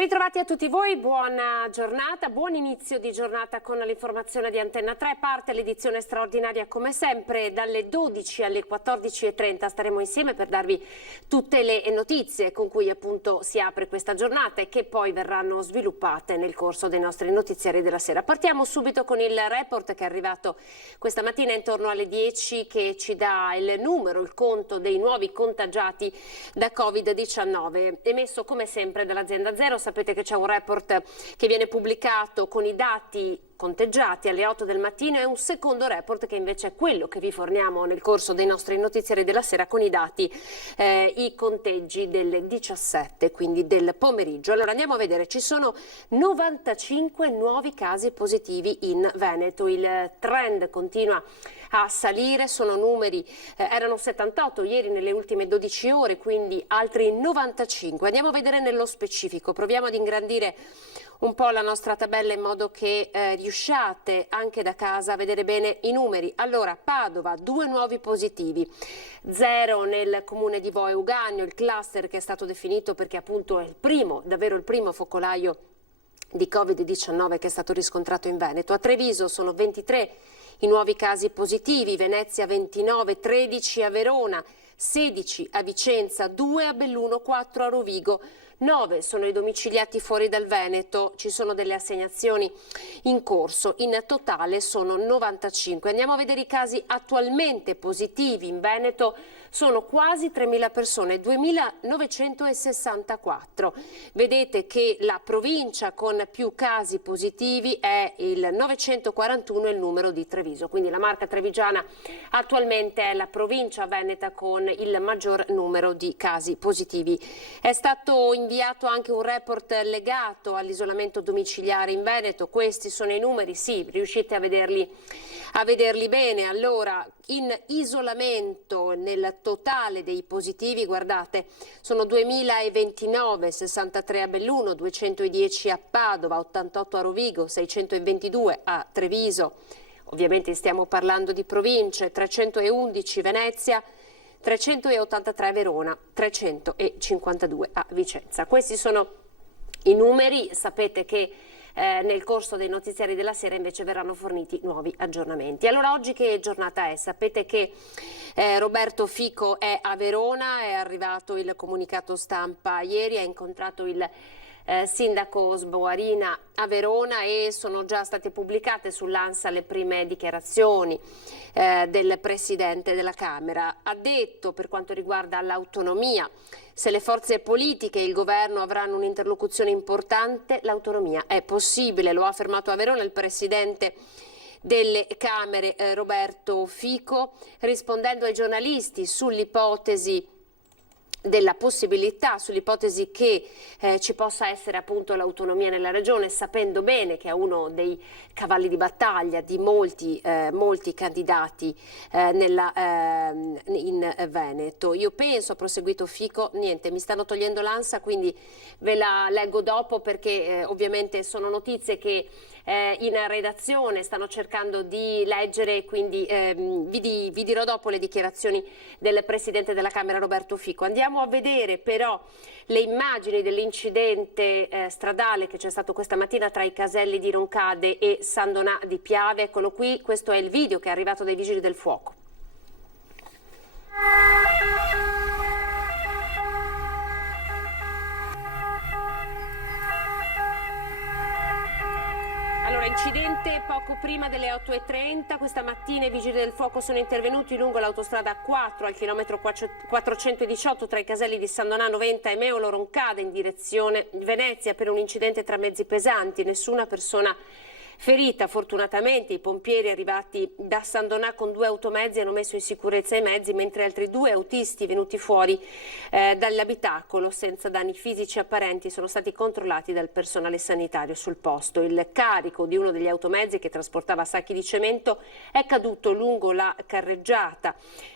Ben ritrovati a tutti voi, buona giornata, buon inizio di giornata con l'informazione di Antenna 3. Parte l'edizione straordinaria come sempre dalle 12 alle 14:30. Staremo insieme per darvi tutte le notizie con cui appunto si apre questa giornata e che poi verranno sviluppate nel corso dei nostri notiziari della sera. Partiamo subito con il report che è arrivato questa mattina intorno alle 10 che ci dà il numero, il conto dei nuovi contagiati da Covid-19 emesso come sempre dall'azienda Zero. Sapete che c'è un report che viene pubblicato con i dati conteggiati alle 8 del mattino e un secondo report che invece è quello che vi forniamo nel corso dei nostri notiziari della sera con i dati, i conteggi delle 17, quindi del pomeriggio. Allora andiamo a vedere, ci sono 95 nuovi casi positivi in Veneto, il trend continua a salire, sono numeri, erano 78 ieri nelle ultime 12 ore, quindi altri 95. Andiamo a vedere nello specifico, proviamo ad ingrandire un po' la nostra tabella in modo che riusciate anche da casa a vedere bene i numeri. Allora, Padova, 2 nuovi positivi, 0 nel comune di Vo Euganeo, il cluster che è stato definito perché appunto è il primo, davvero il primo focolaio di Covid-19 che è stato riscontrato in Veneto. A Treviso sono 23 i nuovi casi positivi, Venezia 29, 13 a Verona, 16 a Vicenza, 2 a Belluno, 4 a Rovigo. 9 sono i domiciliati fuori dal Veneto, ci sono delle assegnazioni in corso, in totale sono 95. Andiamo a vedere i casi attualmente positivi in Veneto, sono quasi 3.000 persone, 2.964. Vedete che la provincia con più casi positivi è il 941 il numero di Treviso, quindi la Marca Trevigiana attualmente è la provincia veneta con il maggior numero di casi positivi. È stato inviato anche un report legato all'isolamento domiciliare in Veneto, questi sono i numeri, sì, riuscite a vederli bene. Allora, in isolamento nel totale dei positivi, guardate, sono 2029, 63 a Belluno, 210 a Padova, 88 a Rovigo, 622 a Treviso, ovviamente stiamo parlando di province, 311 Venezia, 383 a Verona, 352 a Vicenza. Questi sono i numeri, sapete che nel corso dei notiziari della sera invece verranno forniti nuovi aggiornamenti. Allora oggi che giornata è? Sapete che Roberto Fico è a Verona, è arrivato il comunicato stampa ieri, ha incontrato il sindaco Sboarina a Verona e sono già state pubblicate sull'Ansa le prime dichiarazioni del Presidente della Camera. Ha detto, per quanto riguarda l'autonomia, se le forze politiche e il governo avranno un'interlocuzione importante, l'autonomia è possibile, lo ha affermato a Verona il Presidente delle Camere Roberto Fico, rispondendo ai giornalisti sull'ipotesi della possibilità, sull'ipotesi che ci possa essere appunto l'autonomia nella regione, sapendo bene che è uno dei cavalli di battaglia di molti candidati in Veneto. Io penso, ha proseguito Fico, niente, mi stanno togliendo l'ansia, quindi ve la leggo dopo perché ovviamente sono notizie che in redazione stanno cercando di leggere, quindi vi dirò dopo le dichiarazioni del Presidente della Camera Roberto Fico. Andiamo a vedere però le immagini dell'incidente stradale che c'è stato questa mattina tra i caselli di Roncade e San Donà di Piave. Eccolo qui, questo è il video che è arrivato dai Vigili del Fuoco. Allora, incidente poco prima delle 8:30, questa mattina i Vigili del Fuoco sono intervenuti lungo l'autostrada 4 al chilometro 418 tra i caselli di San Donà 90 e Meolo Roncade in direzione Venezia per un incidente tra mezzi pesanti, nessuna persona ferita. Fortunatamente i pompieri arrivati da San Donà con 2 automezzi hanno messo in sicurezza i mezzi, mentre altri 2 autisti venuti fuori dall'abitacolo senza danni fisici apparenti sono stati controllati dal personale sanitario sul posto. Il carico di uno degli automezzi che trasportava sacchi di cemento è caduto lungo la carreggiata.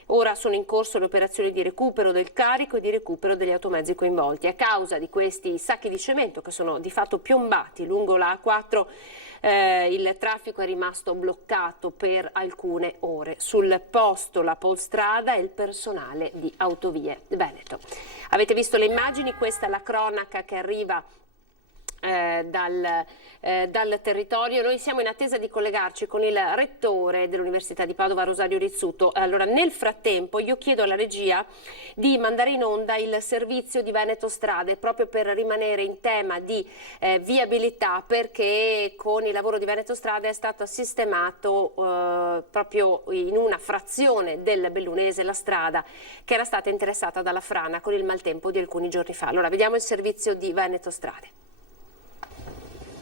Ora sono in corso le operazioni di recupero del carico e di recupero degli automezzi coinvolti. A causa di questi sacchi di cemento che sono di fatto piombati lungo la A4, il traffico è rimasto bloccato per alcune ore. Sul posto la Polstrada e il personale di Autovie Veneto. Avete visto le immagini, questa è la cronaca che arriva dal territorio. Noi siamo in attesa di collegarci con il rettore dell'Università di Padova, Rosario Rizzuto. Allora, nel frattempo io chiedo alla regia di mandare in onda il servizio di Veneto Strade, proprio per rimanere in tema di viabilità, perché con il lavoro di Veneto Strade è stato sistemato proprio in una frazione del Bellunese la strada che era stata interessata dalla frana con il maltempo di alcuni giorni fa. Allora, vediamo il servizio di Veneto Strade.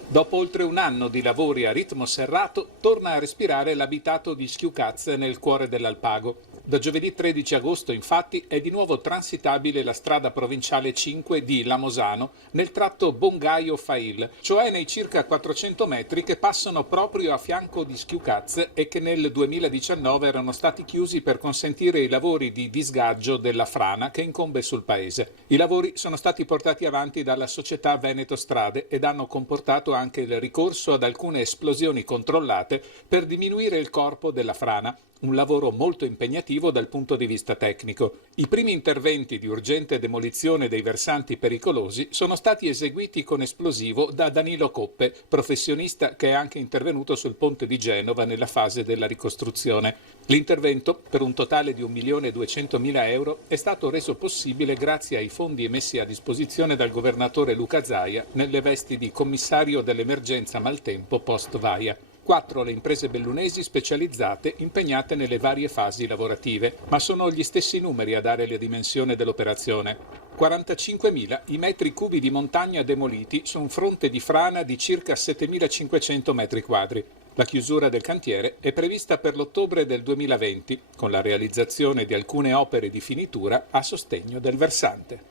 Dopo oltre un anno di lavori a ritmo serrato, torna a respirare l'abitato di Schiucaz nel cuore dell'Alpago. Da giovedì 13 agosto, infatti, è di nuovo transitabile la strada provinciale 5 di Lamosano nel tratto Bongaio-Fail, cioè nei circa 400 metri che passano proprio a fianco di Schiucaz e che nel 2019 erano stati chiusi per consentire i lavori di disgaggio della frana che incombe sul paese. I lavori sono stati portati avanti dalla società Veneto Strade ed hanno comportato anche il ricorso ad alcune esplosioni controllate per diminuire il corpo della frana. Un lavoro molto impegnativo dal punto di vista tecnico. I primi interventi di urgente demolizione dei versanti pericolosi sono stati eseguiti con esplosivo da Danilo Coppe, professionista che è anche intervenuto sul ponte di Genova nella fase della ricostruzione. L'intervento, per un totale di 1.200.000 euro, è stato reso possibile grazie ai fondi messi a disposizione dal governatore Luca Zaia nelle vesti di commissario dell'emergenza maltempo post-Vaia. 4 le imprese bellunesi specializzate impegnate nelle varie fasi lavorative, ma sono gli stessi numeri a dare la dimensione dell'operazione. 45.000 i metri cubi di montagna demoliti su un fronte di frana di circa 7.500 metri quadri. La chiusura del cantiere è prevista per l'ottobre del 2020, con la realizzazione di alcune opere di finitura a sostegno del versante.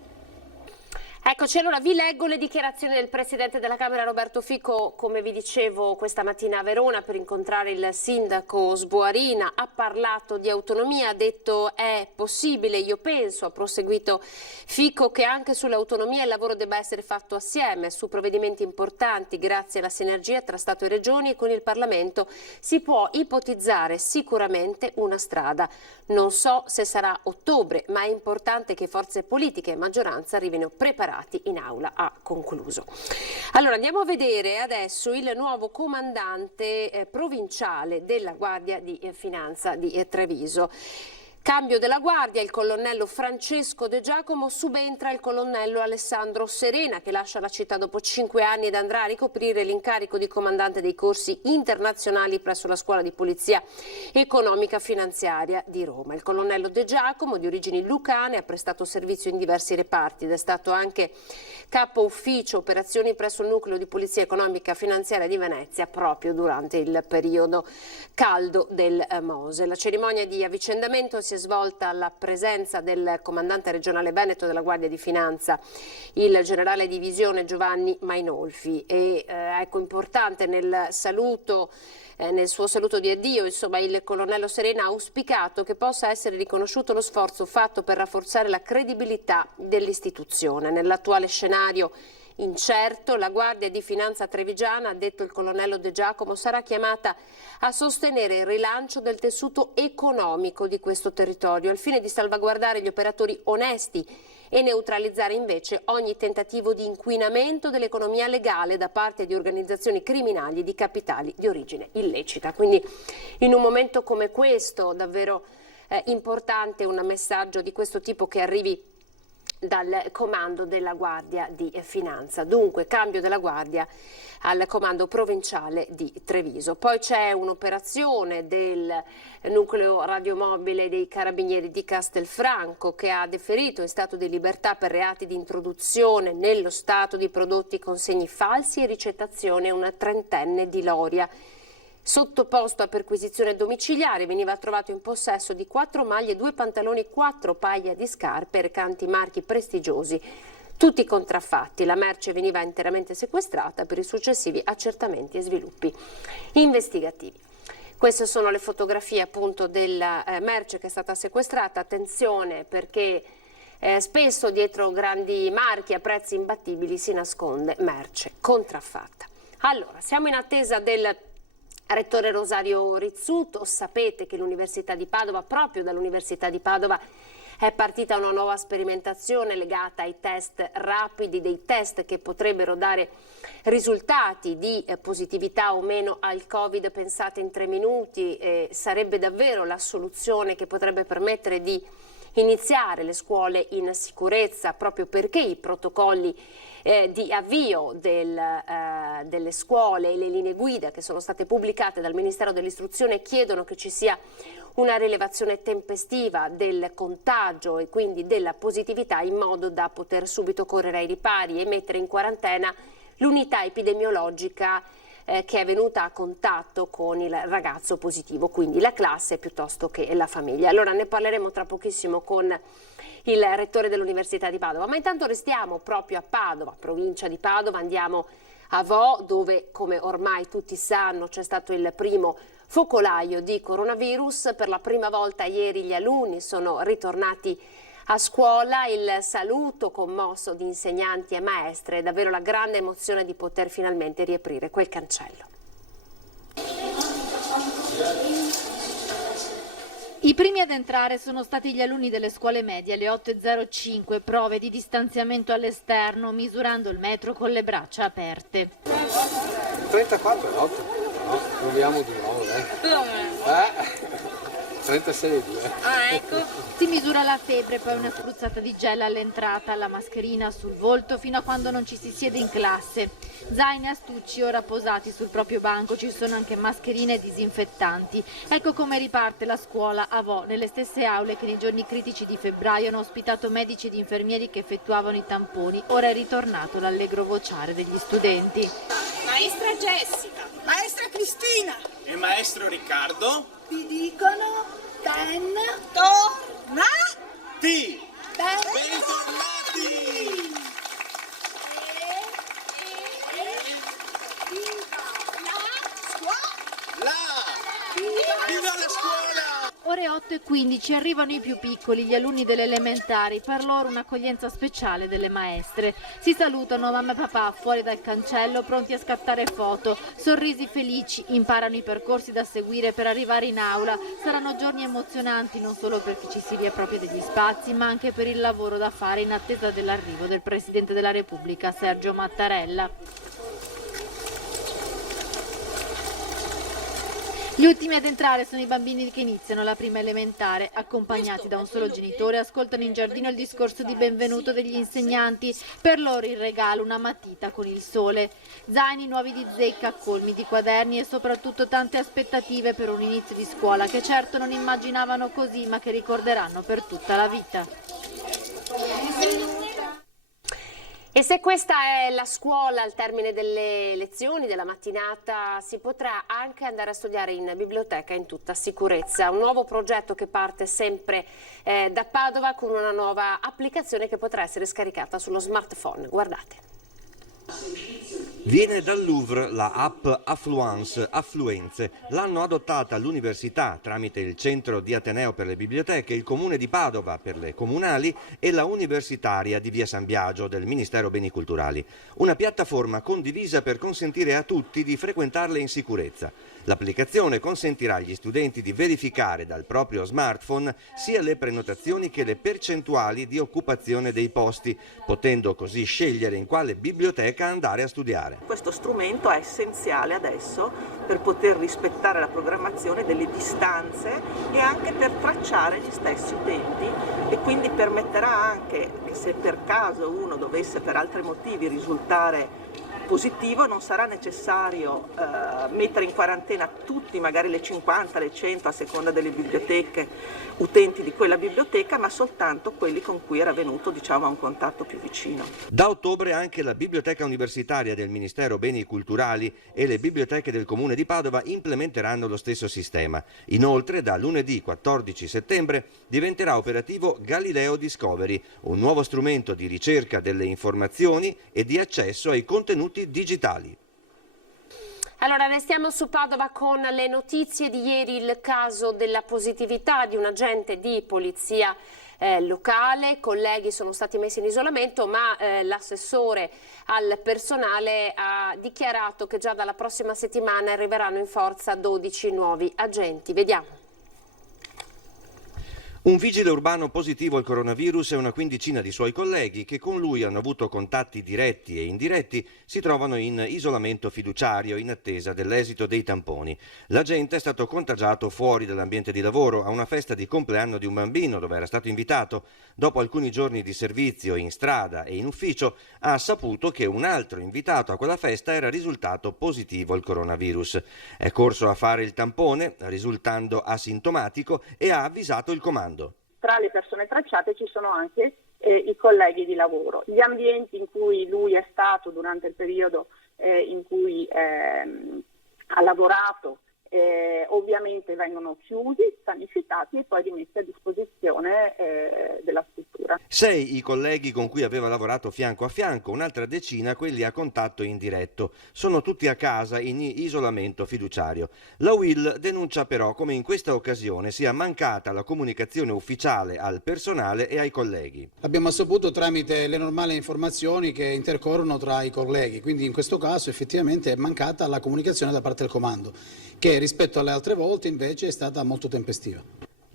Eccoci, allora vi leggo le dichiarazioni del Presidente della Camera Roberto Fico, come vi dicevo questa mattina a Verona per incontrare il sindaco Sboarina. Ha parlato di autonomia, ha detto è possibile, io penso, ha proseguito Fico, che anche sull'autonomia il lavoro debba essere fatto assieme, su provvedimenti importanti grazie alla sinergia tra Stato e Regioni e con il Parlamento si può ipotizzare sicuramente una strada. Non so se sarà ottobre, ma è importante che forze politiche e maggioranza arrivino preparati in aula, ha concluso. Allora andiamo a vedere adesso il nuovo comandante provinciale della Guardia di Finanza di Treviso. Cambio della guardia, il colonnello Francesco De Giacomo subentra il colonnello Alessandro Serena, che lascia la città dopo 5 anni ed andrà a ricoprire l'incarico di comandante dei corsi internazionali presso la Scuola di Polizia Economica Finanziaria di Roma. Il colonnello De Giacomo, di origini lucane, ha prestato servizio in diversi reparti ed è stato anche capo ufficio operazioni presso il nucleo di Polizia Economica Finanziaria di Venezia proprio durante il periodo caldo del Mose. La cerimonia di avvicendamento si è svolta alla presenza del comandante regionale Veneto della Guardia di Finanza, il generale divisione Giovanni Mainolfi. E ecco, importante nel suo saluto di addio, insomma, il colonnello Serena ha auspicato che possa essere riconosciuto lo sforzo fatto per rafforzare la credibilità dell'istituzione. Nell'attuale scenario incerto, la Guardia di Finanza trevigiana, ha detto il colonnello De Giacomo, sarà chiamata a sostenere il rilancio del tessuto economico di questo territorio al fine di salvaguardare gli operatori onesti e neutralizzare invece ogni tentativo di inquinamento dell'economia legale da parte di organizzazioni criminali di capitali di origine illecita. Quindi in un momento come questo davvero importante un messaggio di questo tipo che arrivi dal comando della Guardia di Finanza. Dunque, cambio della Guardia al comando provinciale di Treviso. Poi c'è un'operazione del nucleo radiomobile dei Carabinieri di Castelfranco che ha deferito in stato di libertà per reati di introduzione nello stato di prodotti con segni falsi e ricettazione una trentenne di Loria. Sottoposto a perquisizione domiciliare, veniva trovato in possesso di 4 maglie, 2 pantaloni, 4 paia di scarpe recanti marchi prestigiosi, tutti contraffatti. La merce veniva interamente sequestrata per i successivi accertamenti e sviluppi investigativi. Queste sono le fotografie appunto della merce che è stata sequestrata. Attenzione perché spesso dietro grandi marchi a prezzi imbattibili si nasconde merce contraffatta. Allora, siamo in attesa del Rettore Rosario Rizzuto. Sapete che l'Università di Padova, proprio dall'Università di Padova, è partita una nuova sperimentazione legata ai test rapidi, dei test che potrebbero dare risultati di positività o meno al Covid, pensate in 3 minuti, sarebbe davvero la soluzione che potrebbe permettere di iniziare le scuole in sicurezza, proprio perché i protocolli di avvio delle scuole e le linee guida che sono state pubblicate dal Ministero dell'Istruzione chiedono che ci sia una rilevazione tempestiva del contagio e quindi della positività, in modo da poter subito correre ai ripari e mettere in quarantena l'unità epidemiologica che è venuta a contatto con il ragazzo positivo, quindi la classe piuttosto che la famiglia. Allora ne parleremo tra pochissimo con il rettore dell'Università di Padova, ma intanto restiamo proprio a Padova, provincia di Padova, andiamo a Vo, dove, come ormai tutti sanno, c'è stato il primo focolaio di coronavirus. Per la prima volta ieri gli alunni sono ritornati a scuola, il saluto commosso di insegnanti e maestre, è davvero la grande emozione di poter finalmente riaprire quel cancello. I primi ad entrare sono stati gli alunni delle scuole medie alle 8.05, prove di distanziamento all'esterno, misurando il metro con le braccia aperte. 34 è 8, no? Proviamo di nuovo, dai. 36. Ah, ecco. Si misura la febbre, poi una spruzzata di gel all'entrata, la mascherina sul volto fino a quando non ci si siede in classe. Zaini e astucci ora posati sul proprio banco, ci sono anche mascherine e disinfettanti. Ecco come riparte la scuola a Vo, nelle stesse aule che nei giorni critici di febbraio hanno ospitato medici ed infermieri che effettuavano i tamponi. Ora è ritornato l'allegro vociare degli studenti. Maestra Jessica, Maestra Cristina, e maestro Riccardo, vi dicono ben ti bentornati. Viva la scuola! Ore 8.15 arrivano i più piccoli, gli alunni delle elementari, per loro un'accoglienza speciale delle maestre. Si salutano mamma e papà fuori dal cancello, pronti a scattare foto, sorrisi felici, imparano i percorsi da seguire per arrivare in aula. Saranno giorni emozionanti non solo per chi ci si riappropria degli spazi, ma anche per il lavoro da fare in attesa dell'arrivo del Presidente della Repubblica, Sergio Mattarella. Gli ultimi ad entrare sono i bambini che iniziano la prima elementare. Accompagnati da un solo genitore, ascoltano in giardino il discorso di benvenuto degli insegnanti. Per loro il regalo, una matita con il sole. Zaini nuovi di zecca, colmi di quaderni e soprattutto tante aspettative per un inizio di scuola che certo non immaginavano così, ma che ricorderanno per tutta la vita. E se questa è la scuola al termine delle lezioni, della mattinata, si potrà anche andare a studiare in biblioteca in tutta sicurezza. Un nuovo progetto che parte sempre da Padova con una nuova applicazione che potrà essere scaricata sullo smartphone. Guardate. Viene dal Louvre la app Affluenze. L'hanno adottata l'Università tramite il Centro di Ateneo per le Biblioteche, il Comune di Padova per le comunali e la Universitaria di Via San Biagio del Ministero Beni Culturali. Una piattaforma condivisa per consentire a tutti di frequentarle in sicurezza. L'applicazione consentirà agli studenti di verificare dal proprio smartphone sia le prenotazioni che le percentuali di occupazione dei posti, potendo così scegliere in quale biblioteca andare a studiare. Questo strumento è essenziale adesso per poter rispettare la programmazione delle distanze e anche per tracciare gli stessi utenti, e quindi permetterà anche che se per caso uno dovesse per altri motivi risultare positivo non sarà necessario mettere in quarantena tutti, magari le 50, le 100 a seconda delle biblioteche, utenti di quella biblioteca, ma soltanto quelli con cui era venuto a un contatto più vicino. Da ottobre anche la Biblioteca Universitaria del Ministero Beni Culturali e le biblioteche del Comune di Padova implementeranno lo stesso sistema. Inoltre da lunedì 14 settembre diventerà operativo Galileo Discovery, un nuovo strumento di ricerca delle informazioni e di accesso ai contenuti digitali. Allora, restiamo su Padova con le notizie di ieri, il caso della positività di un agente di polizia locale. Colleghi sono stati messi in isolamento, ma l'assessore al personale ha dichiarato che già dalla prossima settimana arriveranno in forza 12 nuovi agenti. Vediamo. Un vigile urbano positivo al coronavirus e una quindicina di suoi colleghi che con lui hanno avuto contatti diretti e indiretti si trovano in isolamento fiduciario in attesa dell'esito dei tamponi. L'agente è stato contagiato fuori dall'ambiente di lavoro a una festa di compleanno di un bambino dove era stato invitato. Dopo alcuni giorni di servizio in strada e in ufficio ha saputo che un altro invitato a quella festa era risultato positivo al coronavirus. È corso a fare il tampone risultando asintomatico e ha avvisato il comando. Tra le persone tracciate ci sono anche i colleghi di lavoro. Gli ambienti in cui lui è stato durante il periodo in cui ha lavorato ovviamente vengono chiusi, sanificati e poi rimessi a disposizione della struttura. 6 i colleghi con cui aveva lavorato fianco a fianco, un'altra decina quelli a contatto indiretto. Sono tutti a casa in isolamento fiduciario. La UIL denuncia però come in questa occasione sia mancata la comunicazione ufficiale al personale e ai colleghi. Abbiamo saputo tramite le normali informazioni che intercorrono tra i colleghi, quindi in questo caso effettivamente è mancata la comunicazione da parte del comando, che rispetto alle altre volte invece è stata molto tempestiva.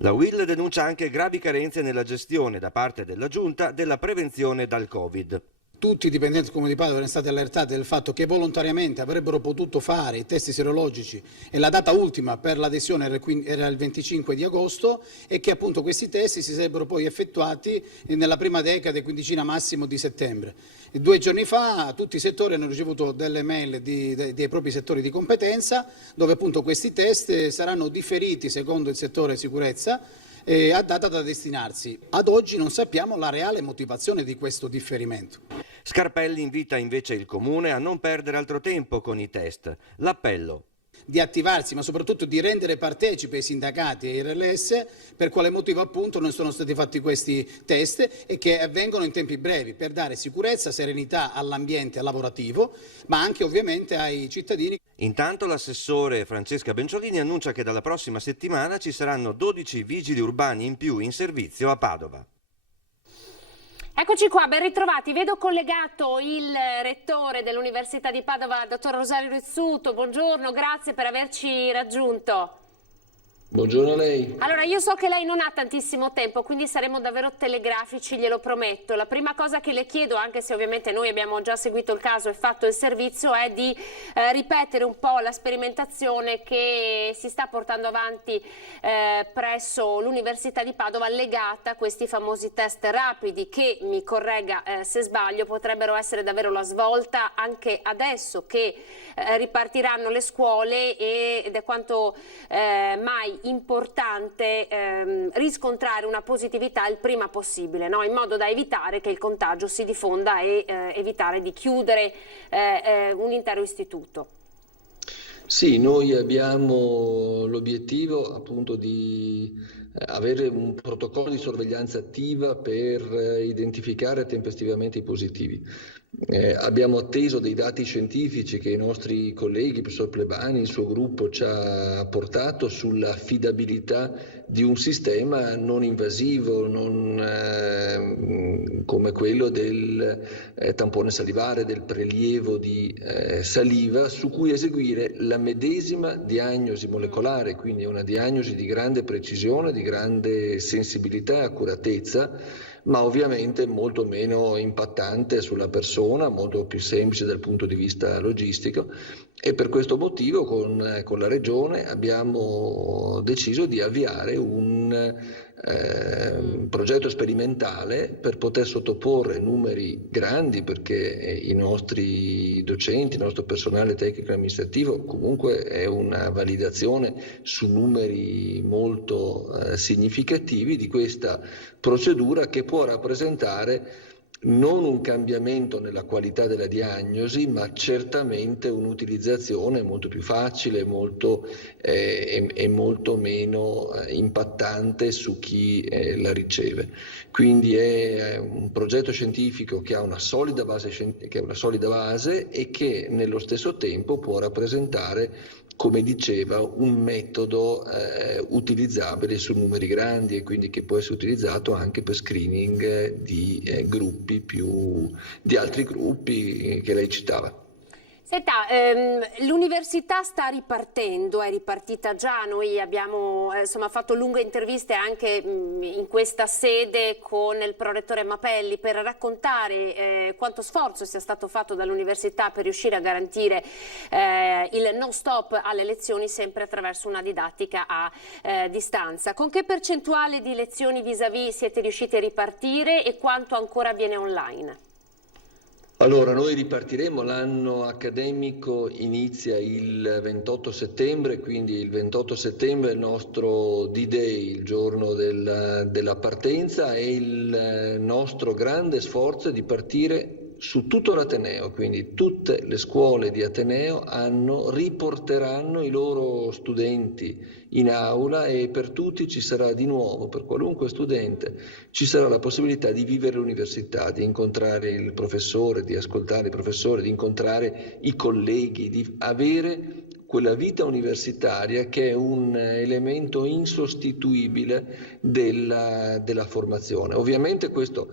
La UIL denuncia anche gravi carenze nella gestione da parte della Giunta della prevenzione dal Covid. Tutti i dipendenti del Comune di Padova erano stati allertati del fatto che volontariamente avrebbero potuto fare i test serologici e la data ultima per l'adesione era il 25 di agosto e che appunto questi test si sarebbero poi effettuati nella prima decade, quindicina massimo di settembre. 2 giorni fa tutti i settori hanno ricevuto delle mail dei propri settori di competenza dove appunto questi test saranno differiti secondo il settore sicurezza a data da destinarsi. Ad oggi non sappiamo la reale motivazione di questo differimento. Scarpelli invita invece il Comune a non perdere altro tempo con i test. L'appello: di attivarsi, ma soprattutto di rendere partecipe i sindacati e i RLS per quale motivo appunto non sono stati fatti questi test e che avvengono in tempi brevi per dare sicurezza, serenità all'ambiente lavorativo, ma anche ovviamente ai cittadini. Intanto l'assessore Francesca Benciolini annuncia che dalla prossima settimana ci saranno 12 vigili urbani in più in servizio a Padova. Eccoci qua, ben ritrovati. Vedo collegato il rettore dell'Università di Padova, dottor Rosario Rizzuto. Buongiorno, grazie per averci raggiunto. Buongiorno a lei. Allora, io so che lei non ha tantissimo tempo, quindi saremo davvero telegrafici, glielo prometto. La prima cosa che le chiedo, anche se ovviamente noi abbiamo già seguito il caso e fatto il servizio, è di ripetere un po' la sperimentazione che si sta portando avanti presso l'Università di Padova legata a questi famosi test rapidi che, mi corregga se sbaglio, potrebbero essere davvero la svolta anche adesso che ripartiranno le scuole ed è quanto mai importante riscontrare una positività il prima possibile, no? In modo da evitare che il contagio si diffonda e evitare di chiudere un intero istituto. Sì, noi abbiamo l'obiettivo appunto di avere un protocollo di sorveglianza attiva per identificare tempestivamente i positivi. Abbiamo atteso dei dati scientifici che i nostri colleghi, il professor Plebani, il suo gruppo ci ha portato sulla affidabilità di un sistema non invasivo, non come quello del tampone salivare, del prelievo di saliva, su cui eseguire la medesima diagnosi molecolare, quindi una diagnosi di grande precisione, di grande sensibilità e accuratezza, ma ovviamente molto meno impattante sulla persona, molto più semplice dal punto di vista logistico, e per questo motivo con la Regione abbiamo deciso di avviare un progetto sperimentale per poter sottoporre numeri grandi, perché i nostri docenti, il nostro personale tecnico e amministrativo comunque è una validazione su numeri molto significativi di questa procedura che può rappresentare non un cambiamento nella qualità della diagnosi, ma certamente un'utilizzazione molto più facile e molto meno impattante su chi la riceve. Quindi è un progetto scientifico che ha una solida base e che nello stesso tempo può rappresentare, come diceva, un metodo utilizzabile su numeri grandi e quindi che può essere utilizzato anche per screening di gruppi di altri gruppi che lei citava. Senta, l'università sta ripartendo, è ripartita già, noi abbiamo fatto lunghe interviste anche in questa sede con il prorettore Mapelli per raccontare quanto sforzo sia stato fatto dall'università per riuscire a garantire il non stop alle lezioni sempre attraverso una didattica a distanza. Con che percentuale di lezioni vis-à-vis siete riusciti a ripartire e quanto ancora avviene online? Allora, noi ripartiremo, l'anno accademico inizia il 28 settembre, quindi il 28 settembre è il nostro D-Day, il giorno della partenza, e il nostro grande sforzo è di partire su tutto l'Ateneo, quindi tutte le scuole di Ateneo riporteranno i loro studenti in aula e per tutti ci sarà di nuovo, per qualunque studente, ci sarà la possibilità di vivere l'università, di incontrare il professore, di ascoltare il professore, di incontrare i colleghi, di avere quella vita universitaria che è un elemento insostituibile della formazione. Ovviamente questo,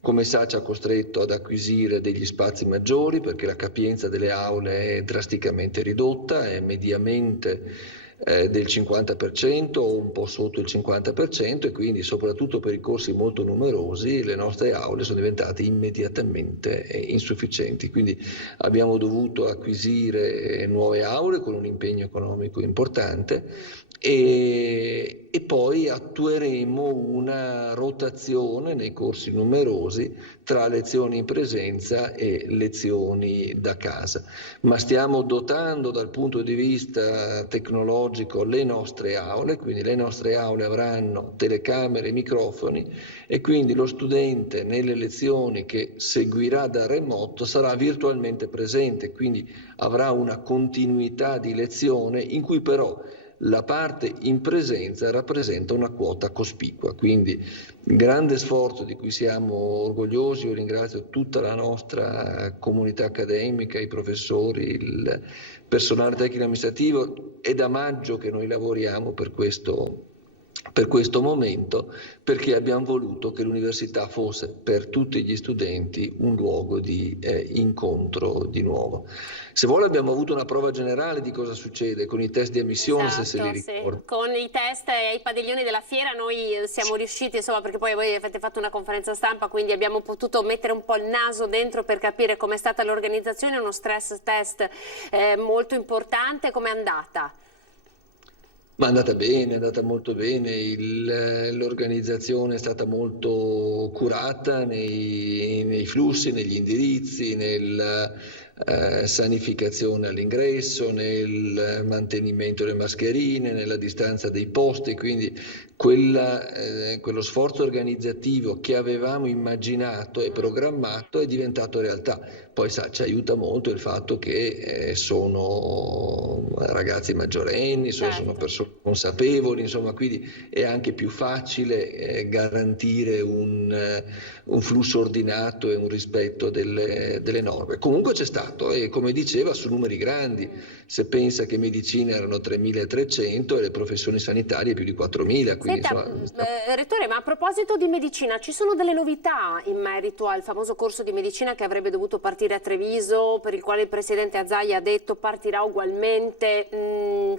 come sa, ci ha costretto ad acquisire degli spazi maggiori perché la capienza delle aule è drasticamente ridotta, è mediamente del 50% o un po' sotto il 50%, e quindi soprattutto per i corsi molto numerosi le nostre aule sono diventate immediatamente insufficienti, quindi abbiamo dovuto acquisire nuove aule con un impegno economico importante e poi attueremo una rotazione nei corsi numerosi tra lezioni in presenza e lezioni da casa, ma stiamo dotando dal punto di vista tecnologico le nostre aule, quindi le nostre aule avranno telecamere e microfoni e quindi lo studente nelle lezioni che seguirà da remoto sarà virtualmente presente, quindi avrà una continuità di lezione in cui però la parte in presenza rappresenta una quota cospicua, quindi grande sforzo di cui siamo orgogliosi. Io ringrazio tutta la nostra comunità accademica, i professori, il personale tecnico amministrativo. È da maggio che noi lavoriamo per questo momento, perché abbiamo voluto che l'università fosse per tutti gli studenti un luogo di incontro di nuovo. Se vuole abbiamo avuto una prova generale di cosa succede con i test di ammissione, esatto, se li ricorda. Sì. Con i test ai padiglioni della fiera noi siamo riusciti, insomma, perché poi voi avete fatto una conferenza stampa, quindi abbiamo potuto mettere un po' il naso dentro per capire com'è stata l'organizzazione, uno stress test molto importante. Com'è andata? Ma è andata bene, è andata molto bene, l'organizzazione è stata molto curata nei flussi, negli indirizzi, nella sanificazione all'ingresso, nel mantenimento delle mascherine, nella distanza dei posti, quindi quello sforzo organizzativo che avevamo immaginato e programmato è diventato realtà. Poi ci aiuta molto il fatto che sono ragazzi maggiorenni, sono persone consapevoli, insomma, quindi è anche più facile garantire un flusso ordinato e un rispetto delle norme. Comunque c'è stato, e come diceva, su numeri grandi. Se pensa che medicina erano 3.300 e le professioni sanitarie più di 4.000. Senta, Rettore, ma a proposito di medicina, ci sono delle novità in merito al famoso corso di medicina che avrebbe dovuto partire a Treviso, per il quale il presidente Zaia ha detto partirà ugualmente?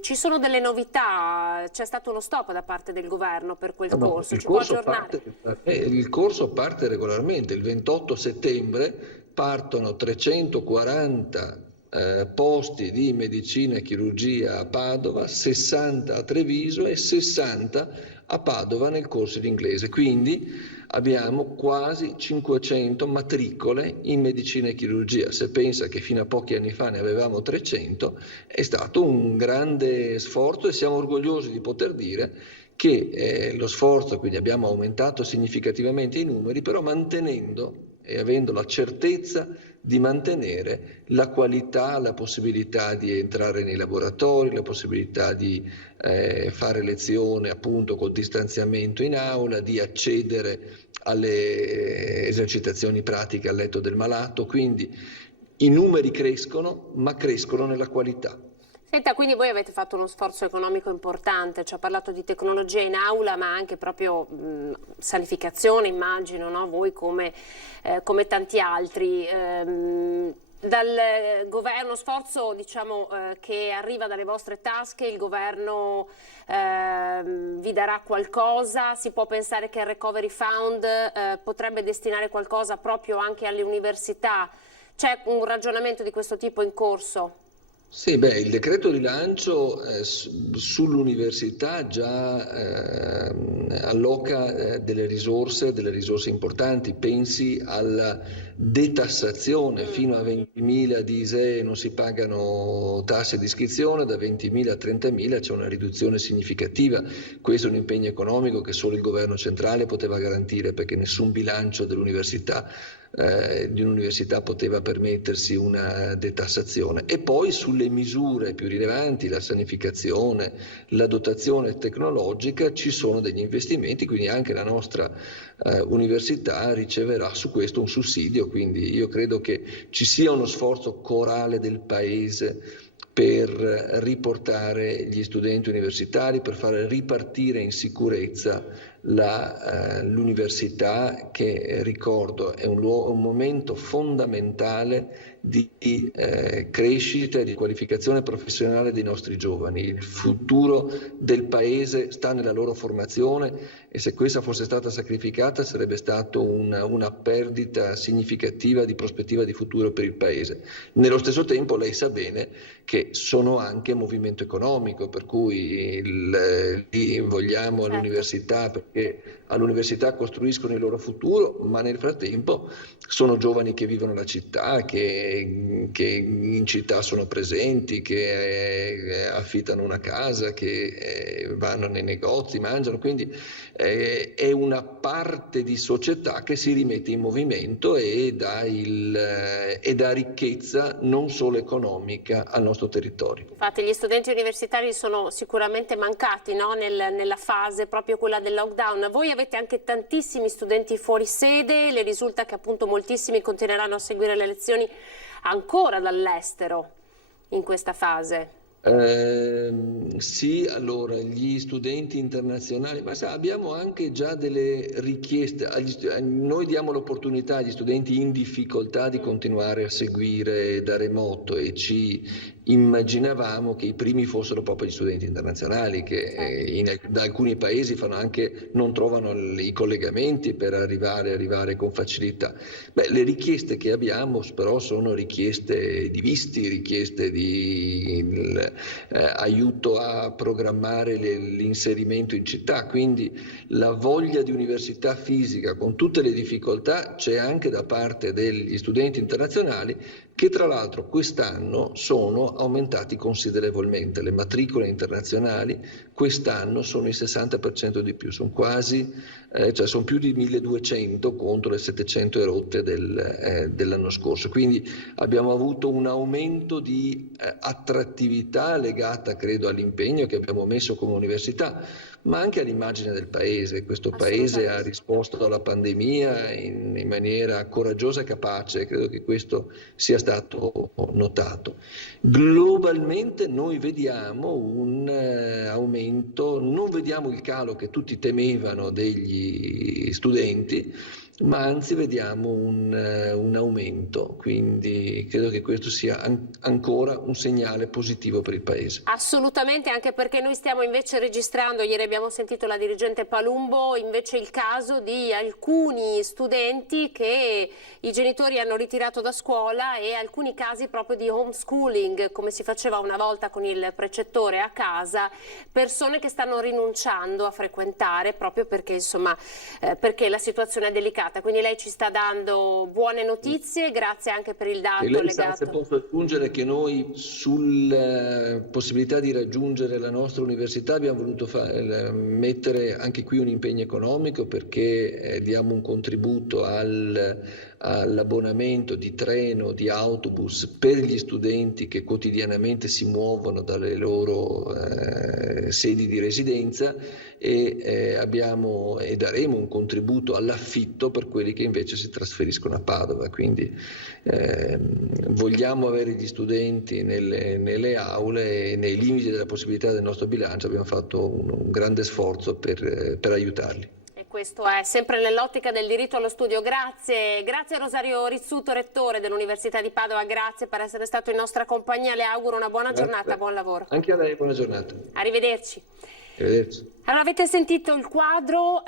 Ci sono delle novità? C'è stato uno stop da parte del governo per quel corso? Ci può aggiornare? Il corso parte regolarmente, il 28 settembre partono 340 posti di medicina e chirurgia a Padova, 60 a Treviso e 60 a Padova nel corso di inglese, quindi abbiamo quasi 500 matricole in medicina e chirurgia. Se pensa che fino a pochi anni fa ne avevamo 300, è stato un grande sforzo e siamo orgogliosi di poter dire che lo sforzo, quindi abbiamo aumentato significativamente i numeri, però mantenendo e avendo la certezza di mantenere la qualità, la possibilità di entrare nei laboratori, la possibilità di fare lezione appunto col distanziamento in aula, di accedere alle esercitazioni pratiche al letto del malato, quindi i numeri crescono, ma crescono nella qualità. Senta, quindi voi avete fatto uno sforzo economico importante, ci ha parlato di tecnologia in aula, ma anche proprio sanificazione, immagino, no? Voi come tanti altri. Dal governo, sforzo diciamo che arriva dalle vostre tasche, il governo vi darà qualcosa, si può pensare che il Recovery Fund potrebbe destinare qualcosa proprio anche alle università, c'è un ragionamento di questo tipo in corso? Sì, il decreto rilancio sull'università già alloca delle risorse importanti. Pensi alla detassazione, fino a 20.000 di ISEE non si pagano tasse di iscrizione, da 20.000 a 30.000 c'è una riduzione significativa. Questo è un impegno economico che solo il governo centrale poteva garantire, perché nessun bilancio dell'università di un'università poteva permettersi una detassazione. E poi sulle misure più rilevanti, la sanificazione, la dotazione tecnologica, ci sono degli investimenti, quindi anche la nostra università riceverà su questo un sussidio, quindi io credo che ci sia uno sforzo corale del Paese per riportare gli studenti universitari, per fare ripartire in sicurezza l'università, che ricordo è un momento fondamentale di crescita e di qualificazione professionale dei nostri giovani. Il futuro del Paese sta nella loro formazione, e se questa fosse stata sacrificata sarebbe stata una perdita significativa di prospettiva di futuro per il Paese. Nello stesso tempo lei sa bene che sono anche movimento economico, per cui li vogliamo all'università perché all'università costruiscono il loro futuro, ma nel frattempo sono giovani che vivono la città, che in città sono presenti, che affittano una casa, che vanno nei negozi, mangiano, quindi è una parte di società che si rimette in movimento e dà ricchezza non solo economica al nostro territorio. Infatti gli studenti universitari sono sicuramente mancati, no? nella fase proprio quella del lockdown. Voi avete anche tantissimi studenti fuori sede, le risulta che appunto moltissimi continueranno a seguire le lezioni ancora dall'estero in questa fase. Sì, allora gli studenti internazionali, ma abbiamo anche già delle richieste, noi diamo l'opportunità agli studenti in difficoltà di continuare a seguire da remoto, e ci immaginavamo che i primi fossero proprio gli studenti internazionali, che da alcuni paesi non trovano i collegamenti per arrivare con facilità. Le richieste che abbiamo però sono richieste di visti, richieste di aiuto a programmare l'inserimento in città, quindi la voglia di università fisica con tutte le difficoltà c'è anche da parte degli studenti internazionali, che tra l'altro quest'anno sono aumentati considerevolmente. Le matricole internazionali quest'anno sono il 60% di più, sono sono più di 1200 contro le 700 erotte dell'anno scorso. Quindi abbiamo avuto un aumento di attrattività legata, credo, all'impegno che abbiamo messo come università, ma anche all'immagine del Paese. Questo Paese ha risposto alla pandemia in maniera coraggiosa e capace, credo che questo sia stato notato. Globalmente noi vediamo un aumento, non vediamo il calo che tutti temevano degli studenti, ma anzi vediamo un aumento, quindi credo che questo sia ancora un segnale positivo per il Paese. Assolutamente, anche perché noi stiamo invece registrando, ieri abbiamo sentito la dirigente Palumbo, invece il caso di alcuni studenti che i genitori hanno ritirato da scuola, e alcuni casi proprio di homeschooling, come si faceva una volta con il precettore a casa, persone che stanno rinunciando a frequentare proprio perché, insomma, perché la situazione è delicata. Quindi lei ci sta dando buone notizie, grazie anche per il dato legato. Se posso aggiungere che noi sulla possibilità di raggiungere la nostra università abbiamo voluto mettere anche qui un impegno economico, perché diamo un contributo all'abbonamento di treno, di autobus per gli studenti che quotidianamente si muovono dalle loro sedi di residenza, e daremo un contributo all'affitto per quelli che invece si trasferiscono a Padova. Quindi vogliamo avere gli studenti nelle aule, e nei limiti della possibilità del nostro bilancio abbiamo fatto un grande sforzo per aiutarli. questo è sempre nell'ottica del diritto allo studio. Grazie Rosario Rizzuto, rettore dell'Università di Padova, grazie per essere stato in nostra compagnia, le auguro una buona giornata, buon lavoro. Anche a lei buona giornata. Arrivederci. Arrivederci. Allora, avete sentito il quadro,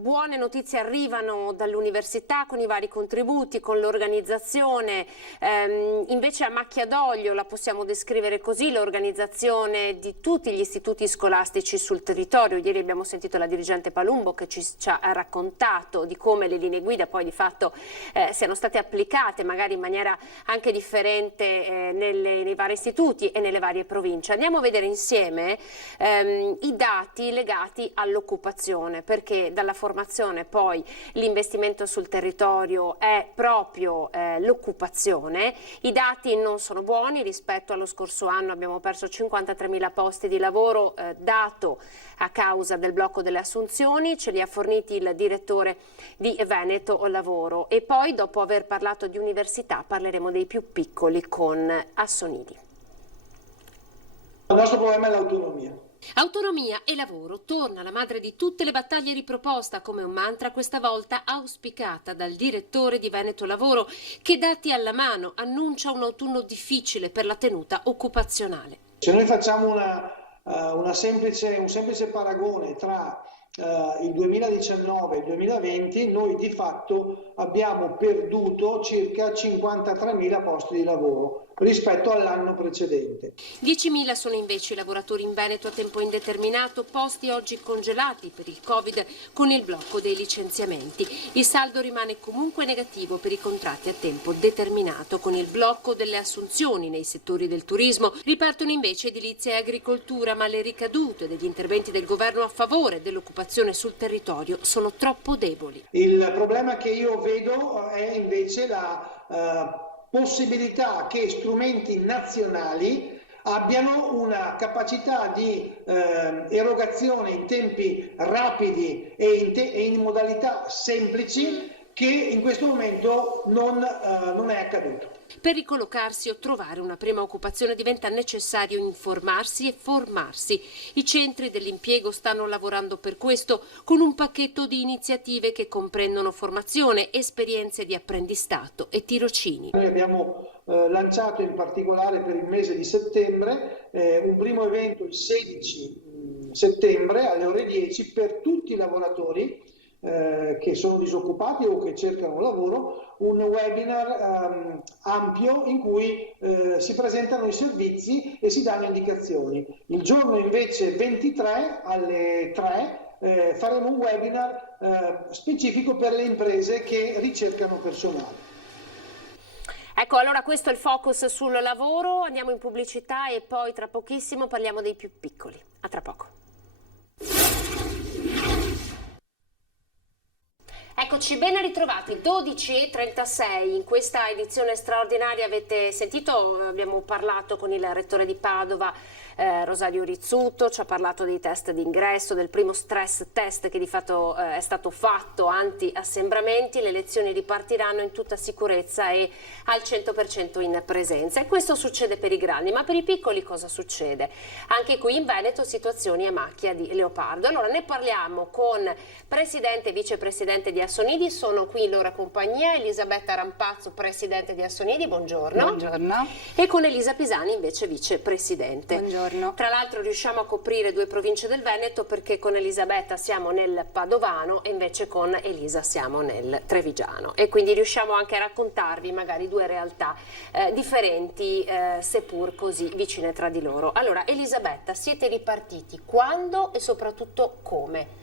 buone notizie arrivano dall'università con i vari contributi, con l'organizzazione, invece a macchia d'olio la possiamo descrivere così, l'organizzazione di tutti gli istituti scolastici sul territorio. Ieri abbiamo sentito la dirigente Palumbo che ci ha raccontato di come le linee guida poi di fatto siano state applicate magari in maniera anche differente nei vari istituti e nelle varie province. Andiamo a vedere insieme i dati legati all'occupazione, perché dalla formazione poi l'investimento sul territorio è proprio l'occupazione. I dati non sono buoni, rispetto allo scorso anno abbiamo perso 53.000 posti di lavoro dato a causa del blocco delle assunzioni, ce li ha forniti il direttore di Veneto Lavoro. E poi, dopo aver parlato di università, parleremo dei più piccoli con Assonidi. Il nostro problema è l'autonomia. Autonomia e lavoro torna la madre di tutte le battaglie, riproposta come un mantra, questa volta auspicata dal direttore di Veneto Lavoro, che dati alla mano annuncia un autunno difficile per la tenuta occupazionale. Se noi facciamo un semplice paragone tra il 2019 e il 2020, noi di fatto abbiamo perduto circa 53.000 posti di lavoro rispetto all'anno precedente. 10.000 sono invece i lavoratori in Veneto a tempo indeterminato, posti oggi congelati per il Covid con il blocco dei licenziamenti. Il saldo rimane comunque negativo per i contratti a tempo determinato. Con il blocco delle assunzioni nei settori del turismo ripartono invece edilizia e agricoltura, ma le ricadute degli interventi del governo a favore dell'occupazione sul territorio sono troppo deboli. Il problema che io vedo è invece la possibilità che strumenti nazionali abbiano una capacità di erogazione in tempi rapidi e in modalità semplici che in questo momento non è accaduto. Per ricollocarsi o trovare una prima occupazione diventa necessario informarsi e formarsi. I centri dell'impiego stanno lavorando per questo con un pacchetto di iniziative che comprendono formazione, esperienze di apprendistato e tirocini. Noi abbiamo lanciato in particolare per il mese di settembre un primo evento il 16 settembre alle ore 10 per tutti i lavoratori che sono disoccupati o che cercano lavoro, un webinar ampio in cui si presentano i servizi e si danno indicazioni. Il giorno invece 23 alle 3 faremo un webinar specifico per le imprese che ricercano personale. Ecco, allora questo è il focus sul lavoro, andiamo in pubblicità e poi tra pochissimo parliamo dei più piccoli. A tra poco. Eccoci, ben ritrovati, 12:36 in questa edizione straordinaria. Avete sentito, abbiamo parlato con il rettore di Padova, Rosario Rizzuto, ci ha parlato dei test d'ingresso, del primo stress test che di fatto è stato fatto anti-assembramenti. Le lezioni ripartiranno in tutta sicurezza e al 100% in presenza. E questo succede per i grandi, ma per i piccoli cosa succede? Anche qui in Veneto situazioni a macchia di leopardo. Allora ne parliamo con presidente e vicepresidente di Assonidi, sono qui in loro compagnia Elisabetta Rampazzo, presidente di Assonidi, buongiorno. Buongiorno. E con Elisa Pisani invece vicepresidente. Buongiorno. Tra l'altro riusciamo a coprire 2 province del Veneto perché con Elisabetta siamo nel Padovano e invece con Elisa siamo nel Trevigiano e quindi riusciamo anche a raccontarvi magari 2 realtà differenti seppur così vicine tra di loro. Allora Elisabetta, siete ripartiti quando e soprattutto come?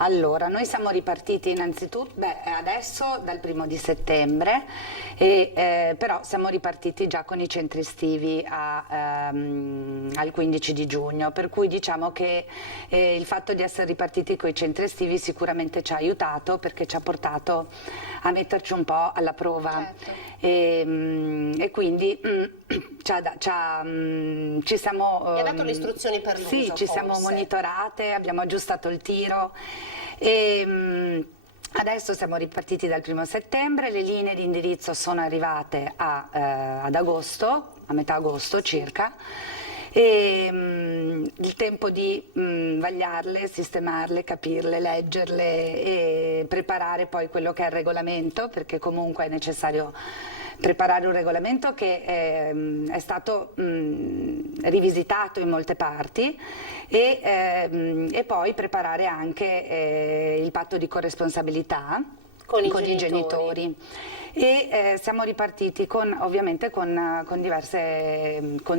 Allora, noi siamo ripartiti innanzitutto, adesso dal 1° di settembre, però siamo ripartiti già con i centri estivi al 15 di giugno, per cui diciamo che il fatto di essere ripartiti con i centri estivi sicuramente ci ha aiutato perché ci ha portato a metterci un po' alla prova. Certo. E quindi ci siamo... Mi ha dato le istruzioni per l'uso? Sì, ci siamo monitorate, abbiamo aggiustato il tiro e adesso siamo ripartiti dal 1° settembre, le linee di indirizzo sono arrivate ad agosto, a metà agosto circa. e il tempo di vagliarle, sistemarle, capirle, leggerle e preparare poi quello che è il regolamento, perché comunque è necessario preparare un regolamento che è stato rivisitato in molte parti e poi preparare anche il patto di corresponsabilità con i genitori. E siamo ripartiti ovviamente con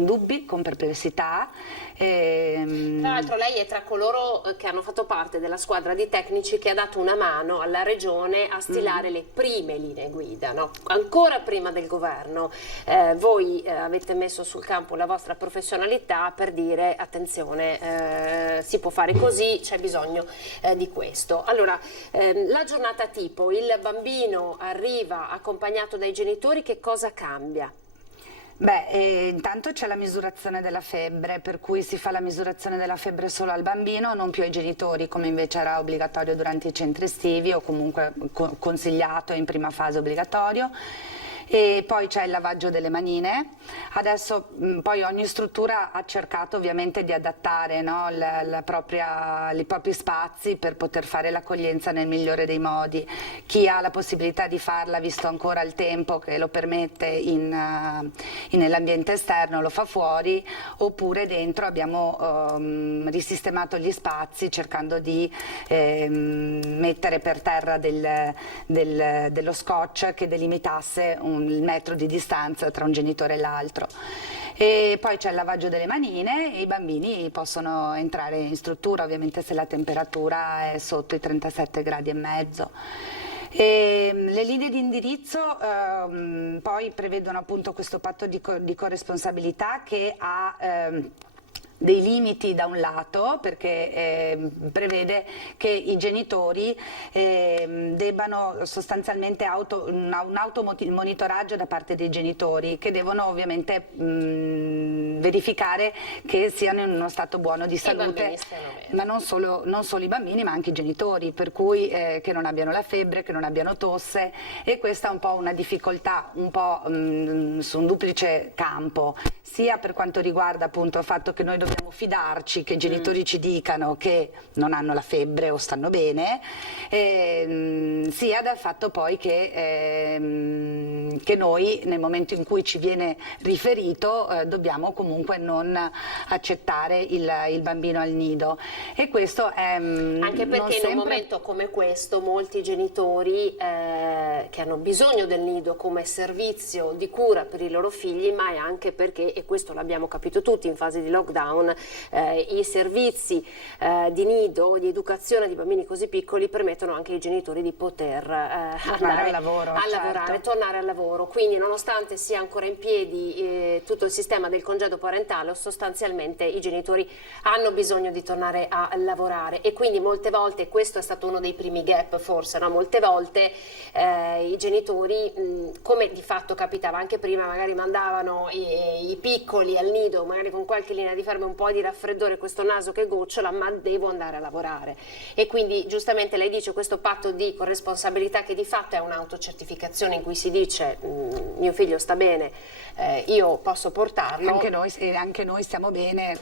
dubbi, con perplessità. Tra l'altro lei è tra coloro che hanno fatto parte della squadra di tecnici che ha dato una mano alla Regione a stilare le prime linee guida, no? Ancora prima del governo. Voi avete messo sul campo la vostra professionalità per dire attenzione, si può fare così, c'è bisogno di questo. Allora, la giornata tipo, il bambino arriva accompagnato dai genitori, che cosa cambia? Beh, intanto c'è la misurazione della febbre, per cui si fa la misurazione della febbre solo al bambino, non più ai genitori, come invece era obbligatorio durante i centri estivi o comunque consigliato in prima fase obbligatorio. E poi c'è il lavaggio delle manine. Adesso poi ogni struttura ha cercato ovviamente di adattare, no, i propri spazi per poter fare l'accoglienza nel migliore dei modi. Chi ha la possibilità di farla, visto ancora il tempo che lo permette nell'ambiente esterno, lo fa fuori, oppure dentro abbiamo risistemato gli spazi cercando di mettere per terra dello scotch che delimitasse il metro di distanza tra un genitore e l'altro. E poi c'è il lavaggio delle manine e i bambini possono entrare in struttura ovviamente se la temperatura è sotto i 37 gradi e mezzo. E le linee di indirizzo poi prevedono appunto questo patto di corresponsabilità che ha dei limiti da un lato, perché prevede che i genitori debbano sostanzialmente un automonitoraggio da parte dei genitori, che devono ovviamente verificare che siano in uno stato buono di salute, ma non solo i bambini ma anche i genitori, per cui che non abbiano la febbre, che non abbiano tosse, e questa è un po' una difficoltà un po' su un duplice campo, sia per quanto riguarda appunto il fatto che noi dobbiamo fidarci che i genitori ci dicano che non hanno la febbre o stanno bene, sia dal fatto poi che noi nel momento in cui ci viene riferito dobbiamo comunque non accettare il bambino al nido, e questo è anche perché in un momento come questo molti genitori che hanno bisogno del nido come servizio di cura per i loro figli, ma è anche perché, e questo l'abbiamo capito tutti in fase di lockdown, i servizi di nido, di educazione di bambini così piccoli permettono anche ai genitori di poter tornare al lavoro, lavorare, tornare al lavoro. Quindi nonostante sia ancora in piedi tutto il sistema del congedo parentale, sostanzialmente i genitori hanno bisogno di tornare a lavorare, e quindi molte volte, questo è stato uno dei primi gap forse, no? Molte volte i genitori, come di fatto capitava anche prima, magari mandavano i piccoli al nido, magari con qualche linea di fermo, un po' di raffreddore, questo naso che gocciola, ma devo andare a lavorare. E quindi giustamente lei dice questo patto di corresponsabilità, che di fatto è un'autocertificazione in cui si dice mio figlio sta bene, io posso portarlo. Anche noi stiamo bene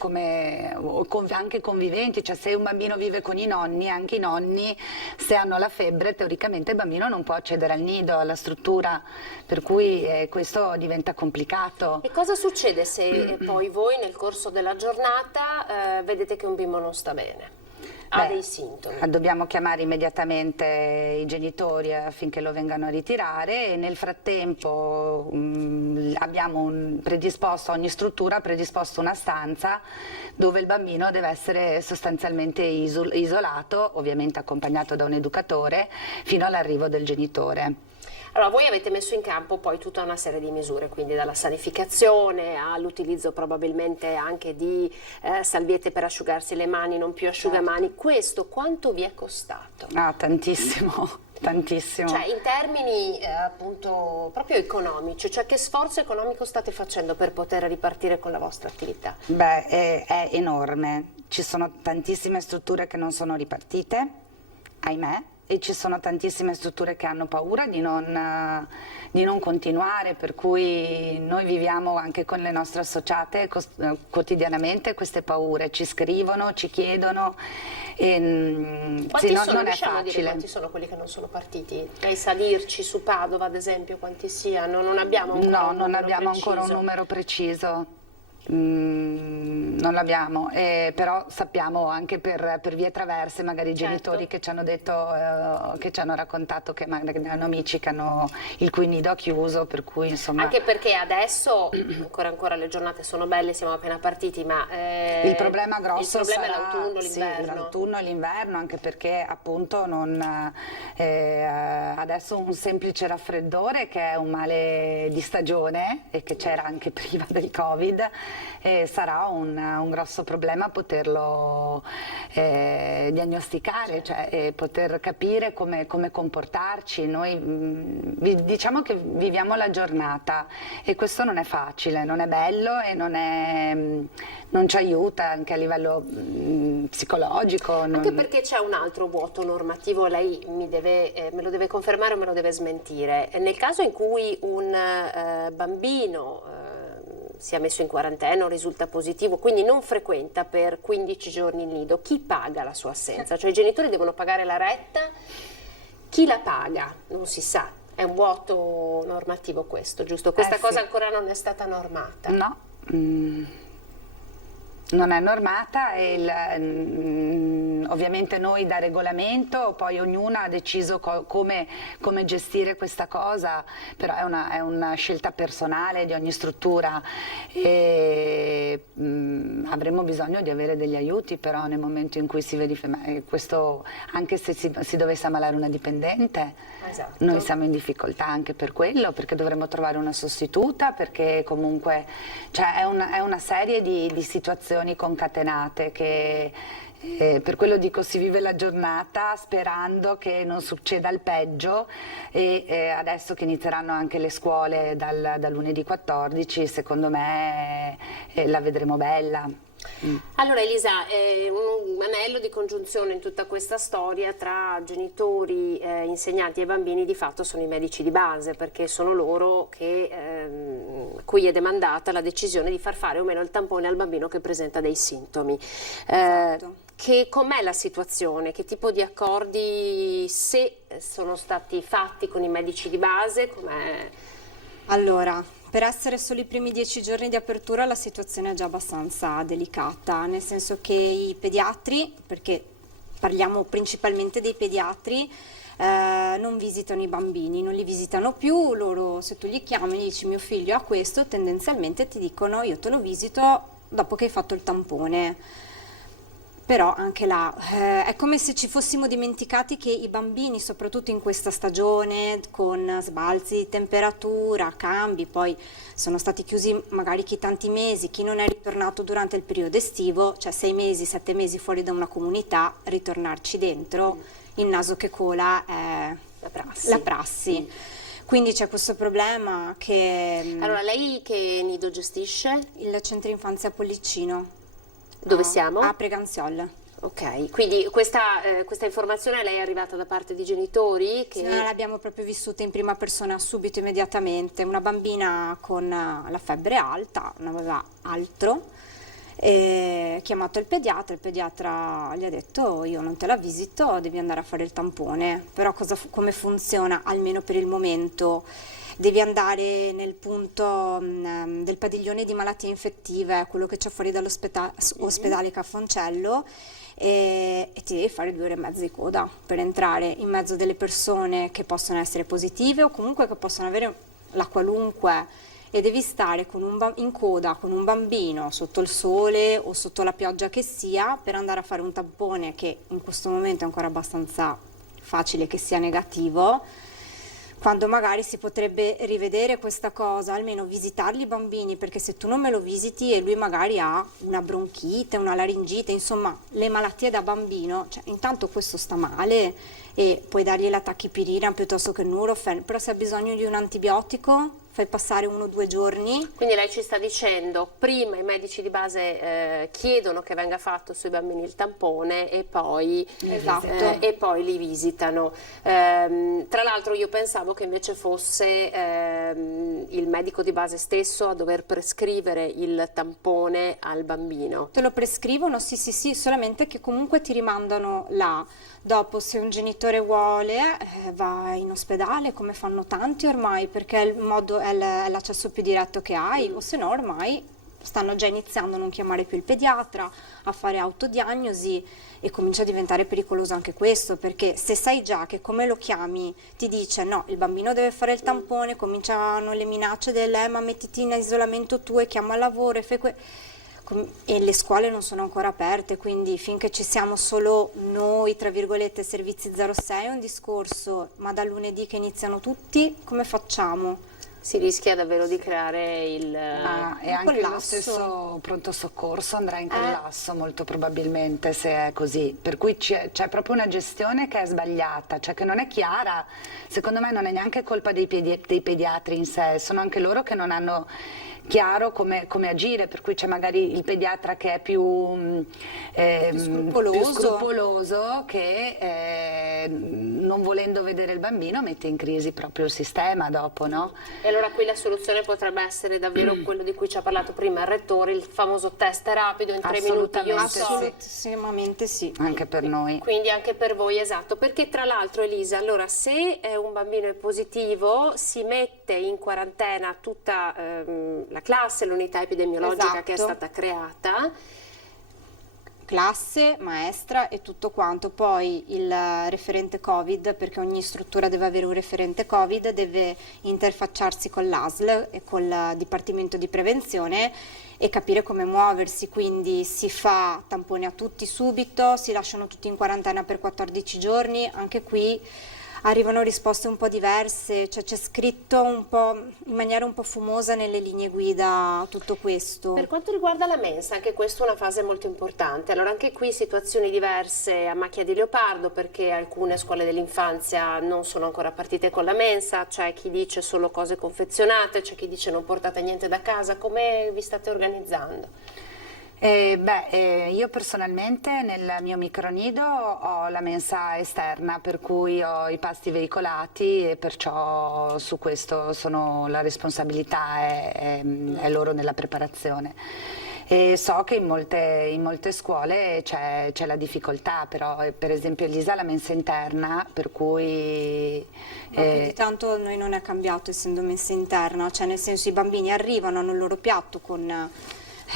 anche conviventi, cioè se un bambino vive con i nonni, anche i nonni, se hanno la febbre teoricamente il bambino non può accedere al nido, alla struttura, per cui questo diventa complicato. E cosa succede se poi voi nel corso della giornata vedete che un bimbo non sta bene? Ha dei sintomi? Dobbiamo chiamare immediatamente i genitori affinché lo vengano a ritirare, e nel frattempo abbiamo ogni struttura ha predisposto una stanza dove il bambino deve essere sostanzialmente isolato, ovviamente accompagnato da un educatore, fino all'arrivo del genitore. Allora, voi avete messo in campo poi tutta una serie di misure, quindi dalla sanificazione all'utilizzo probabilmente anche di salviette per asciugarsi le mani, non più asciugamani. Certo. Questo quanto vi è costato? Tantissimo, tantissimo. Cioè in termini appunto proprio economici, cioè che sforzo economico state facendo per poter ripartire con la vostra attività? Beh, è enorme, ci sono tantissime strutture che non sono ripartite, ahimè. e ci sono tantissime strutture che hanno paura di non continuare, per cui noi viviamo anche con le nostre associate quotidianamente queste paure, ci scrivono, ci chiedono e Quanti sono, non è riusciamo a dire facile. quanti sono quelli che non sono partiti? Lei sa dirci su Padova, ad esempio, quanti siano? Non abbiamo ancora No, un non numero abbiamo preciso. ancora un numero preciso. Non l'abbiamo, però sappiamo anche per vie traverse, magari i genitori che ci hanno detto, che ci hanno raccontato che magari hanno amici che hanno il cui nido ha chiuso, per cui insomma... Anche perché adesso ancora le giornate sono belle, siamo appena partiti, ma il problema grosso il problema sarà è l'autunno, sì, l'inverno. l'autunno e l'inverno, anche perché appunto adesso un semplice raffreddore, che è un male di stagione e che c'era anche prima del Covid, sarà un grosso problema poterlo diagnosticare, cioè poter capire come comportarci. Noi diciamo che viviamo la giornata e questo non è facile, non è bello e non ci aiuta anche a livello psicologico. Anche perché c'è un altro vuoto normativo, lei me lo deve confermare o me lo deve smentire. Nel caso in cui un bambino sia messo in quarantena o risulta positivo, quindi non frequenta per 15 giorni il nido, chi paga la sua assenza? Cioè i genitori devono pagare la retta, chi la paga? Non si sa, è un vuoto normativo questo, giusto? Questa cosa ancora non è stata normata. No, non è normata e ovviamente noi da regolamento, poi ognuno ha deciso come gestire questa cosa, però è una scelta personale di ogni struttura e avremo bisogno di avere degli aiuti però nel momento in cui si verifica questo, anche se si dovesse ammalare una dipendente. Esatto. Noi siamo in difficoltà anche per quello, perché dovremo trovare una sostituta, perché comunque cioè, è una serie di situazioni concatenate che per quello dico si vive la giornata sperando che non succeda il peggio e adesso che inizieranno anche le scuole dal lunedì 14 secondo me la vedremo bella. Allora Elisa, un anello di congiunzione in tutta questa storia tra genitori, insegnanti e bambini di fatto sono i medici di base, perché sono loro a cui è demandata la decisione di far fare o meno il tampone al bambino che presenta dei sintomi. Esatto. Com'è la situazione? Che tipo di accordi, se sono stati fatti con i medici di base? Allora, per essere solo i primi 10 giorni di apertura la situazione è già abbastanza delicata, nel senso che i pediatri, perché parliamo principalmente dei pediatri, non visitano i bambini, non li visitano più, loro se tu gli chiami e gli dici mio figlio ha questo, tendenzialmente ti dicono io te lo visito dopo che hai fatto il tampone. Però anche là è come se ci fossimo dimenticati che i bambini, soprattutto in questa stagione, con sbalzi di temperatura, cambi, poi sono stati chiusi magari chi tanti mesi, chi non è ritornato durante il periodo estivo, cioè 6 mesi, 7 mesi fuori da una comunità, ritornarci dentro, il naso che cola è la prassi. Quindi c'è questo problema che... Allora lei che nido gestisce? Il centro infanzia Pollicino. Dove siamo? A Preganziol. Ok, quindi questa informazione lei è arrivata da parte di genitori? Sì, noi l'abbiamo proprio vissuta in prima persona subito, immediatamente. Una bambina con la febbre alta, non aveva altro, e chiamato il pediatra gli ha detto io non te la visito, devi andare a fare il tampone. Però come funziona, almeno per il momento? Devi andare nel punto del padiglione di malattie infettive, quello che c'è fuori dall'ospedale Caffoncello, e ti devi fare 2 ore e mezza di coda per entrare in mezzo delle persone che possono essere positive o comunque che possono avere la qualunque, e devi stare in coda con un bambino sotto il sole o sotto la pioggia che sia per andare a fare un tampone che in questo momento è ancora abbastanza facile che sia negativo, quando magari si potrebbe rivedere questa cosa, almeno visitarli i bambini, perché se tu non me lo visiti e lui magari ha una bronchite, una laringite, insomma le malattie da bambino, cioè intanto questo sta male e puoi dargli la tachipirina piuttosto che il Nurofen, però se ha bisogno di un antibiotico fai passare 1 o 2 giorni. Quindi lei ci sta dicendo, prima i medici di base chiedono che venga fatto sui bambini il tampone e poi, Esatto. e poi li visitano. Tra l'altro io pensavo che invece fosse il medico di base stesso a dover prescrivere il tampone al bambino. Te lo prescrivono, sì, solamente che comunque ti rimandano là. Dopo, se un genitore vuole, va in ospedale, come fanno tanti ormai, perché è l'accesso più diretto che hai, o se no ormai stanno già iniziando a non chiamare più il pediatra, a fare autodiagnosi, e comincia a diventare pericoloso anche questo, perché se sai già che come lo chiami ti dice no, il bambino deve fare il tampone, cominciano le minacce ma mettiti in isolamento tu e chiama al lavoro e le scuole non sono ancora aperte, quindi finché ci siamo solo noi, tra virgolette, servizi 06 è un discorso, ma da lunedì che iniziano tutti, come facciamo? Si rischia davvero di creare e anche collasso. lo stesso pronto soccorso andrà in collasso molto probabilmente, se è così, per cui c'è proprio una gestione che è sbagliata, cioè che non è chiara. Secondo me non è neanche colpa dei pediatri in sé, sono anche loro che non hanno chiaro come agire, per cui c'è magari il pediatra che è più scrupoloso che non volendo vedere il bambino mette in crisi proprio il sistema dopo, no? E allora qui la soluzione potrebbe essere davvero quello di cui ci ha parlato prima il rettore, il famoso test rapido in 3 minuti. Assolutamente sì. Anche per noi. Quindi anche per voi, esatto, perché tra l'altro Elisa, allora se un bambino è positivo si mette in quarantena tutta la classe, l'unità epidemiologica che è stata creata. Classe, maestra e tutto quanto, poi il referente Covid, perché ogni struttura deve avere un referente Covid, deve interfacciarsi con l'ASL e col Dipartimento di Prevenzione e capire come muoversi, quindi si fa tampone a tutti subito, si lasciano tutti in quarantena per 14 giorni, anche qui arrivano risposte un po' diverse, cioè c'è scritto un po' in maniera un po' fumosa nelle linee guida tutto questo. Per quanto riguarda la mensa, anche questa è una fase molto importante. Allora anche qui situazioni diverse a macchia di leopardo, perché alcune scuole dell'infanzia non sono ancora partite con la mensa, c'è chi dice solo cose confezionate, c'è chi dice non portate niente da casa. Come vi state organizzando? Io personalmente nel mio micronido ho la mensa esterna, per cui ho i pasti veicolati e perciò su questo la responsabilità è loro nella preparazione. E so che in molte scuole c'è la difficoltà, però per esempio Elisa ha la mensa interna, per cui... Di tanto noi non è cambiato essendo mensa interna, cioè nel senso i bambini arrivano, hanno il loro piatto con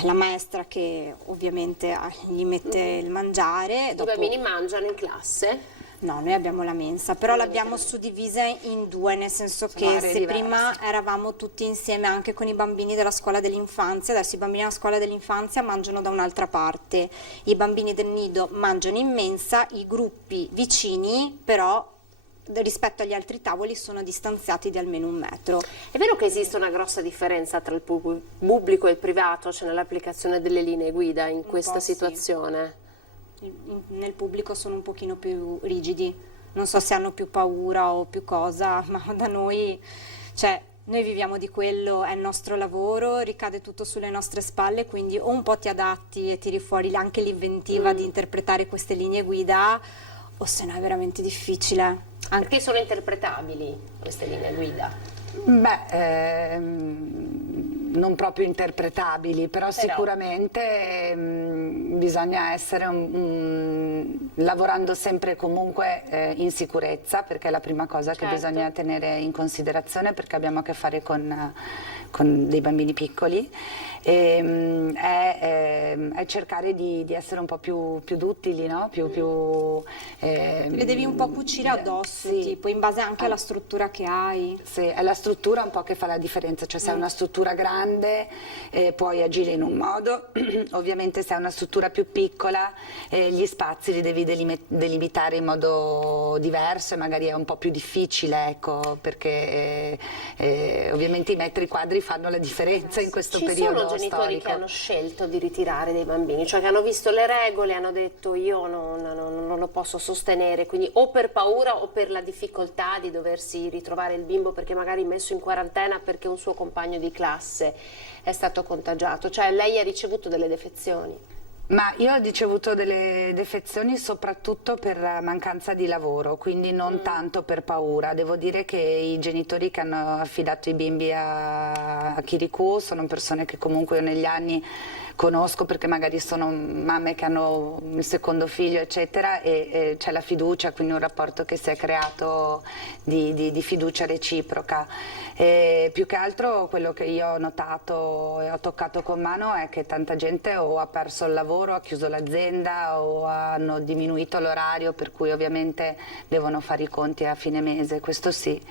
la maestra che ovviamente gli mette il mangiare. I bambini mangiano in classe? No, noi abbiamo la mensa, però l'abbiamo suddivisa in due, nel senso che se prima eravamo tutti insieme anche con i bambini della scuola dell'infanzia, adesso i bambini della scuola dell'infanzia mangiano da un'altra parte, i bambini del nido mangiano in mensa, i gruppi vicini però rispetto agli altri tavoli sono distanziati di almeno 1 metro. È vero che esiste una grossa differenza tra il pubblico e il privato, cioè nell'applicazione delle linee guida in questa situazione? Nel pubblico sono un pochino più rigidi, non so se hanno più paura o più cosa, ma da noi, cioè noi viviamo di quello, è il nostro lavoro, ricade tutto sulle nostre spalle, quindi o un po' ti adatti e tiri fuori anche l'inventiva di interpretare queste linee guida, o se no è veramente difficile. Perché sono interpretabili queste linee guida? Non proprio interpretabili, però sicuramente bisogna essere lavorando sempre comunque in sicurezza, perché è la prima cosa che bisogna tenere in considerazione, perché abbiamo a che fare con dei bambini piccoli, è cercare di essere un po' più duttili, no? Le devi un po' cucire addosso, tipo in base anche alla struttura che hai. Sì, è la struttura un po' che fa la differenza, cioè se hai una struttura grande puoi agire in un modo, ovviamente se hai una struttura più piccola gli spazi li devi delimitare in modo diverso e magari è un po' più difficile, ecco, perché ovviamente i metri quadri fanno la differenza in questo periodo. Ci sono genitori storico. che hanno scelto di ritirare dei bambini, cioè che hanno visto le regole e hanno detto io non lo posso sostenere, quindi o per paura o per la difficoltà di doversi ritrovare il bimbo perché magari messo in quarantena perché un suo compagno di classe è stato contagiato, cioè lei ha ricevuto delle defezioni? Ma io ho ricevuto delle defezioni soprattutto per mancanza di lavoro, quindi non tanto per paura. Devo dire che i genitori che hanno affidato i bimbi a Chirico sono persone che comunque io negli anni conosco perché magari sono mamme che hanno il secondo figlio eccetera e c'è la fiducia, quindi un rapporto che si è creato di fiducia reciproca. E più che altro quello che io ho notato e ho toccato con mano è che tanta gente o ha perso il lavoro, ha chiuso l'azienda o hanno diminuito l'orario per cui ovviamente devono fare i conti a fine mese, questo sì,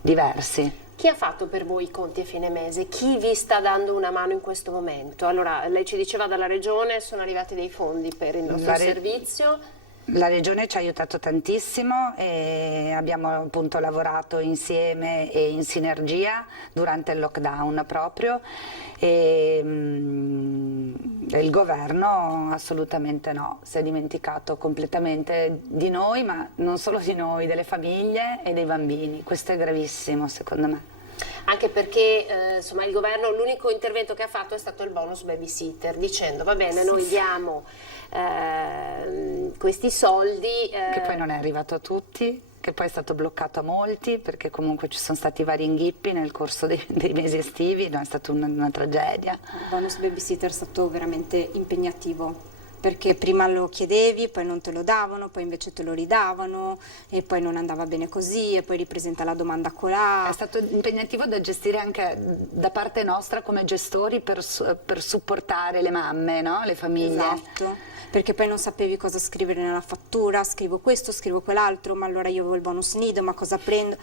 diversi. Chi ha fatto per voi i conti a fine mese? Chi vi sta dando una mano in questo momento? Allora, lei ci diceva dalla Regione sono arrivati dei fondi per il nostro servizio. La Regione ci ha aiutato tantissimo e abbiamo appunto lavorato insieme e in sinergia durante il lockdown proprio e il governo assolutamente no, si è dimenticato completamente di noi, ma non solo di noi, delle famiglie e dei bambini, questo è gravissimo secondo me. Anche perché insomma, il governo l'unico intervento che ha fatto è stato il bonus babysitter, dicendo va bene, noi diamo questi soldi. Che poi non è arrivato a tutti, che poi è stato bloccato a molti, perché comunque ci sono stati vari inghippi nel corso dei mesi estivi, no? È stata una tragedia. Il bonus babysitter è stato veramente impegnativo. Perché prima lo chiedevi, poi non te lo davano, poi invece te lo ridavano e poi non andava bene così e poi ripresenta la domanda colà. È stato impegnativo da gestire anche da parte nostra come gestori per supportare le mamme, no? Le famiglie. Esatto, perché poi non sapevi cosa scrivere nella fattura, scrivo questo, scrivo quell'altro, ma allora io avevo il bonus nido, ma cosa prendo?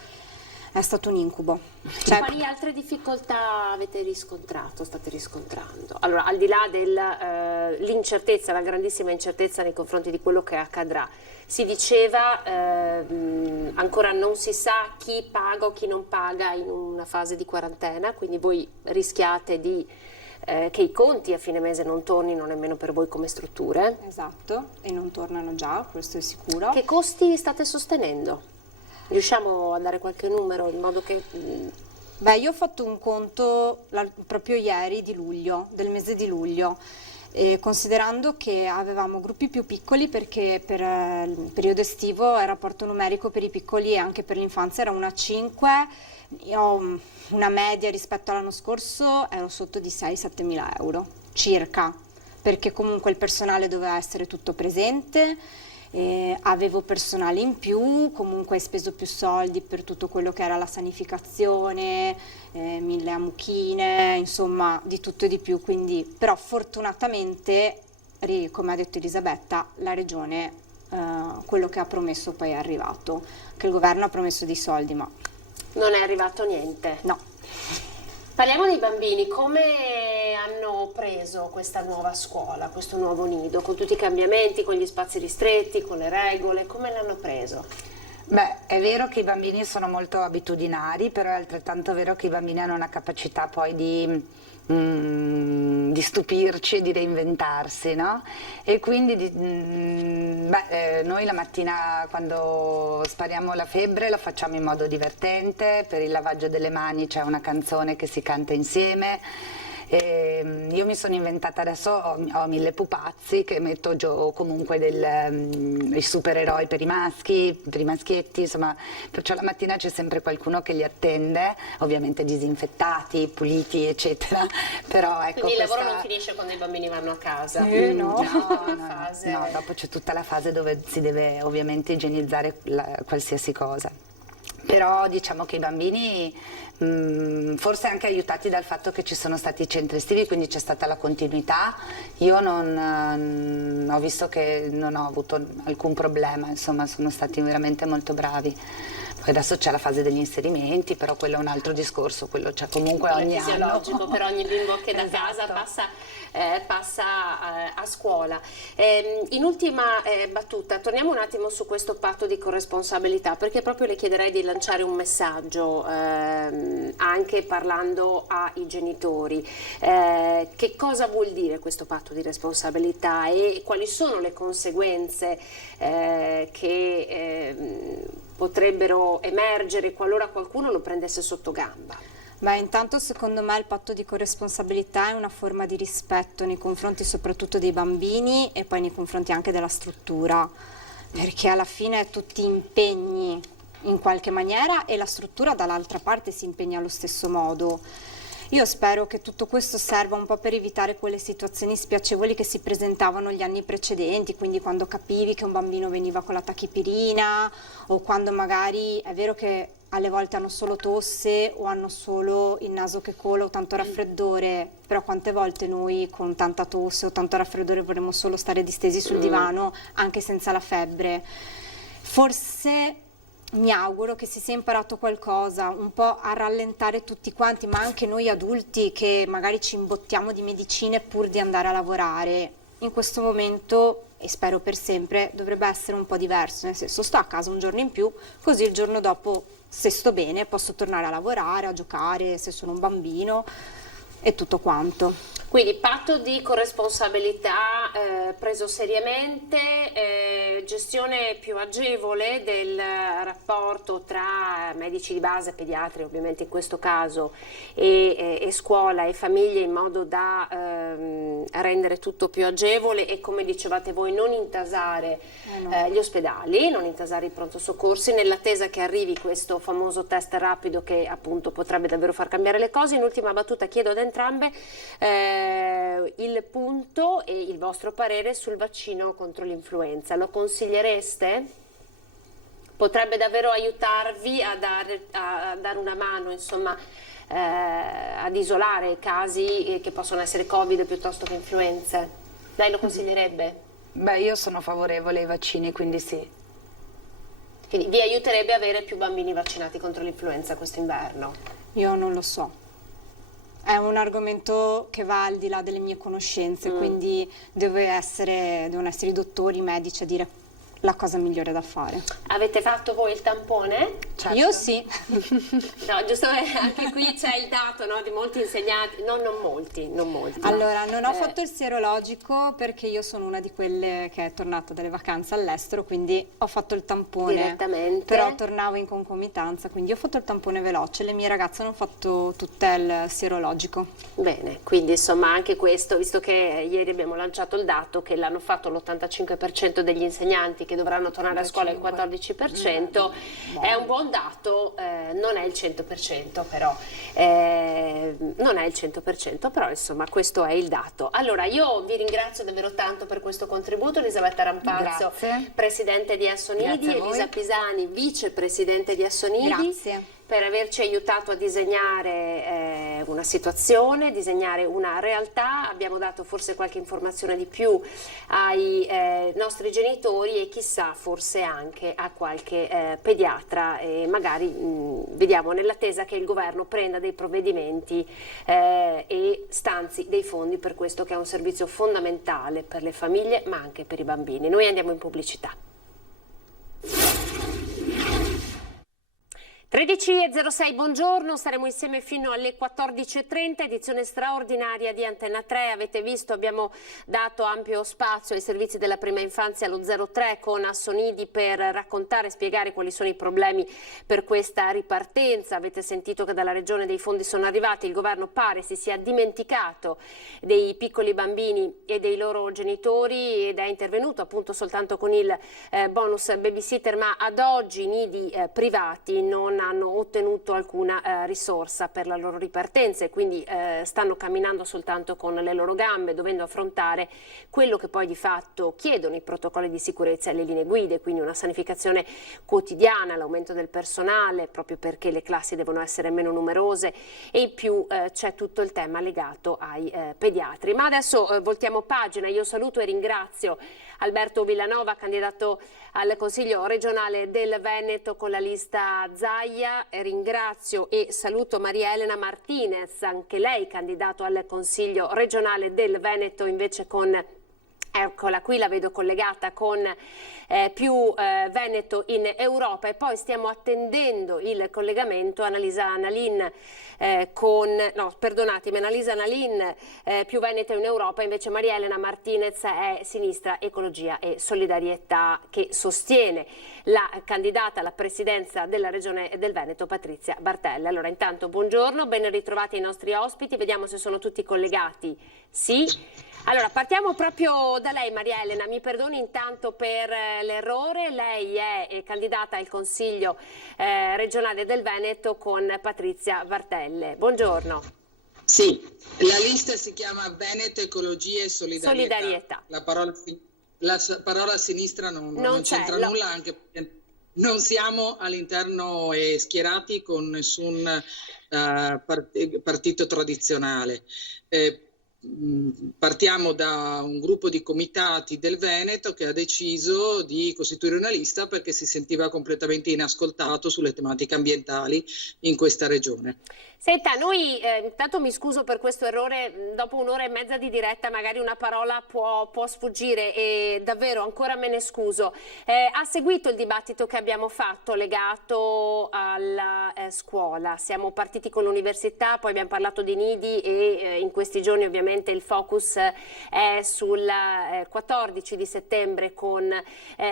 È stato un incubo. Cioè, quali altre difficoltà avete riscontrato, state riscontrando? Allora, al di là dell'incertezza, la grandissima incertezza nei confronti di quello che accadrà, si diceva ancora non si sa chi paga o chi non paga in una fase di quarantena, quindi voi rischiate che i conti a fine mese non tornino nemmeno per voi come strutture. Esatto, e non tornano già, questo è sicuro. Che costi state sostenendo? Riusciamo a dare qualche numero in modo che... Beh, io ho fatto un conto proprio ieri di luglio, del mese di luglio, considerando che avevamo gruppi più piccoli perché per il periodo estivo il rapporto numerico per i piccoli e anche per l'infanzia era 1 a 5, io ho una media rispetto all'anno scorso ero sotto di 6-7 mila euro circa, perché comunque il personale doveva essere tutto presente. Avevo personale in più, comunque hai speso più soldi per tutto quello che era la sanificazione, 1000 mucchine, insomma di tutto e di più, quindi però fortunatamente, come ha detto Elisabetta, la Regione quello che ha promesso poi è arrivato, che il governo ha promesso dei soldi ma non è arrivato niente. No. Parliamo dei bambini, come hanno preso questa nuova scuola, questo nuovo nido, con tutti i cambiamenti, con gli spazi ristretti, con le regole, come l'hanno preso? Beh, è vero che i bambini sono molto abitudinari, però è altrettanto vero che i bambini hanno una capacità poi di stupirci e di reinventarsi, no? E quindi noi la mattina quando spariamo la febbre lo facciamo in modo divertente, per il lavaggio delle mani c'è una canzone che si canta insieme. Io mi sono inventata, adesso ho 1000 pupazzi che metto giù, comunque i supereroi per i maschi, per i maschietti, insomma, perciò la mattina c'è sempre qualcuno che li attende, ovviamente disinfettati, puliti eccetera, però ecco. Quindi il lavoro non finisce quando i bambini vanno a casa? No, dopo c'è tutta la fase dove si deve ovviamente igienizzare qualsiasi cosa. Però diciamo che i bambini, forse anche aiutati dal fatto che ci sono stati i centri estivi, quindi c'è stata la continuità, io ho visto che non ho avuto alcun problema, insomma sono stati veramente molto bravi. Adesso c'è la fase degli inserimenti, però quello è un altro discorso, quello c'è comunque ogni anno. È fisiologico per ogni bimbo che da casa passa a scuola. In ultima battuta, torniamo un attimo su questo patto di corresponsabilità, perché proprio le chiederei di lanciare un messaggio anche parlando ai genitori. Che cosa vuol dire questo patto di responsabilità e quali sono le conseguenze che potrebbero emergere qualora qualcuno lo prendesse sotto gamba? Beh, intanto secondo me il patto di corresponsabilità è una forma di rispetto nei confronti soprattutto dei bambini e poi nei confronti anche della struttura, perché alla fine tutti impegni in qualche maniera e la struttura dall'altra parte si impegna allo stesso modo. Io spero che tutto questo serva un po' per evitare quelle situazioni spiacevoli che si presentavano gli anni precedenti, quindi quando capivi che un bambino veniva con la tachipirina o quando magari è vero che alle volte hanno solo tosse o hanno solo il naso che cola o tanto raffreddore, però quante volte noi con tanta tosse o tanto raffreddore vorremmo solo stare distesi sul divano anche senza la febbre. Forse mi auguro che si sia imparato qualcosa, un po' a rallentare tutti quanti, ma anche noi adulti che magari ci imbottiamo di medicine pur di andare a lavorare. In questo momento, e spero per sempre, dovrebbe essere un po' diverso, nel senso sto a casa un giorno in più, così il giorno dopo, se sto bene, posso tornare a lavorare, a giocare, se sono un bambino e tutto quanto. Quindi patto di corresponsabilità preso seriamente, gestione più agevole del rapporto tra medici di base, pediatri ovviamente in questo caso, e scuola e famiglie in modo da rendere tutto più agevole e, come dicevate voi, non intasare gli ospedali, non intasare i pronto soccorsi nell'attesa che arrivi questo famoso test rapido che appunto potrebbe davvero far cambiare le cose. In ultima battuta chiedo ad entrambe il punto e il vostro parere sul vaccino contro l'influenza. Lo consigliereste? Potrebbe davvero aiutarvi a dare una mano, insomma, ad isolare i casi che possono essere Covid piuttosto che influenze? Lei lo consiglierebbe? Beh, io sono favorevole ai vaccini, quindi sì. Quindi vi aiuterebbe avere più bambini vaccinati contro l'influenza quest'inverno? Io non lo so. È un argomento che va al di là delle mie conoscenze, quindi devono essere i dottori, i medici a dire la cosa migliore da fare. Avete fatto voi il tampone? Certo. Io sì. No, giusto, anche qui c'è il dato, no, di molti insegnanti, non molti. Allora, non ho fatto il sierologico perché io sono una di quelle che è tornata dalle vacanze all'estero, quindi ho fatto il tampone. Direttamente? Però tornavo in concomitanza, quindi ho fatto il tampone veloce. Le mie ragazze hanno fatto tutto il sierologico. Bene, quindi insomma anche questo, visto che ieri abbiamo lanciato il dato che l'hanno fatto l'85% degli insegnanti che dovranno tornare a scuola il 14%, è un buon dato, non è il 100% però, non è il 100%, però insomma questo è il dato. Allora io vi ringrazio davvero tanto per questo contributo, Elisabetta Rampazzo, presidente di Assonidi, Elisa Pisani, vicepresidente di Assonidi. Grazie. Per averci aiutato a disegnare una situazione, disegnare una realtà. Abbiamo dato forse qualche informazione di più ai nostri genitori e chissà forse anche a qualche pediatra, e magari vediamo nell'attesa che il governo prenda dei provvedimenti e stanzi dei fondi per questo che è un servizio fondamentale per le famiglie ma anche per i bambini. Noi andiamo in pubblicità. 13.06, buongiorno, saremo insieme fino alle 14.30, edizione straordinaria di Antenna 3. Avete visto, abbiamo dato ampio spazio ai servizi della prima infanzia allo 03 con Assonidi per raccontare e spiegare quali sono i problemi per questa ripartenza. Avete sentito che dalla Regione dei fondi sono arrivati, il governo pare si sia dimenticato dei piccoli bambini e dei loro genitori ed è intervenuto appunto soltanto con il bonus babysitter, ma ad oggi i nidi privati non hanno hanno ottenuto alcuna risorsa per la loro ripartenza e quindi stanno camminando soltanto con le loro gambe, dovendo affrontare quello che poi di fatto chiedono i protocolli di sicurezza e le linee guida, quindi una sanificazione quotidiana, l'aumento del personale proprio perché le classi devono essere meno numerose e in più c'è tutto il tema legato ai pediatri. Ma adesso voltiamo pagina, io saluto e ringrazio Alberto Villanova, candidato al Consiglio regionale del Veneto con la lista Zaia. Ringrazio e saluto Maria Elena Martinez, anche lei candidato al Consiglio regionale del Veneto invece con... Eccola, qui la vedo collegata con più Veneto in Europa e poi stiamo attendendo il collegamento Annalisa Nalin Annalisa Nalin più Veneto in Europa, invece Maria Elena Martinez è Sinistra, Ecologia e Solidarietà che sostiene la candidata alla presidenza della Regione del Veneto Patrizia Bartella. Allora intanto buongiorno, ben ritrovati ai nostri ospiti, vediamo se sono tutti collegati. Sì. Allora, partiamo proprio da lei, Maria Elena. Mi perdoni intanto per l'errore. Lei è candidata al Consiglio regionale del Veneto con Patrizia Bartelle. Buongiorno. Sì, la lista si chiama Veneto, Ecologia e Solidarietà. La parola a sinistra non c'entra nulla, anche perché non siamo all'interno e schierati con nessun partito tradizionale. Partiamo da un gruppo di comitati del Veneto che ha deciso di costituire una lista perché si sentiva completamente inascoltato sulle tematiche ambientali in questa regione. Senta, noi intanto mi scuso per questo errore, dopo un'ora e mezza di diretta magari una parola può sfuggire e davvero ancora me ne scuso. Ha seguito il dibattito che abbiamo fatto legato alla scuola, siamo partiti con l'università, poi abbiamo parlato dei nidi e in questi giorni ovviamente il focus è sul 14 di settembre con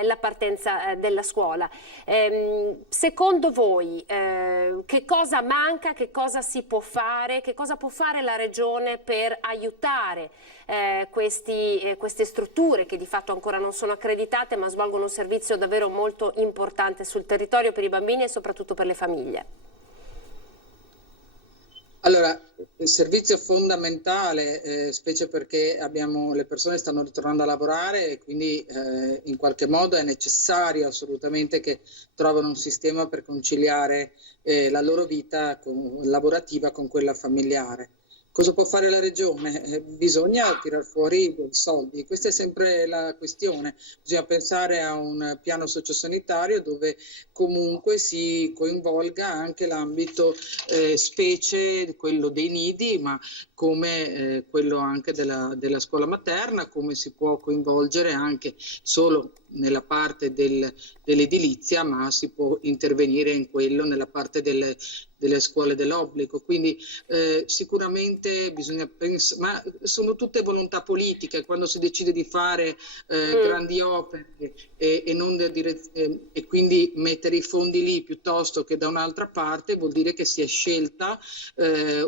la partenza della scuola. Secondo voi che cosa manca, che cosa si può fare, che cosa può fare la Regione per aiutare queste strutture che di fatto ancora non sono accreditate ma svolgono un servizio davvero molto importante sul territorio per i bambini e soprattutto per le famiglie? Allora, il servizio fondamentale, specie perché le persone stanno ritornando a lavorare e quindi in qualche modo è necessario assolutamente che trovino un sistema per conciliare la loro vita lavorativa con quella familiare. Cosa può fare la Regione? Bisogna tirar fuori dei soldi, questa è sempre la questione. Bisogna pensare a un piano sociosanitario dove comunque si coinvolga anche l'ambito specie, quello dei nidi, ma come quello anche della scuola materna, come si può coinvolgere anche solo nella parte dell'edilizia, ma si può intervenire in quello nella parte delle scuole dell'obbligo. Quindi sicuramente bisogna pensare, ma sono tutte volontà politiche, quando si decide di fare grandi opere e quindi mettere i fondi lì piuttosto che da un'altra parte, vuol dire che si è scelta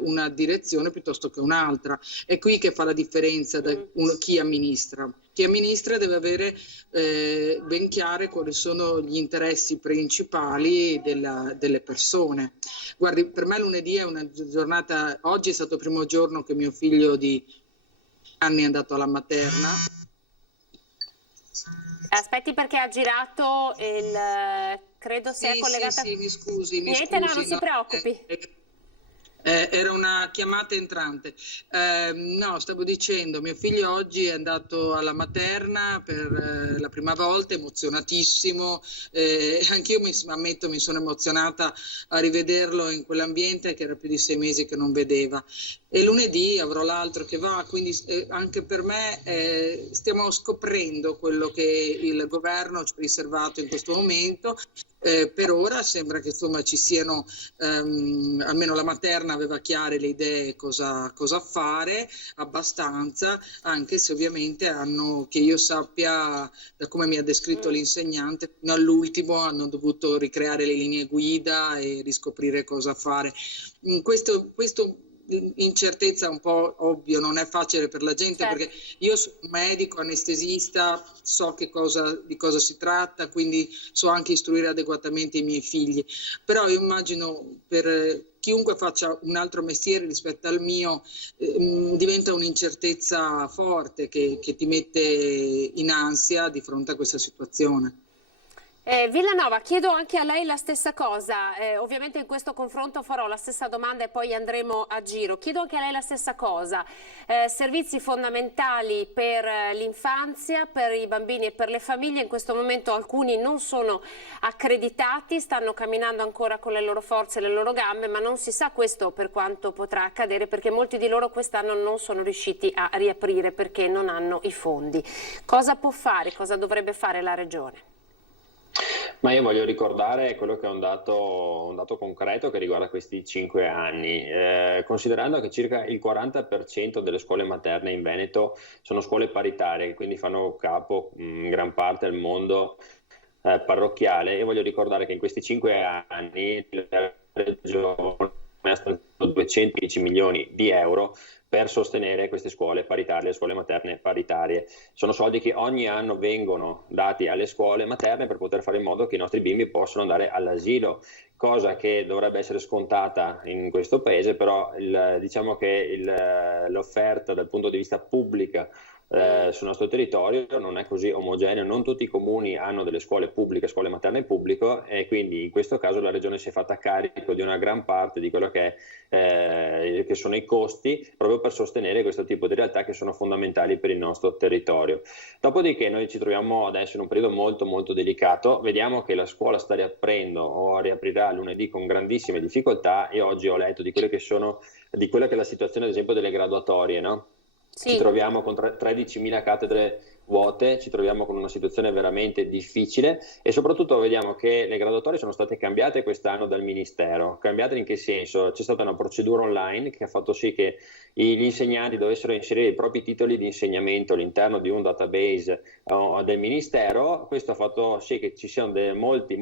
una direzione piuttosto che un'altra. È qui che fa la differenza da chi amministra. Chi amministra deve avere ben chiare quali sono gli interessi principali delle persone. Guardi, per me lunedì è una giornata, oggi è stato il primo giorno che mio figlio di anni è andato alla materna. Aspetti perché ha girato credo sia collegata... Sì, mi scusi. Niente, no, non si preoccupi. Era una chiamata entrante. No, stavo dicendo, mio figlio oggi è andato alla materna per la prima volta, emozionatissimo. Anch'io ammetto, mi sono emozionata a rivederlo in quell'ambiente che era più di 6 mesi che non vedeva. E lunedì avrò l'altro che va, quindi anche per me stiamo scoprendo quello che il governo ci ha riservato in questo momento. Per ora sembra che insomma ci siano, almeno la materna aveva chiare le idee cosa fare, abbastanza, anche se ovviamente hanno, che io sappia, da come mi ha descritto l'insegnante, fino all'ultimo hanno dovuto ricreare le linee guida e riscoprire cosa fare. Questo incertezza un po' ovvio, non è facile per la gente, Certo. perché io sono medico, anestesista, so di cosa si tratta, quindi so anche istruire adeguatamente i miei figli, però io immagino per chiunque faccia un altro mestiere rispetto al mio, diventa un'incertezza forte che ti mette in ansia di fronte a questa situazione. Villanova, chiedo anche a lei la stessa cosa, ovviamente in questo confronto farò la stessa domanda e poi andremo a giro. Chiedo anche a lei la stessa cosa, servizi fondamentali per l'infanzia, per i bambini e per le famiglie, in questo momento alcuni non sono accreditati, stanno camminando ancora con le loro forze e le loro gambe, ma non si sa questo per quanto potrà accadere, perché molti di loro quest'anno non sono riusciti a riaprire perché non hanno i fondi. Cosa può fare, cosa dovrebbe fare la Regione? Ma io voglio ricordare quello che è un dato concreto che riguarda questi 5 anni, considerando che circa il 40% delle scuole materne in Veneto sono scuole paritarie, quindi fanno capo in gran parte al mondo parrocchiale, e voglio ricordare che in questi 5 anni la Regione ha stanziato 210 milioni di euro per sostenere queste scuole paritarie, le scuole materne paritarie. Sono soldi che ogni anno vengono dati alle scuole materne per poter fare in modo che i nostri bimbi possano andare all'asilo, cosa che dovrebbe essere scontata in questo paese, però diciamo che l'offerta dal punto di vista pubblica sul nostro territorio non è così omogeneo, non tutti i comuni hanno delle scuole pubbliche, scuole materne in pubblico, e quindi in questo caso la Regione si è fatta carico di una gran parte di quello che sono i costi, proprio per sostenere questo tipo di realtà che sono fondamentali per il nostro territorio. Dopodiché noi ci troviamo adesso in un periodo molto molto delicato, vediamo che la scuola sta riaprendo o riaprirà lunedì con grandissime difficoltà, e oggi ho letto di quella che è la situazione ad esempio delle graduatorie, no? Sì. Ci troviamo con 13.000 cattedre vuote, ci troviamo con una situazione veramente difficile, e soprattutto vediamo che le graduatorie sono state cambiate quest'anno dal Ministero. Cambiate in che senso? C'è stata una procedura online che ha fatto sì che gli insegnanti dovessero inserire i propri titoli di insegnamento all'interno di un database del Ministero. Questo ha fatto sì che ci siano molti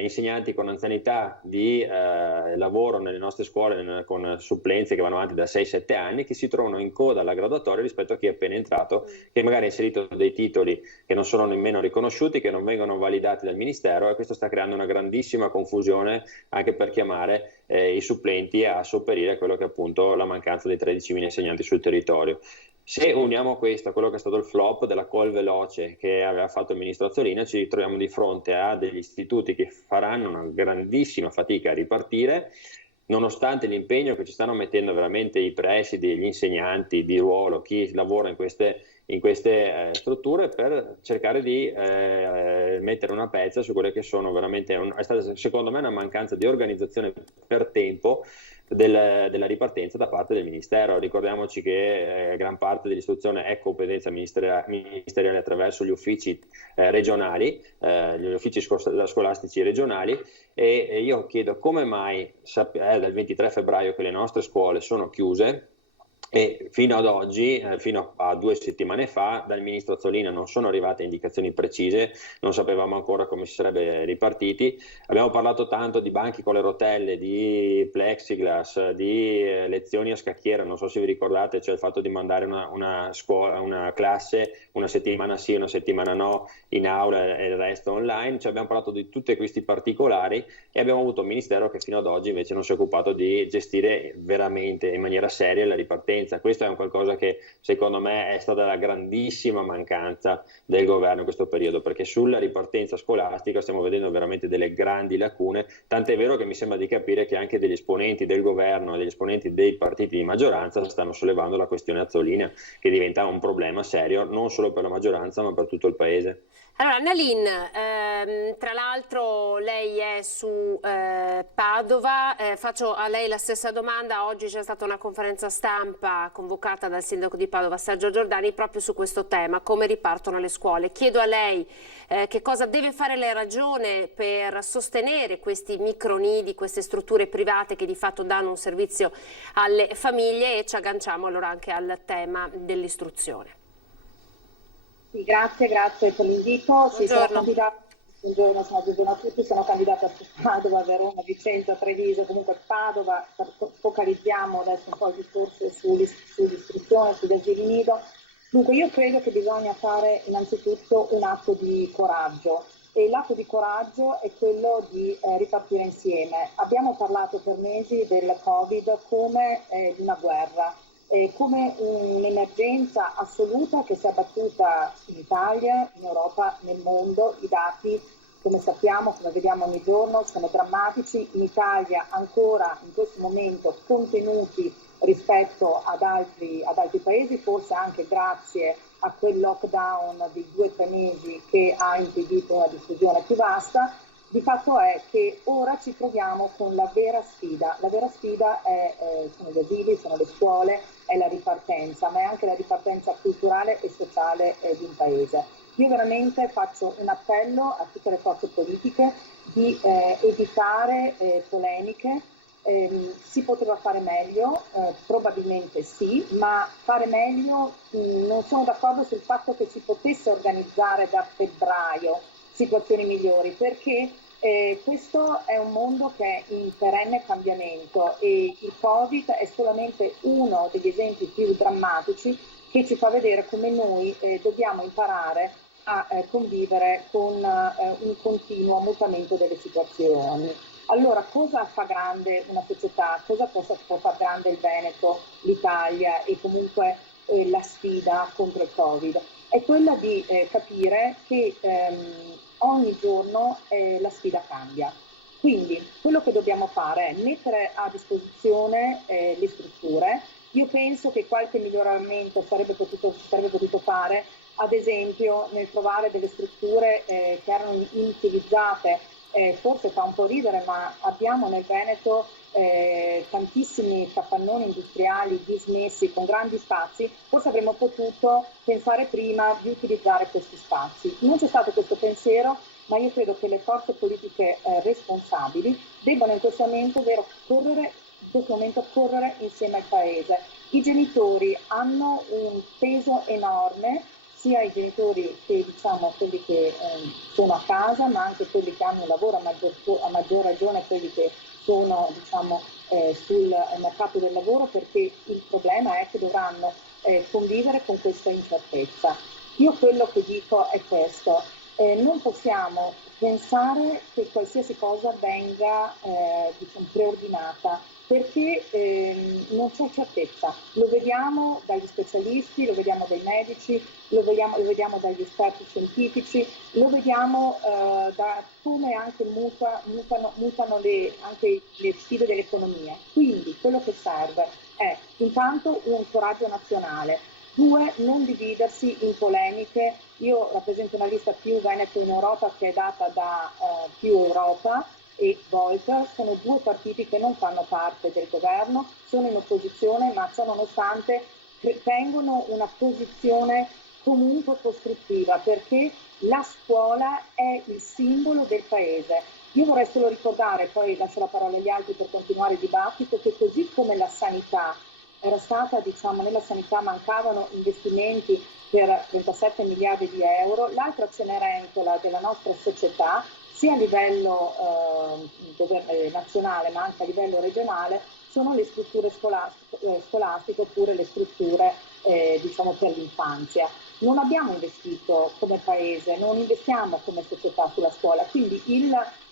insegnanti con anzianità di lavoro nelle nostre scuole con supplenze che vanno avanti da 6-7 anni, che si trovano in coda alla graduatoria rispetto a chi è appena entrato, che magari ha inserito dei titoli che non sono nemmeno riconosciuti, che non vengono validati dal Ministero, e questo sta creando una grandissima confusione anche per chiamare i supplenti a sopperire a quello che è appunto la mancanza dei 13.000 insegnanti sul territorio. Se uniamo questo a quello che è stato il flop della call veloce che aveva fatto il ministro Azzolina, ci troviamo di fronte a degli istituti che faranno una grandissima fatica a ripartire, nonostante l'impegno che ci stanno mettendo veramente i presidi, gli insegnanti di ruolo, chi lavora in queste strutture, per cercare di mettere una pezza su quelle che sono veramente, è stata secondo me una mancanza di organizzazione per tempo della ripartenza da parte del Ministero. Ricordiamoci che gran parte dell'istruzione è competenza ministeriale attraverso gli uffici regionali, gli uffici scolastici regionali, e io chiedo come mai dal 23 febbraio che le nostre scuole sono chiuse, e fino ad oggi, fino a 2 settimane fa, dal ministro Azzolina non sono arrivate indicazioni precise, non sapevamo ancora come si sarebbe ripartiti. Abbiamo parlato tanto di banchi con le rotelle, di plexiglass, di lezioni a scacchiera, non so se vi ricordate, cioè il fatto di mandare una classe una settimana sì, una settimana no in aula e il resto online. Cioè abbiamo parlato di tutti questi particolari, e abbiamo avuto un ministero che fino ad oggi invece non si è occupato di gestire veramente in maniera seria la ripartenza. Questo è un qualcosa che secondo me è stata la grandissima mancanza del governo in questo periodo, perché sulla ripartenza scolastica stiamo vedendo veramente delle grandi lacune, tant'è vero che mi sembra di capire che anche degli esponenti del governo e degli esponenti dei partiti di maggioranza stanno sollevando la questione Azzolina, che diventa un problema serio non solo per la maggioranza ma per tutto il paese. Allora, Nalin, tra l'altro lei è su Padova, faccio a lei la stessa domanda. Oggi c'è stata una conferenza stampa convocata dal sindaco di Padova, Sergio Giordani, proprio su questo tema, come ripartono le scuole. Chiedo a lei che cosa deve fare la Regione per sostenere questi micronidi, queste strutture private che di fatto danno un servizio alle famiglie, e ci agganciamo allora anche al tema dell'istruzione. Sì, grazie per l'invito. Sì, buongiorno a tutti, sono candidata su Padova, Verona, Vicenza, Treviso, comunque Padova, focalizziamo adesso un po' il discorso sull'istruzione, sugli asili nido. Dunque io credo che bisogna fare innanzitutto un atto di coraggio e l'atto di coraggio è quello di ripartire insieme. Abbiamo parlato per mesi del Covid come di una guerra, come un'emergenza assoluta che si è abbattuta in Italia, in Europa, nel mondo. I dati, come sappiamo, come vediamo ogni giorno, sono drammatici. In Italia ancora in questo momento contenuti rispetto ad altri paesi, forse anche grazie a quel lockdown di 2 o 3 mesi che ha impedito una diffusione più vasta. Di fatto è che ora ci troviamo con la vera sfida. La vera sfida sono gli asili, sono le scuole, è la ripartenza, ma è anche la ripartenza culturale e sociale di un paese. Io veramente faccio un appello a tutte le forze politiche di evitare polemiche. Si poteva fare meglio, probabilmente sì, ma fare meglio non sono d'accordo sul fatto che si potesse organizzare da febbraio situazioni migliori, perché questo è un mondo che è in perenne cambiamento e il Covid è solamente uno degli esempi più drammatici che ci fa vedere come noi dobbiamo imparare a convivere con un continuo mutamento delle situazioni. Allora, cosa fa grande una società? Cosa può far grande il Veneto, l'Italia e comunque la sfida contro il Covid? È quella di capire che ogni giorno la sfida cambia. Quindi quello che dobbiamo fare è mettere a disposizione le strutture. Io penso che qualche miglioramento sarebbe potuto fare, ad esempio nel trovare delle strutture che erano inutilizzate. Forse fa un po' ridere, ma abbiamo nel Veneto tantissimi capannoni industriali dismessi con grandi spazi. Forse avremmo potuto pensare prima di utilizzare questi spazi. Non c'è stato questo pensiero, ma io credo che le forze politiche responsabili debbano in questo momento correre insieme al Paese. I genitori hanno un peso enorme, sia i genitori che quelli che sono a casa, ma anche quelli che hanno un lavoro, a maggior ragione quelli che sono sul mercato del lavoro, perché il problema è che dovranno convivere con questa incertezza. Io quello che dico è questo: non possiamo pensare che qualsiasi cosa venga preordinata, perché non c'è certezza. Lo vediamo dagli specialisti, lo vediamo dai medici, lo vediamo dagli esperti scientifici, lo vediamo da come anche mutano anche le sfide dell'economia. Quindi quello che serve è intanto un coraggio nazionale, 2, non dividersi in polemiche. Io rappresento una lista più Veneto in Europa, che è data da Più Europa e Volt. Sono 2 partiti che non fanno parte del governo, sono in opposizione, ma ciò nonostante tengono una posizione comunque costruttiva, perché la scuola è il simbolo del paese. Io vorrei solo ricordare, poi lascio la parola agli altri per continuare il dibattito, che così come la sanità era stata, nella sanità mancavano investimenti per 37 miliardi di euro, l'altra cenerentola della nostra società, sia a livello nazionale ma anche a livello regionale, sono le strutture scolastiche oppure le strutture per l'infanzia. Non abbiamo investito come paese, non investiamo come società sulla scuola, quindi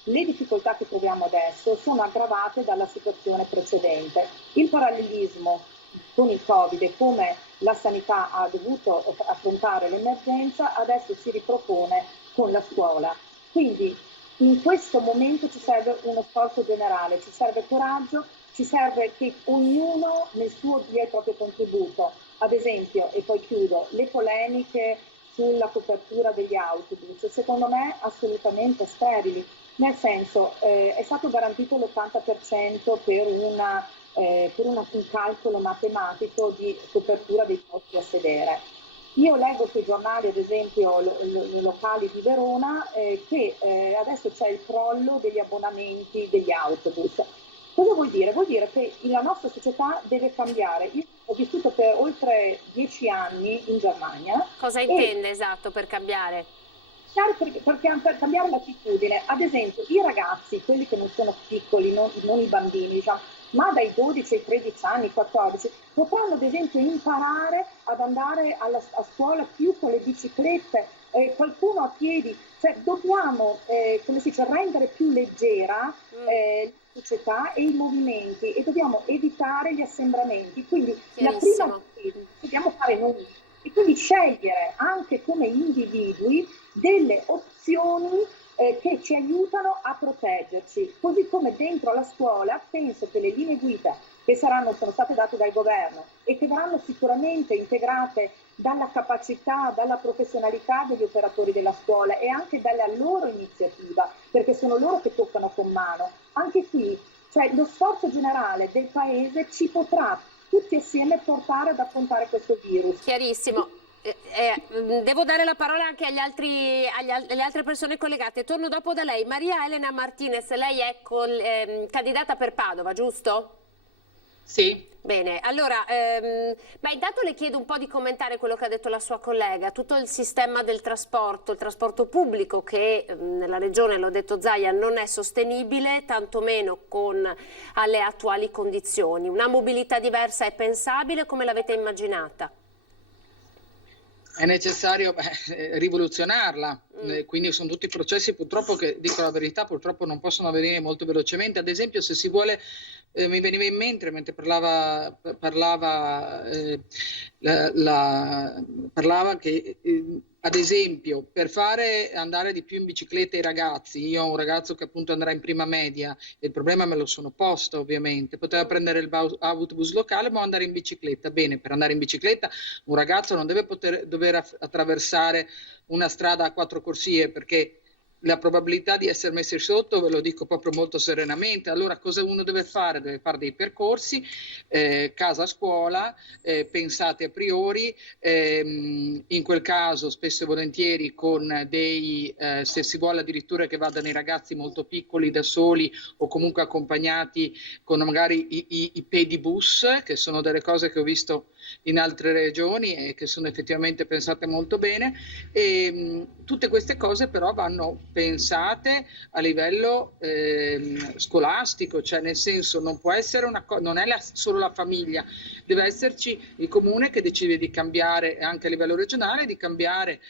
le difficoltà che troviamo adesso sono aggravate dalla situazione precedente. Il parallelismo con il Covid e come la sanità ha dovuto affrontare l'emergenza adesso si ripropone con la scuola. Quindi in questo momento ci serve uno sforzo generale, ci serve coraggio, ci serve che ognuno nel suo dia il proprio contributo. Ad esempio, e poi chiudo, le polemiche sulla copertura degli autobus, secondo me assolutamente sterili, nel senso è stato garantito l'80% per un calcolo matematico di copertura dei posti a sedere. Io leggo sui giornali, ad esempio, locali di Verona, che adesso c'è il crollo degli abbonamenti degli autobus. Cosa vuol dire? Vuol dire che la nostra società deve cambiare. Io ho vissuto per oltre 10 anni in Germania. Cosa intende esatto per cambiare? per cambiare l'attitudine. Ad esempio, i ragazzi, quelli che non sono piccoli, non i bambini, diciamo, ma dai 12 ai 13 anni, 14, potranno ad esempio imparare ad andare a scuola più con le biciclette, qualcuno a piedi, cioè dobbiamo come si dice, rendere più leggera la società e i movimenti, e dobbiamo evitare gli assembramenti. Quindi la prima cosa dobbiamo fare noi, e quindi scegliere anche come individui delle opzioni che ci aiutano a proteggerci, così come dentro la scuola penso che le linee guida che sono state date dal governo e che verranno sicuramente integrate dalla capacità, dalla professionalità degli operatori della scuola e anche dalla loro iniziativa, perché sono loro che toccano con mano. Anche qui, cioè, lo sforzo generale del Paese ci potrà tutti assieme portare ad affrontare questo virus. Chiarissimo. Devo dare la parola anche alle altre persone collegate. Torno dopo da lei. Maria Elena Martinez, lei è candidata per Padova, giusto? Sì. Bene, allora, ma intanto le chiedo un po' di commentare quello che ha detto la sua collega, tutto il sistema del trasporto, il trasporto pubblico che nella regione, l'ho detto Zaia, non è sostenibile, tantomeno alle attuali condizioni. Una mobilità diversa è pensabile? Come l'avete immaginata? È necessario rivoluzionarla, quindi sono tutti processi purtroppo che, dico la verità, purtroppo non possono avvenire molto velocemente. Ad esempio, se si vuole, mi veniva in mente mentre parlava che ad esempio per fare andare di più in bicicletta i ragazzi, io ho un ragazzo che appunto andrà in prima media e il problema me lo sono posto ovviamente, poteva prendere il autobus locale ma andare in bicicletta. Bene, per andare in bicicletta un ragazzo non deve dover attraversare una strada a 4 corsie, perché la probabilità di essere messi sotto, ve lo dico proprio molto serenamente. Allora cosa uno deve fare? Deve fare dei percorsi, casa-scuola, pensati a priori, in quel caso spesso e volentieri con se si vuole addirittura che vadano i ragazzi molto piccoli da soli o comunque accompagnati con magari i pedibus, che sono delle cose che ho visto in altre regioni e che sono effettivamente pensate molto bene. E tutte queste cose però vanno pensate a livello scolastico, cioè nel senso non può essere non è solo la famiglia, deve esserci il comune che decide di cambiare, anche a livello regionale, di cambiare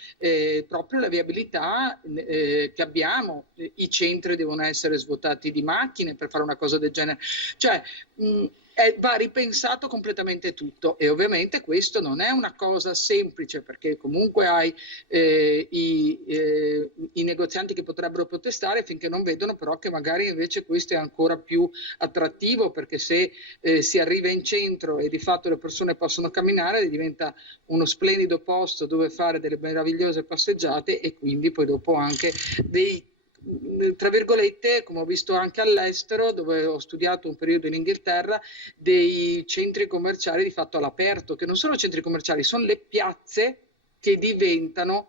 proprio la viabilità che abbiamo. I centri devono essere svuotati di macchine per fare una cosa del genere, cioè va ripensato completamente tutto, e ovviamente questo non è una cosa semplice, perché comunque hai i negozianti che potrebbero protestare finché non vedono però che magari invece questo è ancora più attrattivo, perché se si arriva in centro e di fatto le persone possono camminare, diventa uno splendido posto dove fare delle meravigliose passeggiate e quindi poi dopo anche dei, tra virgolette, come ho visto anche all'estero, dove ho studiato un periodo in Inghilterra, dei centri commerciali di fatto all'aperto, che non sono centri commerciali, sono le piazze che diventano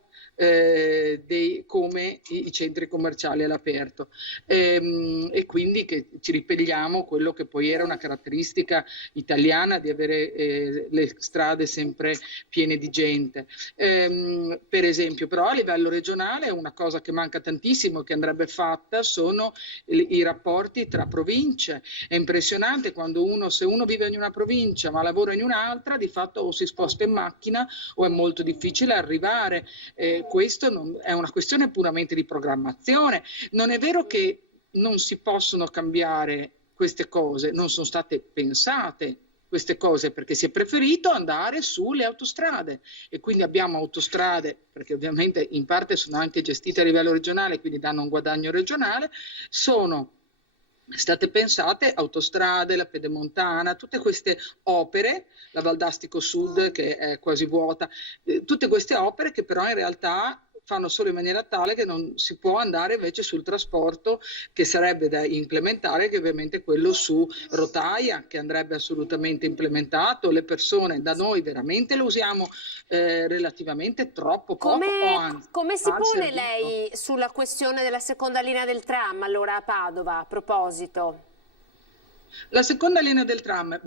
come i centri commerciali all'aperto, e quindi che ci ripelliamo quello che poi era una caratteristica italiana di avere le strade sempre piene di gente. Per esempio, però a livello regionale una cosa che manca tantissimo, che andrebbe fatta, sono i rapporti tra province. È impressionante quando se uno vive in una provincia ma lavora in un'altra, di fatto o si sposta in macchina o è molto difficile arrivare. Questo è una questione puramente di programmazione. Non è vero che non si possono cambiare queste cose, non sono state pensate queste cose, perché si è preferito andare sulle autostrade, e quindi abbiamo autostrade, perché ovviamente in parte sono anche gestite a livello regionale, quindi danno un guadagno regionale, sono state pensate autostrade, la Pedemontana, tutte queste opere, la Valdastico Sud che è quasi vuota, tutte queste opere che però in realtà fanno solo in maniera tale che non si può andare invece sul trasporto che sarebbe da implementare, che ovviamente è quello su rotaia, che andrebbe assolutamente implementato. Le persone da noi veramente lo usiamo relativamente troppo poco. Come si pone lei sulla questione della seconda linea del tram allora a Padova, a proposito? La seconda linea del tram,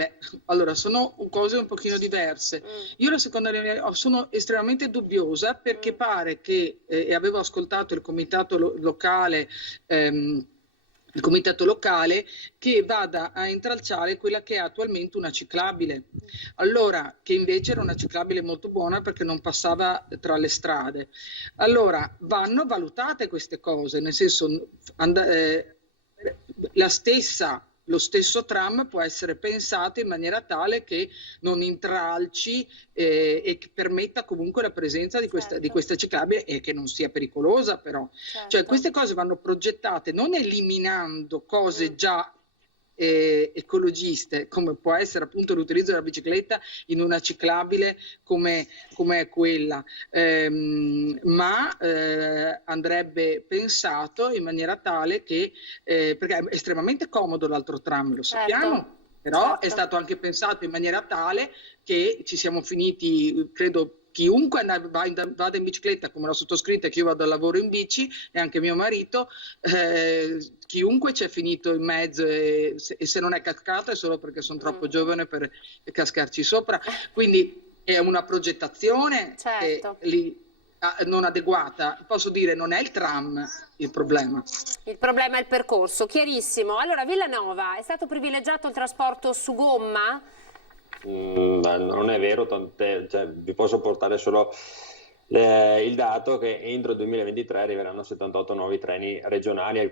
allora sono cose un pochino diverse. Io la seconda linea sono estremamente dubbiosa perché pare che, e avevo ascoltato il comitato locale, che vada a intralciare quella che è attualmente una ciclabile. Allora, che invece era una ciclabile molto buona perché non passava tra le strade. Allora, vanno valutate queste cose, nel senso, lo stesso tram può essere pensato in maniera tale che non intralci e che permetta comunque la presenza di questa ciclabile e che non sia pericolosa però. Cioè queste cose vanno progettate non eliminando cose già ecologiste, come può essere appunto l'utilizzo della bicicletta in una ciclabile come è quella, ma andrebbe pensato in maniera tale che, perché è estremamente comodo l'altro tram, lo sappiamo, però è stato anche pensato in maniera tale che ci siamo finiti, credo, chiunque vada in bicicletta, come l'ho sottoscritta, che io vado al lavoro in bici, e anche mio marito, chiunque ci è finito in mezzo e se non è cascato è solo perché sono troppo giovane per cascarci sopra. Quindi è una progettazione non adeguata. Posso dire, non è il tram il problema. Il problema è il percorso, chiarissimo. Allora, Villanova, è stato privilegiato il trasporto su gomma? Non è vero, vi posso portare solo il dato che entro il 2023 arriveranno 78 nuovi treni regionali,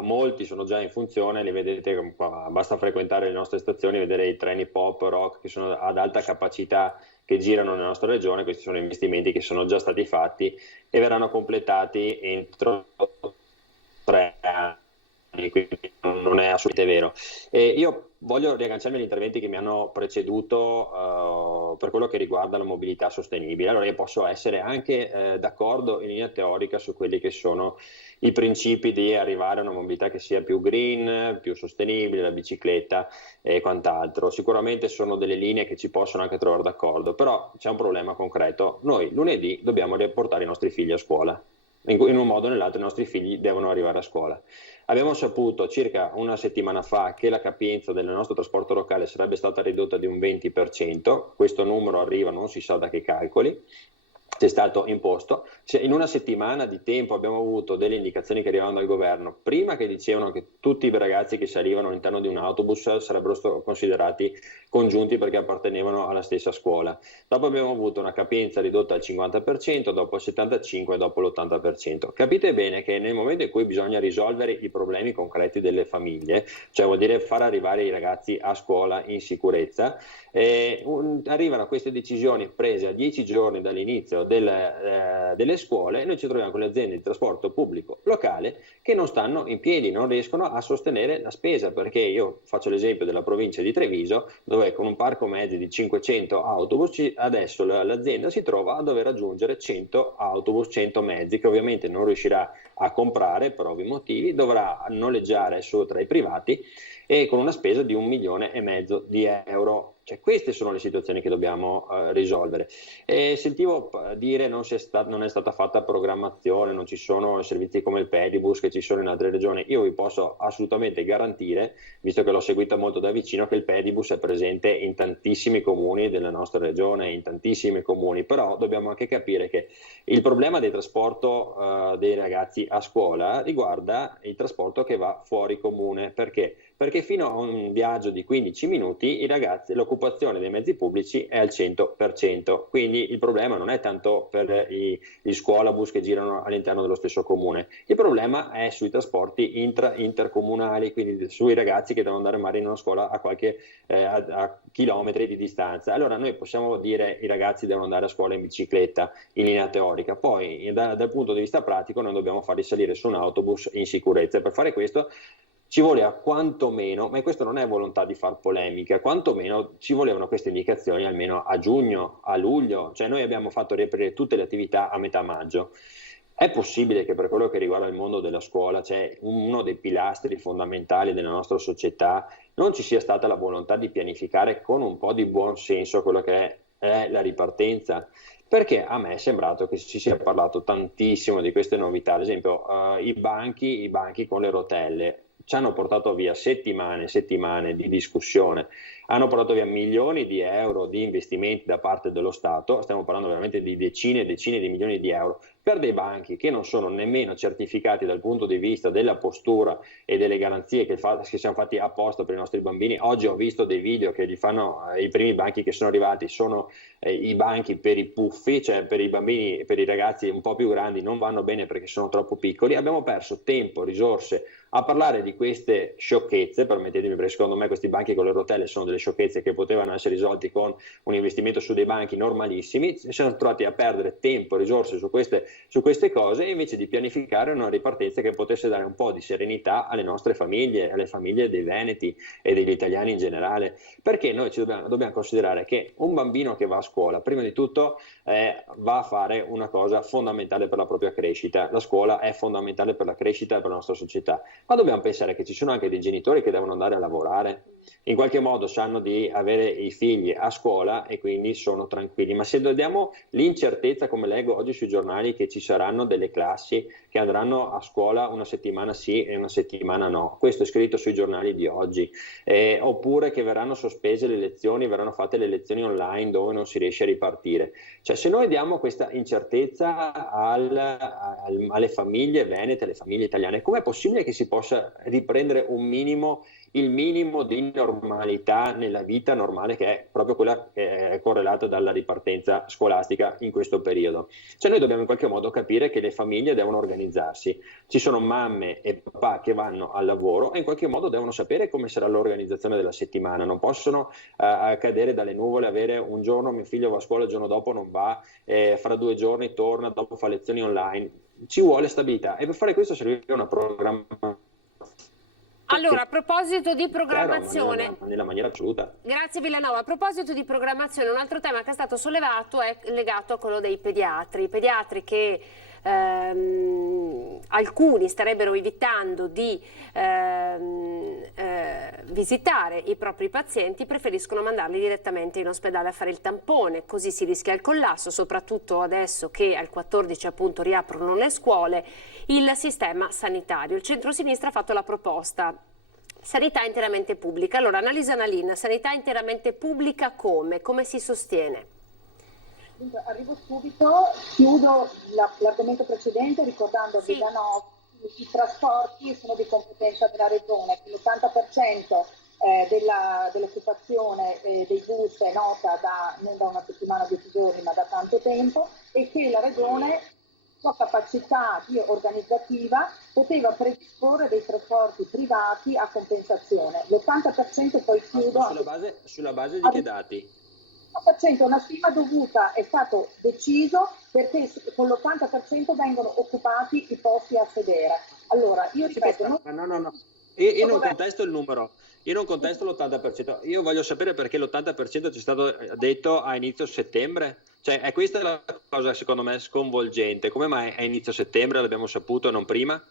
molti sono già in funzione, li vedete, basta frequentare le nostre stazioni e vedere i treni pop, rock che sono ad alta capacità che girano nella nostra regione. Questi sono investimenti che sono già stati fatti e verranno completati entro 3 anni, quindi non è assolutamente vero. Io voglio riagganciarmi agli interventi che mi hanno preceduto per quello che riguarda la mobilità sostenibile. Allora io posso essere anche d'accordo in linea teorica su quelli che sono i principi di arrivare a una mobilità che sia più green, più sostenibile, la bicicletta e quant'altro. Sicuramente sono delle linee che ci possono anche trovare d'accordo, però c'è un problema concreto. Noi lunedì dobbiamo riportare i nostri figli a scuola. In un modo o nell'altro i nostri figli devono arrivare a scuola. Abbiamo saputo circa una settimana fa che la capienza del nostro trasporto locale sarebbe stata ridotta di un 20%, questo numero arriva non si sa da che calcoli, è stato imposto. In una settimana di tempo abbiamo avuto delle indicazioni che arrivavano dal governo, prima che dicevano che tutti i ragazzi che salivano all'interno di un autobus sarebbero considerati congiunti perché appartenevano alla stessa scuola. Dopo abbiamo avuto una capienza ridotta al 50%, dopo al 75% e dopo l'80%. Capite bene che nel momento in cui bisogna risolvere i problemi concreti delle famiglie, cioè vuol dire far arrivare i ragazzi a scuola in sicurezza, arrivano queste decisioni prese a 10 giorni dall'inizio delle scuole e noi ci troviamo con le aziende di trasporto pubblico locale che non stanno in piedi, non riescono a sostenere la spesa, perché io faccio l'esempio della provincia di Treviso, dove con un parco mezzi di 500 autobus adesso l'azienda si trova a dover aggiungere 100 autobus, 100 mezzi che ovviamente non riuscirà a comprare per ovvi motivi, dovrà noleggiare solo tra i privati e con una spesa di 1,5 milioni di euro. Cioè, queste sono le situazioni che dobbiamo risolvere. Sentivo dire non è stata fatta programmazione, non ci sono servizi come il Pedibus che ci sono in altre regioni. Io vi posso assolutamente garantire, visto che l'ho seguita molto da vicino, che il Pedibus è presente in tantissimi comuni della nostra regione, in tantissimi comuni, però dobbiamo anche capire che il problema del trasporto dei ragazzi a scuola riguarda il trasporto che va fuori comune. Perché? Perché fino a un viaggio di 15 minuti i ragazzi, l'occupazione dei mezzi pubblici è al 100%, quindi il problema non è tanto per gli scuolabus che girano all'interno dello stesso comune, il problema è sui trasporti intercomunali, quindi sui ragazzi che devono andare magari in una scuola a chilometri di distanza. Allora noi possiamo dire i ragazzi devono andare a scuola in bicicletta in linea teorica, poi dal punto di vista pratico noi dobbiamo farli salire su un autobus in sicurezza. Per fare questo ci voleva quantomeno, ma questo non è volontà di far polemica, quantomeno ci volevano queste indicazioni almeno a giugno, a luglio, cioè noi abbiamo fatto riaprire tutte le attività a metà maggio. È possibile che per quello che riguarda il mondo della scuola, cioè uno dei pilastri fondamentali della nostra società, non ci sia stata la volontà di pianificare con un po' di buon senso quello che è la ripartenza? Perché a me è sembrato che ci sia parlato tantissimo di queste novità, ad esempio i banchi con le rotelle. ci hanno portato via settimane e settimane di discussione, hanno portato via milioni di euro di investimenti da parte dello Stato, stiamo parlando veramente di decine e decine di milioni di euro, per dei banchi che non sono nemmeno certificati dal punto di vista della postura e delle garanzie che siamo fatti apposta per i nostri bambini. Oggi ho visto dei video che gli fanno, i primi banchi che sono arrivati sono i banchi per i puffi, cioè per i bambini, per i ragazzi un po' più grandi non vanno bene perché sono troppo piccoli. Abbiamo perso tempo, risorse a parlare di queste sciocchezze, permettetemi, perché secondo me questi banchi con le rotelle sono delle sciocchezze che potevano essere risolti con un investimento su dei banchi normalissimi. Ci siamo trovati a perdere tempo, risorse su queste cose, invece di pianificare una ripartenza che potesse dare un po' di serenità alle nostre famiglie, alle famiglie dei veneti e degli italiani in generale, perché noi dobbiamo considerare che un bambino che va a scuola, prima di tutto va a fare una cosa fondamentale per la propria crescita. La scuola è fondamentale per la crescita e per la nostra società, ma dobbiamo pensare che ci sono anche dei genitori che devono andare a lavorare, in qualche modo sanno di avere i figli a scuola e quindi sono tranquilli, ma se diamo l'incertezza, come leggo oggi sui giornali, che ci saranno delle classi che andranno a scuola una settimana sì e una settimana no, questo è scritto sui giornali di oggi, oppure che verranno sospese le lezioni, verranno fatte le lezioni online dove non si riesce a ripartire. Cioè, se noi diamo questa incertezza alle famiglie venete, alle famiglie italiane, com'è possibile che si possa riprendere il minimo di normalità nella vita normale, che è proprio quella che è correlata dalla ripartenza scolastica in questo periodo? Cioè, noi dobbiamo in qualche modo capire che le famiglie devono organizzarsi, ci sono mamme e papà che vanno al lavoro e in qualche modo devono sapere come sarà l'organizzazione della settimana, non possono cadere dalle nuvole, avere un giorno mio figlio va a scuola, il giorno dopo non va, fra 2 giorni torna, dopo fa lezioni online. Ci vuole stabilità e per fare questo serve una programmazione. Allora, a proposito di programmazione, nella maniera assoluta. Grazie Villanova. A proposito di programmazione, un altro tema che è stato sollevato è legato a quello dei pediatri. I pediatri che alcuni starebbero evitando di visitare i propri pazienti, preferiscono mandarli direttamente in ospedale a fare il tampone, così si rischia il collasso, soprattutto adesso che al 14 appunto riaprono le scuole, il sistema sanitario. Il centro-sinistra ha fatto la proposta sanità interamente pubblica. Allora, Annalisa Nalin, sanità interamente pubblica come? Come si sostiene? Dunque, arrivo subito, chiudo l'argomento precedente ricordando che i trasporti sono di competenza della Regione, che l'80% dell'occupazione dei bus è nota non da una settimana, 10 giorni, ma da tanto tempo, e che la Regione, sua capacità organizzativa, poteva predisporre dei trasporti privati a compensazione. L'80% poi chiudo... Sulla base di che dati? Una stima dovuta, è stato deciso perché con l'80% vengono occupati i posti a sedere. Allora, io ripeto... No. Io non contesto il numero, io non contesto l'80%, io voglio sapere perché l'80% ci è stato detto a inizio settembre. Cioè, è questa la cosa secondo me sconvolgente. Come mai a inizio settembre l'abbiamo saputo e non prima?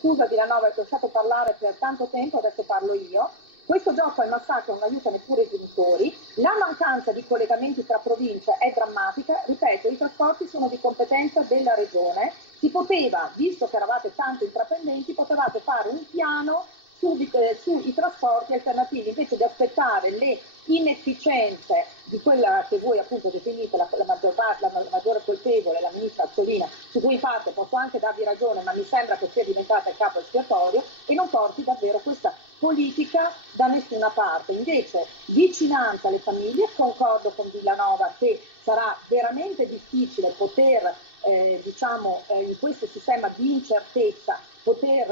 Scusa Villanova, ti ho lasciato parlare per tanto tempo, adesso parlo io. Questo gioco al massacro non aiuta neppure i genitori, la mancanza di collegamenti tra province è drammatica, ripeto, i trasporti sono di competenza della Regione, si poteva, visto che eravate tanto intraprendenti, potevate fare un piano sui trasporti alternativi, invece di aspettare le inefficienze di quella che voi appunto definite la maggiore colpevole, la ministra Azzolina, su cui in parte posso anche darvi ragione, ma mi sembra che sia diventata il capo espiatorio e non porti davvero questa politica da nessuna parte. Invece vicinanza alle famiglie, concordo con Villanova che sarà veramente difficile poter in questo sistema di incertezza poter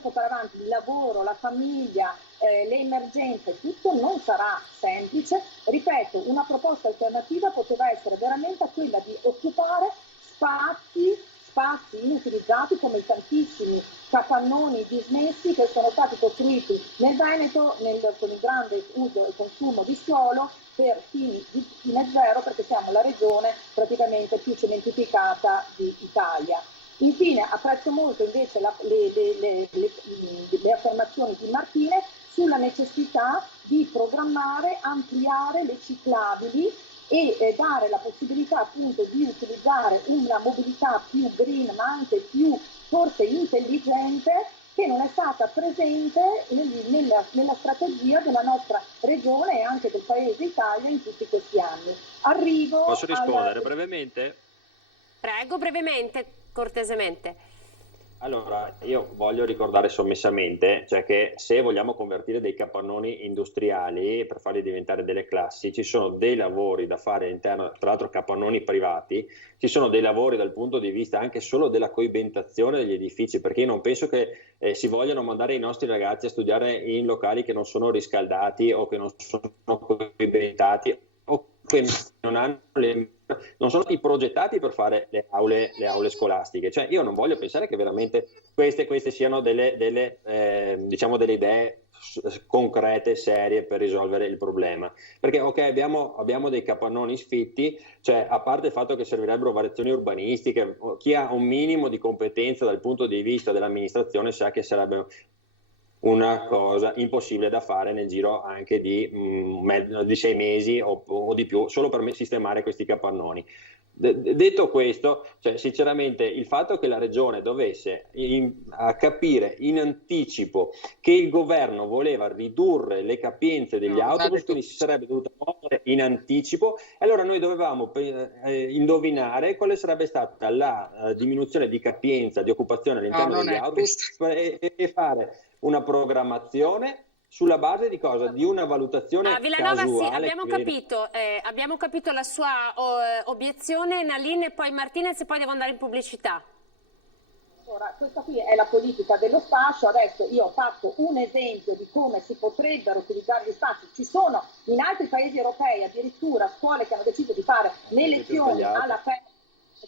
portare avanti il lavoro, la famiglia, le emergenze, tutto non sarà semplice. Ripeto, una proposta alternativa poteva essere veramente quella di occupare spazi inutilizzati, come i tantissimi capannoni dismessi che sono stati costruiti nel Veneto con il grande uso e consumo di suolo per fini di net zero, perché siamo la regione praticamente più cementificata d'Italia. Infine apprezzo molto invece le affermazioni di Martinez sulla necessità di programmare, ampliare le ciclabili e dare la possibilità appunto di utilizzare una mobilità più green ma anche più forse intelligente, che non è stata presente nella strategia della nostra regione e anche del Paese Italia in tutti questi anni. Posso rispondere brevemente? Prego, brevemente, cortesemente. Allora, io voglio ricordare sommessamente, cioè che se vogliamo convertire dei capannoni industriali per farli diventare delle classi, ci sono dei lavori da fare all'interno, tra l'altro capannoni privati, ci sono dei lavori dal punto di vista anche solo della coibentazione degli edifici, perché io non penso che si vogliano mandare i nostri ragazzi a studiare in locali che non sono riscaldati o che non sono coibentati o che non sono stati progettati per fare le aule scolastiche. Cioè io non voglio pensare che veramente queste siano delle idee concrete, serie per risolvere il problema, perché ok, abbiamo dei capannoni sfitti, cioè a parte il fatto che servirebbero variazioni urbanistiche, chi ha un minimo di competenza dal punto di vista dell'amministrazione sa che sarebbe una cosa impossibile da fare nel giro anche di 6 mesi o di più, solo per sistemare questi capannoni. Detto questo, cioè, sinceramente il fatto che la regione dovesse capire in anticipo che il governo voleva ridurre le capienze degli autobus, quindi si sarebbe dovuto muovere in anticipo, e allora noi dovevamo indovinare quale sarebbe stata la diminuzione di capienza, di occupazione all'interno degli autobus e fare una programmazione sulla base di cosa? Di una valutazione Villanova, casuale. Sì, abbiamo capito la sua obiezione, Nalin e poi Martinez, e poi devo andare in pubblicità. Ora, questa qui è la politica dello spazio. Adesso io ho fatto un esempio di come si potrebbero utilizzare gli spazi. Ci sono in altri paesi europei addirittura scuole che hanno deciso di fare le lezioni alla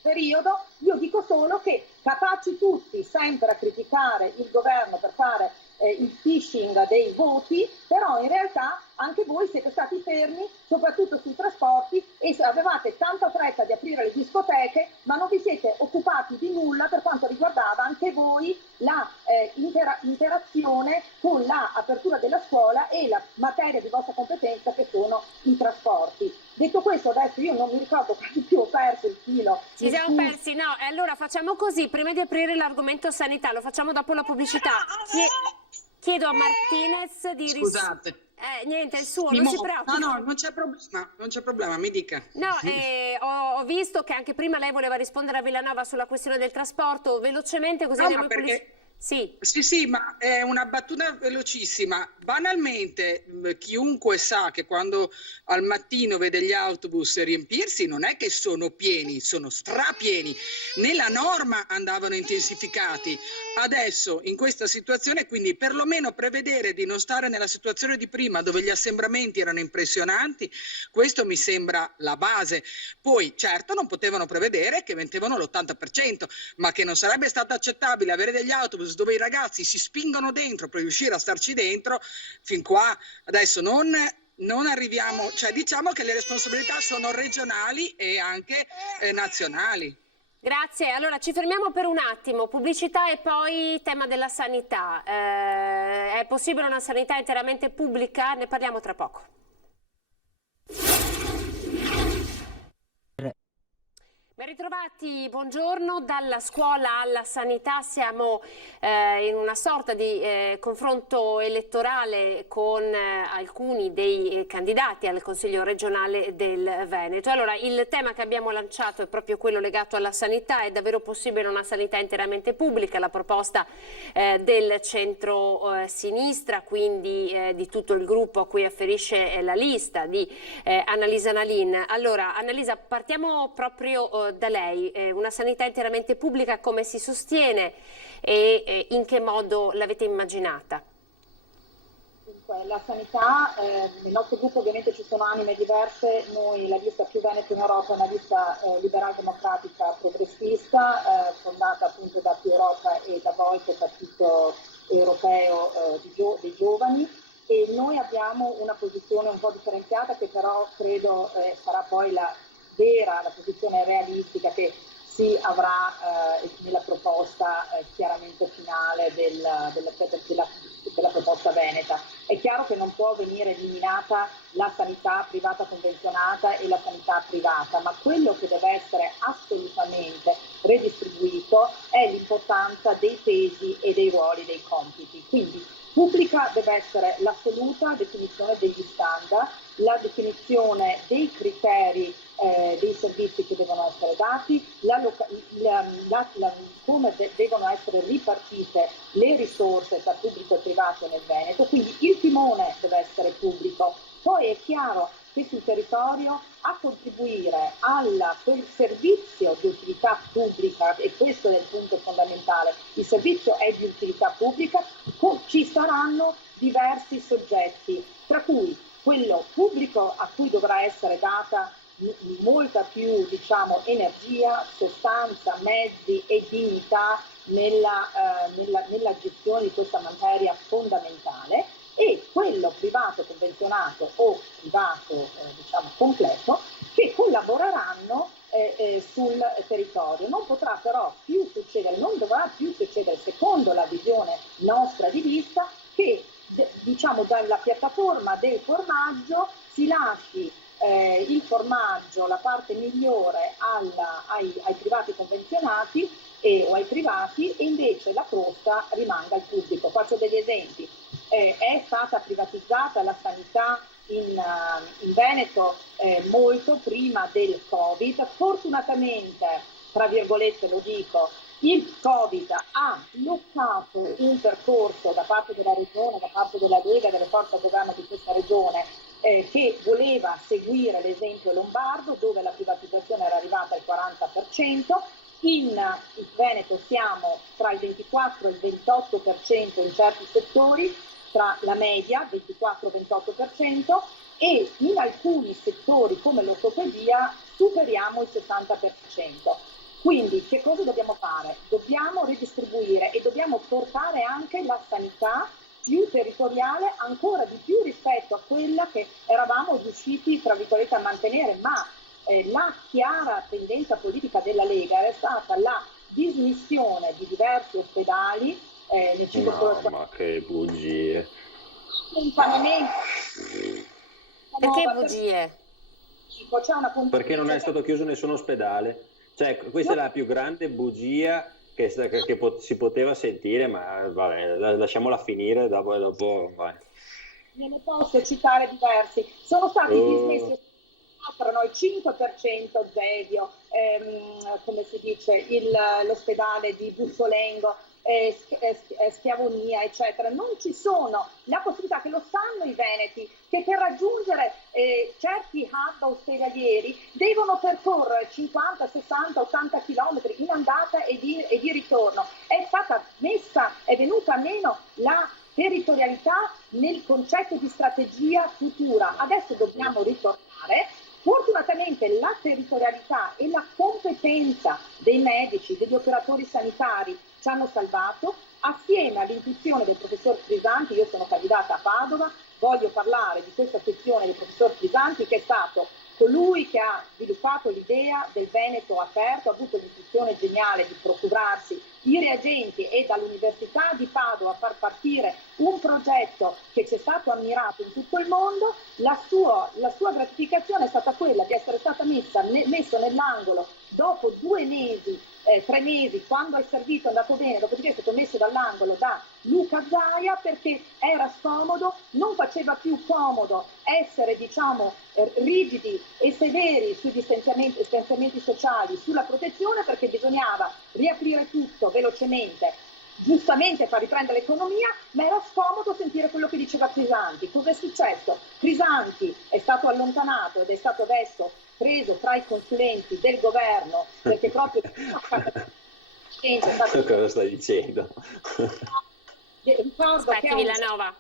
periodo. Io dico solo che capaci tutti sempre a criticare il governo per fare il phishing dei voti, però in realtà anche voi siete stati fermi soprattutto sui trasporti e avevate tanta fretta di aprire le discoteche, ma non vi siete occupati di nulla per quanto riguardava anche voi la interazione con l'apertura della scuola e la materia di vostra competenza che sono i trasporti. Detto questo, adesso io non mi ricordo quasi più, ho perso il filo. Ci siamo persi, no? E allora facciamo così, prima di aprire l'argomento sanità, lo facciamo dopo la pubblicità. Chiedo a Martinez di Scusate. Niente, il suo, non si preoccupi. No, non c'è problema, mi dica. No, ho visto che anche prima lei voleva rispondere a Villanova sulla questione del trasporto, velocemente così andiamo in pubblicità. Sì, ma è una battuta velocissima. Banalmente, chiunque sa che quando al mattino vede gli autobus riempirsi, non è che sono pieni, sono strapieni. Nella norma andavano intensificati. Adesso, in questa situazione, quindi perlomeno prevedere di non stare nella situazione di prima, dove gli assembramenti erano impressionanti, questo mi sembra la base. Poi, certo, non potevano prevedere che vendevano l'80%, ma che non sarebbe stato accettabile avere degli autobus dove i ragazzi si spingono dentro per riuscire a starci dentro, fin qua adesso non arriviamo, cioè diciamo che le responsabilità sono regionali e anche nazionali. Grazie, allora ci fermiamo per un attimo, pubblicità e poi tema della sanità. È possibile una sanità interamente pubblica? Ne parliamo tra poco. Ben ritrovati, buongiorno. Dalla scuola alla sanità siamo in una sorta di confronto elettorale con alcuni dei candidati al Consiglio regionale del Veneto. Allora, il tema che abbiamo lanciato è proprio quello legato alla sanità. È davvero possibile una sanità interamente pubblica? La proposta del centro-sinistra, quindi di tutto il gruppo a cui afferisce la lista di Annalisa Nalin. Allora, Annalisa, partiamo proprio da lei. Una sanità interamente pubblica come si sostiene e in che modo l'avete immaginata? Dunque, la sanità, nel nostro gruppo ovviamente ci sono anime diverse, noi la lista più veneta in Europa è una lista liberal-democratica progressista, fondata appunto da Più Europa e da Volte, partito europeo dei giovani, e noi abbiamo una posizione un po' differenziata che però credo sarà poi la posizione realistica che si avrà nella proposta chiaramente finale della proposta veneta. È chiaro che non può venire eliminata la sanità privata convenzionata e la sanità privata, ma quello che deve essere assolutamente redistribuito è l'importanza essere dati, come devono essere ripartite le risorse tra pubblico e privato nel Veneto, quindi il timone deve essere pubblico. Poi è chiaro che sul territorio a contribuire a quel servizio di utilità pubblica, e questo è il punto fondamentale, il servizio è di utilità pubblica, ci saranno diversi soggetti, tra cui quello pubblico a cui dovrà essere data molta più, diciamo, energia, sostanza, mezzi e dignità nella gestione di questa materia fondamentale, e quello privato convenzionato o privato diciamo completo, che collaboreranno sul territorio. Non potrà però più succedere, non dovrà più succedere, secondo la visione nostra di vista, che diciamo dalla piattaforma del formaggio si lasci il formaggio, la parte migliore ai privati convenzionati o ai privati, e invece la crosta rimanga al pubblico. Faccio degli esempi. È stata privatizzata la sanità in Veneto molto prima del Covid. Fortunatamente, tra virgolette lo dico, il Covid ha bloccato un percorso da parte della Regione, da parte della Lega, delle forze a governo di questa Regione, che voleva seguire l'esempio lombardo, dove la privatizzazione era arrivata al 40%. In Veneto siamo tra il 24 e il 28% in certi settori, tra la media 24-28%, e in alcuni settori come l'ortopedia superiamo il 60%. Quindi che cosa dobbiamo fare? Dobbiamo ridistribuire e dobbiamo portare anche la sanità più territoriale, ancora di più rispetto a quella che eravamo riusciti, tra virgolette, a mantenere, ma la chiara tendenza politica della Lega è stata la dismissione di diversi ospedali. Ma che bugie. Perché bugie? Perché non è stato chiuso nessun ospedale. Cioè, questa è la più grande bugia che si poteva sentire, ma vabbè, lasciamola finire, dopo vai. Ne posso citare diversi. Sono stati dismessi il 5% Zevio, come si dice, l'ospedale di Bussolengo, Schiavonia, eccetera. Non ci sono la possibilità, che lo sanno i veneti, che per raggiungere certi hub ospedalieri devono percorrere 50, 60, 80 chilometri in andata e di ritorno. È venuta meno la territorialità nel concetto di strategia futura. Adesso dobbiamo ritornare. Fortunatamente la territorialità e la competenza dei medici, degli operatori sanitari ci hanno salvato, assieme all'intuizione del professor Crisanti. Io sono candidata a Padova, voglio parlare di questa questione del professor Crisanti, che è stato colui che ha sviluppato l'idea del Veneto aperto, ha avuto l'intuizione geniale di procurarsi i reagenti e dall'Università di Padova far partire un progetto che ci è stato ammirato in tutto il mondo. La sua gratificazione è stata quella di essere stata messo nell'angolo dopo 2 mesi, 3 mesi, quando è servito, è andato bene, dopodiché è stato messo dall'angolo da Luca Zaia, perché era scomodo, non faceva più comodo essere, diciamo, rigidi e severi sui distanziamenti sociali, sulla protezione, perché bisognava riaprire tutto velocemente, giustamente far riprendere l'economia, ma era scomodo sentire quello che diceva Crisanti. Cosa è successo? Crisanti è stato allontanato ed è stato adesso preso tra i consulenti del governo, perché proprio cosa stai dicendo? Ricordo che Villanova.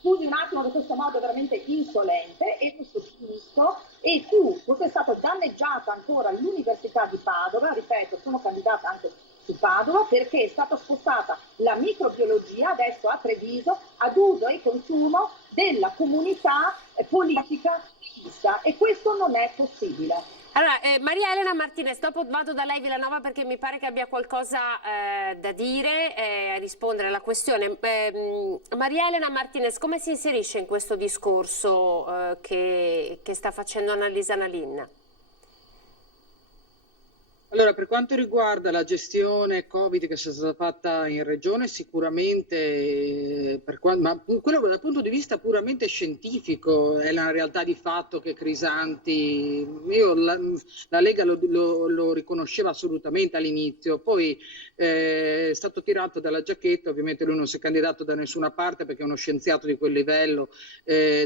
Scusi un attimo per questo modo veramente insolente, e questo giusto, e questo è stato danneggiata ancora l'Università di Padova. Ripeto, sono candidata anche su Padova, perché è stata spostata la microbiologia adesso a Treviso ad uso e consumo della comunità politica, e questo non è possibile. Allora, Maria Elena Martinez, dopo vado da lei Villanova, perché mi pare che abbia qualcosa da dire, a rispondere alla questione. Maria Elena Martinez, come si inserisce in questo discorso che sta facendo Annalisa Nalin? Allora, per quanto riguarda la gestione Covid che è stata fatta in regione, sicuramente, ma quello dal punto di vista puramente scientifico è la realtà di fatto che Crisanti, la Lega lo riconosceva assolutamente all'inizio, poi è stato tirato dalla giacchetta, ovviamente lui non si è candidato da nessuna parte perché è uno scienziato di quel livello,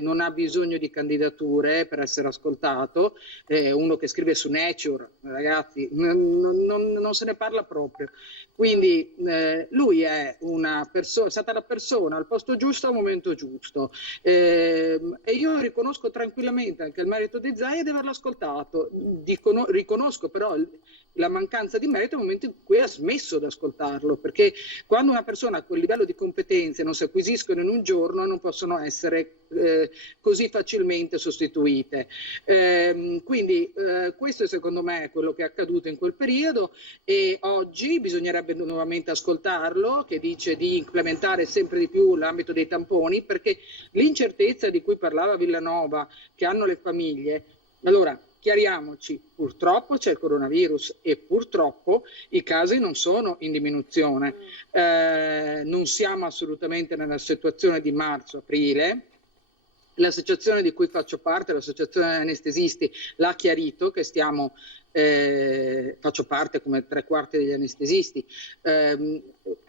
non ha bisogno di candidature per essere ascoltato, uno che scrive su Nature, ragazzi, non se ne parla proprio. Quindi lui è stata la persona al posto giusto al momento giusto, e io riconosco tranquillamente anche il merito di Zaia di averlo ascoltato. Riconosco però la mancanza di merito nel momento in cui ha smesso di ascoltarlo, perché quando una persona a quel livello di competenze non si acquisiscono in un giorno non possono essere così facilmente sostituite. Quindi questo secondo me è quello che è accaduto in quel periodo, e oggi bisognerebbe nuovamente ascoltarlo, che dice di implementare sempre di più l'ambito dei tamponi, perché l'incertezza di cui parlava Villanova che hanno le famiglie, allora chiariamoci, purtroppo c'è il coronavirus e purtroppo i casi non sono in diminuzione, non siamo assolutamente nella situazione di marzo-aprile. L'associazione di cui faccio parte, l'associazione degli anestesisti, l'ha chiarito che faccio parte come 3/4 degli anestesisti,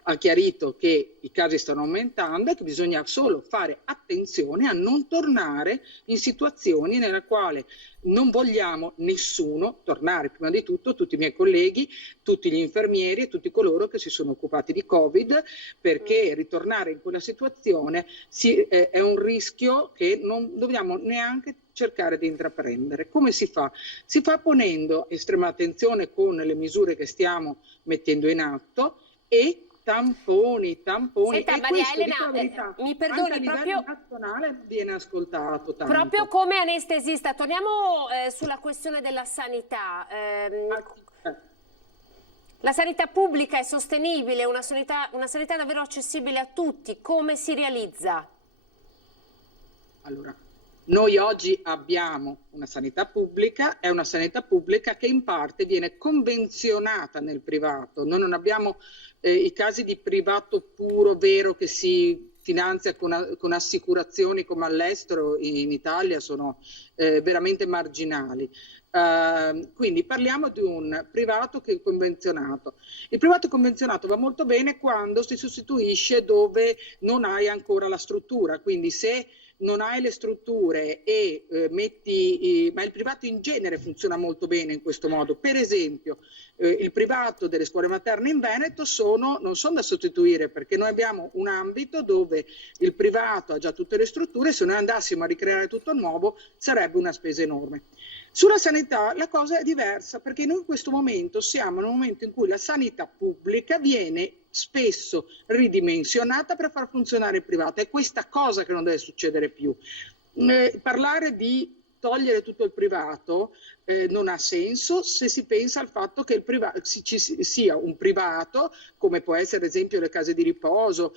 ha chiarito che i casi stanno aumentando e che bisogna solo fare attenzione a non tornare in situazioni nella quale non vogliamo nessuno tornare, prima di tutto tutti i miei colleghi, tutti gli infermieri e tutti coloro che si sono occupati di Covid, perché ritornare in quella situazione è un rischio che non dobbiamo neanche cercare di intraprendere. Come si fa? Si fa ponendo estrema attenzione con le misure che stiamo mettendo in atto e tamponi. Senta, e Maria questo, Elena, verità, mi perdoni, anche a livello nazionale viene ascoltato tanto. Proprio come anestesista, torniamo sulla questione della sanità. La sanità pubblica è sostenibile, una sanità davvero accessibile a tutti, come si realizza? Allora, noi oggi abbiamo una sanità pubblica, è una sanità pubblica che in parte viene convenzionata nel privato. Noi non abbiamo i casi di privato puro, vero, che si finanzia con assicurazioni come all'estero, in Italia sono veramente marginali. Quindi parliamo di un privato che è convenzionato. Il privato convenzionato va molto bene quando si sostituisce dove non hai ancora la struttura, quindi se non hai le strutture e ma il privato in genere funziona molto bene in questo modo. Per esempio il privato delle scuole materne in Veneto non sono da sostituire, perché noi abbiamo un ambito dove il privato ha già tutte le strutture, se noi andassimo a ricreare tutto nuovo sarebbe una spesa enorme. Sulla sanità la cosa è diversa, perché noi in questo momento siamo in un momento in cui la sanità pubblica viene spesso ridimensionata per far funzionare il privato. È questa cosa che non deve succedere più. Parlare di togliere tutto il privato non ha senso se si pensa al fatto che ci sia un privato, come può essere ad esempio le case di riposo,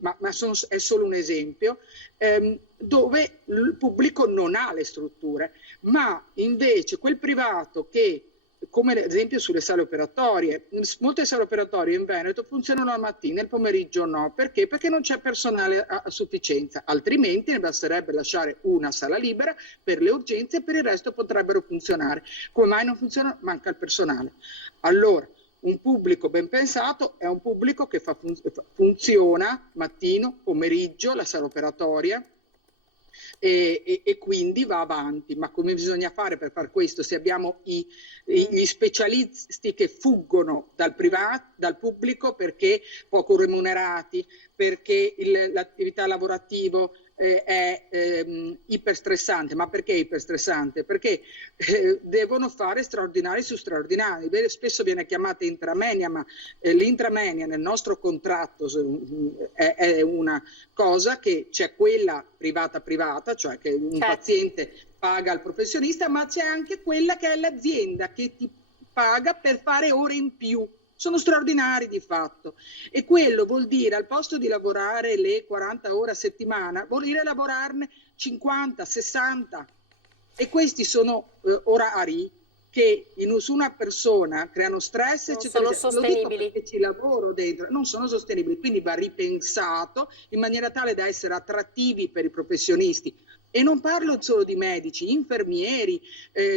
ma è solo un esempio, dove il pubblico non ha le strutture, ma invece quel privato che, come ad esempio sulle sale operatorie, molte sale operatorie in Veneto funzionano la mattina, il pomeriggio no. Perché? Perché non c'è personale a sufficienza, altrimenti ne basterebbe lasciare una sala libera per le urgenze e per il resto potrebbero funzionare. Come mai non funziona? Manca il personale. Allora, un pubblico ben pensato è un pubblico che funziona mattino, pomeriggio, la sala operatoria, e quindi va avanti. Ma come bisogna fare per far questo se abbiamo gli specialisti che fuggono dal pubblico perché poco remunerati, perché l'attività lavorativa è iperstressante? Ma perché iperstressante? Perché devono fare straordinari su straordinari. Spesso viene chiamata intramenia, ma l'intramenia nel nostro contratto è una cosa che c'è quella privata, cioè che un paziente paga al professionista, ma c'è anche quella che è l'azienda che ti paga per fare ore in più. Sono straordinari di fatto, e quello vuol dire, al posto di lavorare le 40 ore a settimana, vuol dire lavorarne 50, 60, e questi sono orari che su una persona creano stress, non eccetera, sono lo dico sostenibili. perché ci lavoro dentro, non sono sostenibili, quindi va ripensato in maniera tale da essere attrattivi per i professionisti. E non parlo solo di medici, infermieri,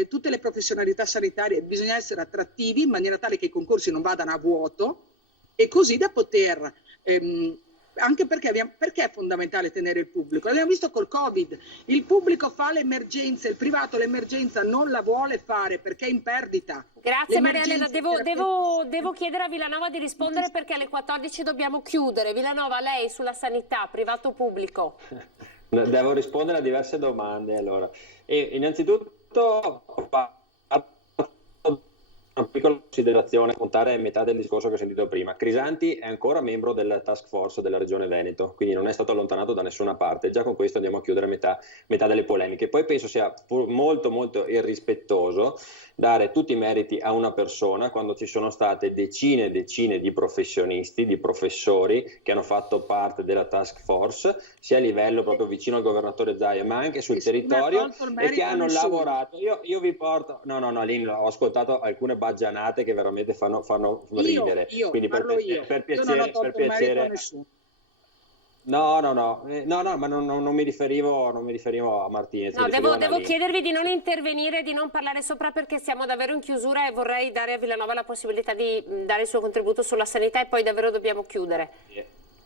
tutte le professionalità sanitarie, bisogna essere attrattivi in maniera tale che i concorsi non vadano a vuoto e così da poter... anche perché è fondamentale tenere il pubblico. L'abbiamo visto col Covid, il pubblico fa l'emergenza, il privato l'emergenza non la vuole fare perché è in perdita. Grazie Marianella, devo chiedere a Villanova di rispondere perché alle 14 dobbiamo chiudere. Villanova, lei sulla sanità, privato o pubblico? Devo rispondere a diverse domande allora. Innanzitutto una piccola considerazione, contare metà del discorso che ho sentito prima. Crisanti è ancora membro del task force della Regione Veneto, quindi non è stato allontanato da nessuna parte. Già con questo andiamo a chiudere metà delle polemiche. Poi penso sia molto irrispettoso dare tutti i meriti a una persona quando ci sono state decine e decine di professionisti, di professori che hanno fatto parte della task force, sia a livello proprio vicino al governatore Zaia, ma anche sul territorio, e che hanno lavorato. Io vi porto, no, lì ho ascoltato alcune baggianate che veramente fanno ridere. Quindi per piacere. No, ma non mi riferivo a Martinez. No, devo chiedervi di non intervenire, di non parlare sopra perché siamo davvero in chiusura e vorrei dare a Villanova la possibilità di dare il suo contributo sulla sanità e poi davvero dobbiamo chiudere.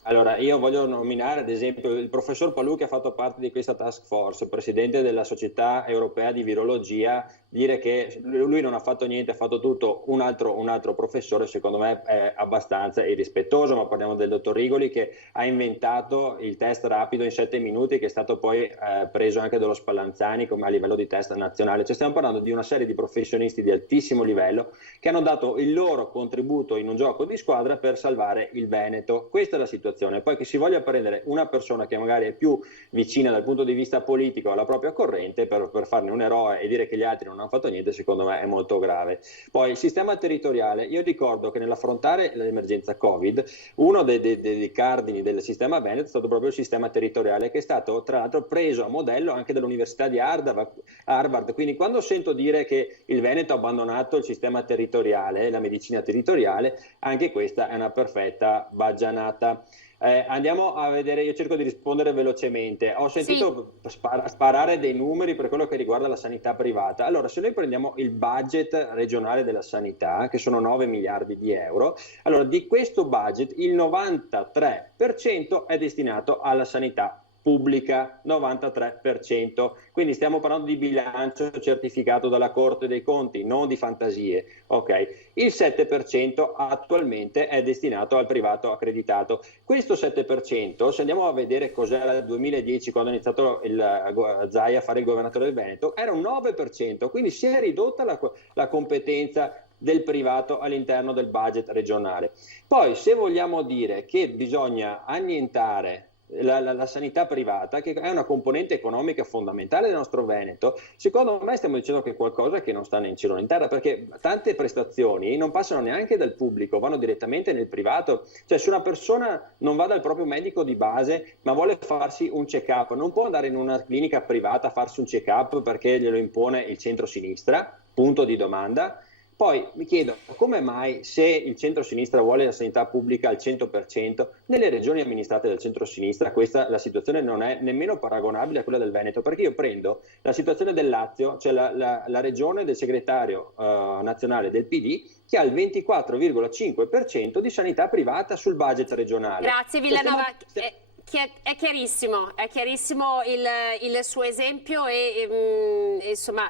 Allora, io voglio nominare ad esempio il professor Palù che ha fatto parte di questa task force, presidente della Società Europea di Virologia, dire che lui non ha fatto niente, ha fatto tutto un altro professore, secondo me è abbastanza irrispettoso, ma parliamo del dottor Rigoli che ha inventato il test rapido in 7 minuti che è stato poi preso anche dallo Spallanzani come a livello di test nazionale. Cioè stiamo parlando di una serie di professionisti di altissimo livello che hanno dato il loro contributo in un gioco di squadra per salvare il Veneto. Questa è la situazione. Poi che si voglia prendere una persona che magari è più vicina dal punto di vista politico alla propria corrente per farne un eroe e dire che gli altri non hanno fatto niente, secondo me è molto grave. Poi il sistema territoriale, io ricordo che nell'affrontare l'emergenza Covid uno dei cardini del sistema Veneto è stato proprio il sistema territoriale, che è stato tra l'altro preso a modello anche dall'Università di Harvard. Quindi quando sento dire che il Veneto ha abbandonato il sistema territoriale, la medicina territoriale, anche questa è una perfetta baggianata. Andiamo a vedere, io cerco di rispondere velocemente. Ho sentito sparare dei numeri per quello che riguarda la sanità privata. Allora, se noi prendiamo il budget regionale della sanità, che sono 9 miliardi di euro, allora di questo budget il 93% è destinato alla sanità pubblica, 93%, quindi stiamo parlando di bilancio certificato dalla Corte dei Conti, non di fantasie, ok? Il 7% attualmente è destinato al privato accreditato. Questo 7%, se andiamo a vedere cos'era nel 2010 quando ha iniziato Zaia a fare il governatore del Veneto, era un 9%, quindi si è ridotta la competenza del privato all'interno del budget regionale. Poi se vogliamo dire che bisogna annientare la sanità privata, che è una componente economica fondamentale del nostro Veneto, secondo me stiamo dicendo che è qualcosa che non sta né in cielo né in terra, perché tante prestazioni non passano neanche dal pubblico, vanno direttamente nel privato. Cioè se una persona non va dal proprio medico di base ma vuole farsi un check-up, non può andare in una clinica privata a farsi un check-up perché glielo impone il centro-sinistra, punto di domanda. Poi mi chiedo come mai, se il centro-sinistra vuole la sanità pubblica al 100%, nelle regioni amministrate dal centro-sinistra la situazione non è nemmeno paragonabile a quella del Veneto, perché io prendo la situazione del Lazio, cioè la regione del segretario nazionale del PD, che ha il 24,5% di sanità privata sul budget regionale. Grazie Villanova. È chiarissimo il suo esempio e insomma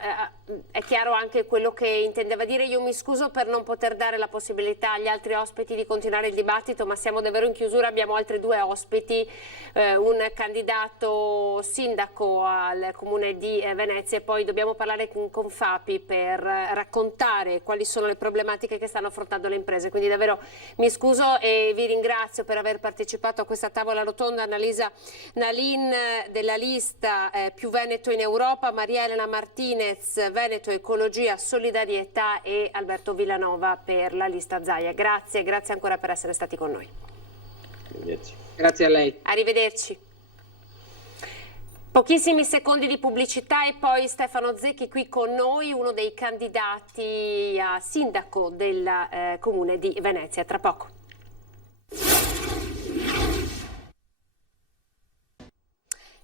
è chiaro anche quello che intendeva dire. Io mi scuso per non poter dare la possibilità agli altri ospiti di continuare il dibattito, ma siamo davvero in chiusura, abbiamo altri 2 ospiti, un candidato sindaco al comune di Venezia e poi dobbiamo parlare con Fapi per raccontare quali sono le problematiche che stanno affrontando le imprese. Quindi davvero mi scuso e vi ringrazio per aver partecipato a questa tavola rotonda. Annalisa Nalin della lista Più Veneto in Europa, Maria Elena Martinez, Veneto Ecologia Solidarietà e Alberto Villanova per la lista Zaia. Grazie ancora per essere stati con noi. Arrivederci. Grazie a lei. Arrivederci. Pochissimi secondi di pubblicità e poi Stefano Zecchi qui con noi, uno dei candidati a sindaco del comune di Venezia. Tra poco.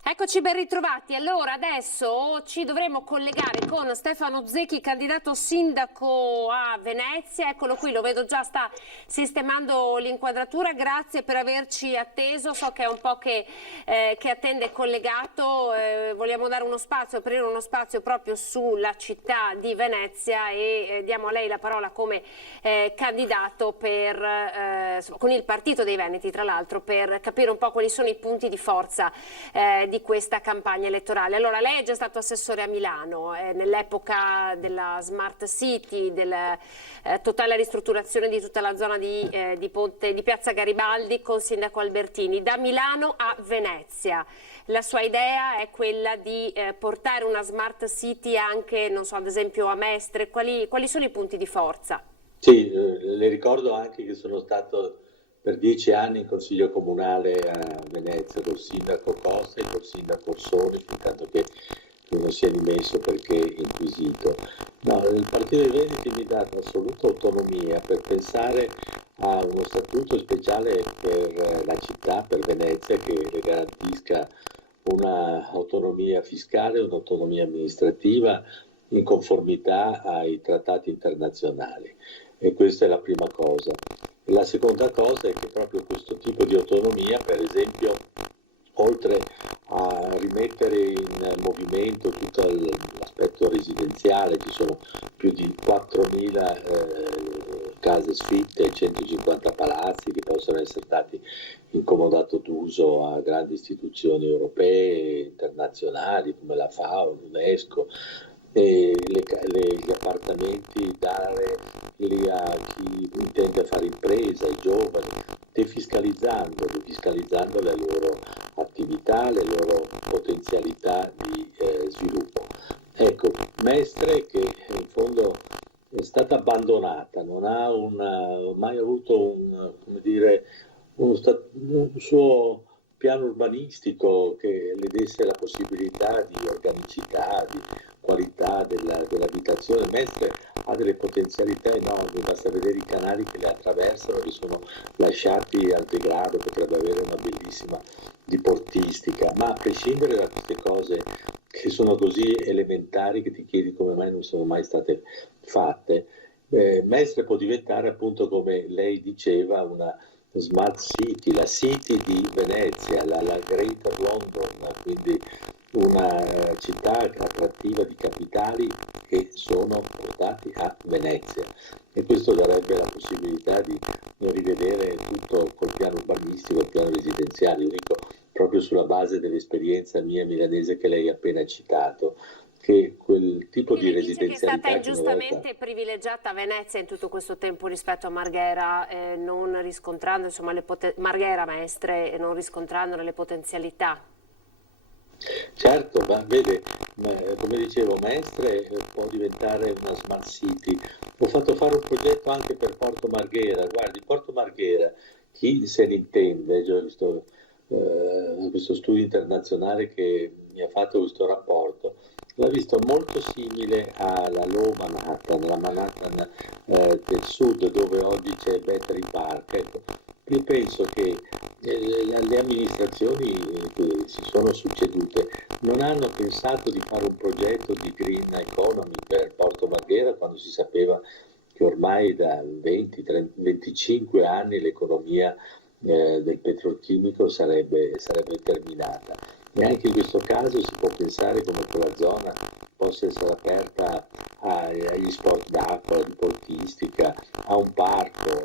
Eccoci ben ritrovati. Allora adesso ci dovremo collegare con Stefano Zecchi, candidato sindaco a Venezia. Eccolo qui, lo vedo già sta sistemando l'inquadratura. Grazie per averci atteso. So che è un po' che attende collegato. Vogliamo dare uno spazio, aprire uno spazio proprio sulla città di Venezia e diamo a lei la parola come candidato con il Partito dei Veneti, tra l'altro, per capire un po' quali sono i punti di forza di questa campagna elettorale. Allora, lei è già stato assessore a Milano nell'epoca della Smart City, della totale ristrutturazione di tutta la zona di Piazza Garibaldi con sindaco Albertini. Da Milano a Venezia, la sua idea è quella di portare una Smart City anche, non so, ad esempio a Mestre. Quali sono i punti di forza? Sì, le ricordo anche che sono stato per 10 anni in Consiglio Comunale a Venezia col sindaco Costa e col sindaco Orsoni, fintanto che non sia dimesso perché inquisito. No, il Partito dei Veneti mi dà assoluta autonomia per pensare a uno statuto speciale per la città, per Venezia, che le garantisca un'autonomia fiscale, un'autonomia amministrativa in conformità ai trattati internazionali. E questa è la prima cosa. La seconda cosa è che proprio questo tipo di autonomia, per esempio, oltre a rimettere in movimento tutto l'aspetto residenziale, ci sono più di 4.000 case sfitte e 150 palazzi che possono essere stati in comodato d'uso a grandi istituzioni europee e internazionali come la FAO, l'UNESCO, e gli appartamenti dare lì a chi intende fare impresa, ai giovani, defiscalizzando le loro attività, le loro potenzialità di sviluppo. Ecco, Mestre, che in fondo è stata abbandonata, non ha mai avuto un suo piano urbanistico che le desse la possibilità di organicità, di qualità dell'abitazione. Mestre ha delle potenzialità enormi, basta vedere i canali che le attraversano, che sono lasciati al degrado, potrebbe avere una bellissima diportistica, ma a prescindere da queste cose che sono così elementari che ti chiedi come mai non sono mai state fatte, Mestre può diventare, appunto, come lei diceva, una Smart City, la City di Venezia, la Greater London, quindi una città attrattiva di capitali che sono portati a Venezia, e questo darebbe la possibilità di rivedere tutto col piano urbanistico, il piano residenziale. Io dico, proprio sulla base dell'esperienza mia milanese che lei ha appena citato, che quel tipo di residenzialità che è stata ingiustamente privilegiata Venezia in tutto questo tempo rispetto a Marghera, non riscontrando, insomma, Marghera, Mestre, non riscontrandone le potenzialità. Certo, ma vede, come dicevo, Mestre può diventare una Smart City. Ho fatto fare un progetto anche per Porto Marghera. Guardi, Porto Marghera, chi se ne intende, ho visto questo studio internazionale che mi ha fatto questo rapporto, l'ha visto molto simile alla Low Manhattan, la Manhattan del sud, dove oggi c'è Battery Park. Ecco, io penso che le amministrazioni che si sono succedute non hanno pensato di fare un progetto di green economy per Porto Marghera, quando si sapeva che ormai da 20-25 anni l'economia del petrolchimico sarebbe terminata. E anche in questo caso si può pensare come quella zona possa essere aperta agli sport d'acqua, alla diportistica, a un parco,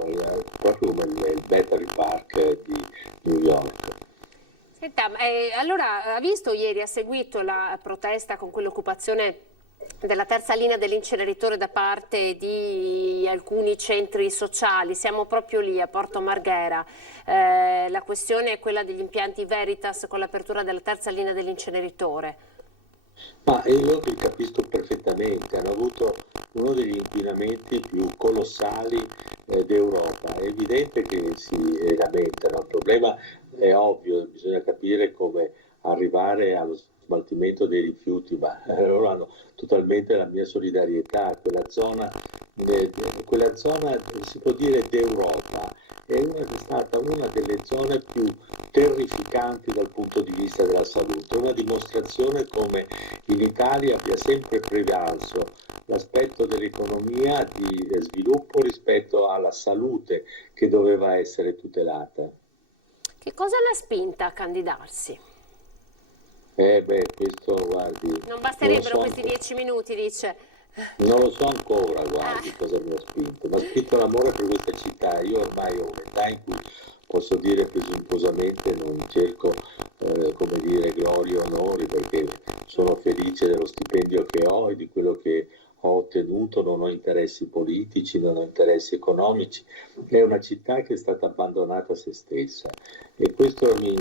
proprio come il Battery Park di New York. Senta, allora ha visto ieri, ha seguito la protesta con quell'occupazione della terza linea dell'inceneritore da parte di alcuni centri sociali? Siamo proprio lì a Porto Marghera, la questione è quella degli impianti Veritas con l'apertura della terza linea dell'inceneritore. Ma io li capisco perfettamente, hanno avuto uno degli inquinamenti più colossali d'Europa. È evidente che si lamentano, il problema è ovvio, bisogna capire come arrivare allo smaltimento dei rifiuti, ma loro hanno totalmente la mia solidarietà. Quella zona si può dire d'Europa, è stata una delle zone più terrificanti dal punto di vista della salute, una dimostrazione come in Italia abbia sempre prevalso l'aspetto dell'economia di sviluppo rispetto alla salute che doveva essere tutelata. Che cosa l'ha spinta a candidarsi? Questo, guardi... Non basterebbero questi 10 minuti, dice. Non lo so ancora, guardi, cosa mi ha spinto. Mi ha spinto l'amore per questa città. Io ormai ho un'età in cui posso dire presuntuosamente non cerco, come dire, gloria e onori, perché sono felice dello stipendio che ho e di quello che ho ottenuto, non ho interessi politici, non ho interessi economici. È una città che è stata abbandonata a se stessa e questo mi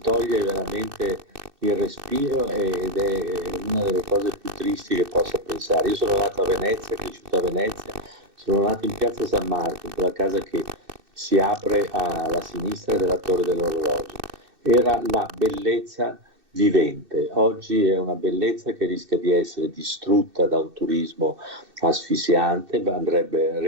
toglie veramente il respiro ed è una delle cose più tristi che possa pensare. Io sono nato a Venezia, cresciuto a Venezia, sono nato in piazza San Marco, in quella casa che si apre alla sinistra della Torre dell'Orologio. Era la bellezza vivente. Oggi è una bellezza che rischia di essere distrutta da un turismo asfissiante, andrebbe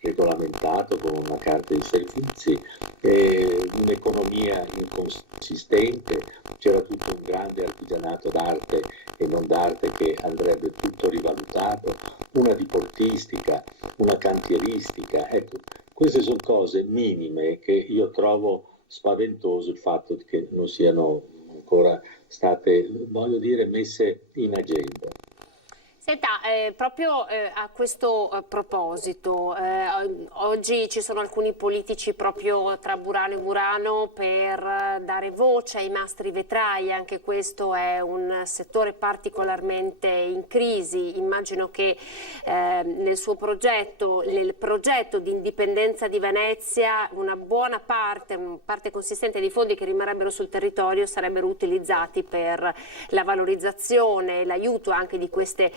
regolamentato con una carta di servizi, un'economia inconsistente, c'era tutto un grande artigianato d'arte e non d'arte che andrebbe tutto rivalutato, una diportistica, una cantieristica. Ecco, queste sono cose minime che io trovo spaventoso il fatto che non siano ancora state, voglio dire, messe in agenda. Senta, proprio a questo proposito, oggi ci sono alcuni politici proprio tra Burano e Murano per dare voce ai mastri vetrai, anche questo è un settore particolarmente in crisi. Immagino che nel suo progetto, nel progetto di indipendenza di Venezia, una parte consistente di fondi che rimarrebbero sul territorio sarebbero utilizzati per la valorizzazione e l'aiuto anche di queste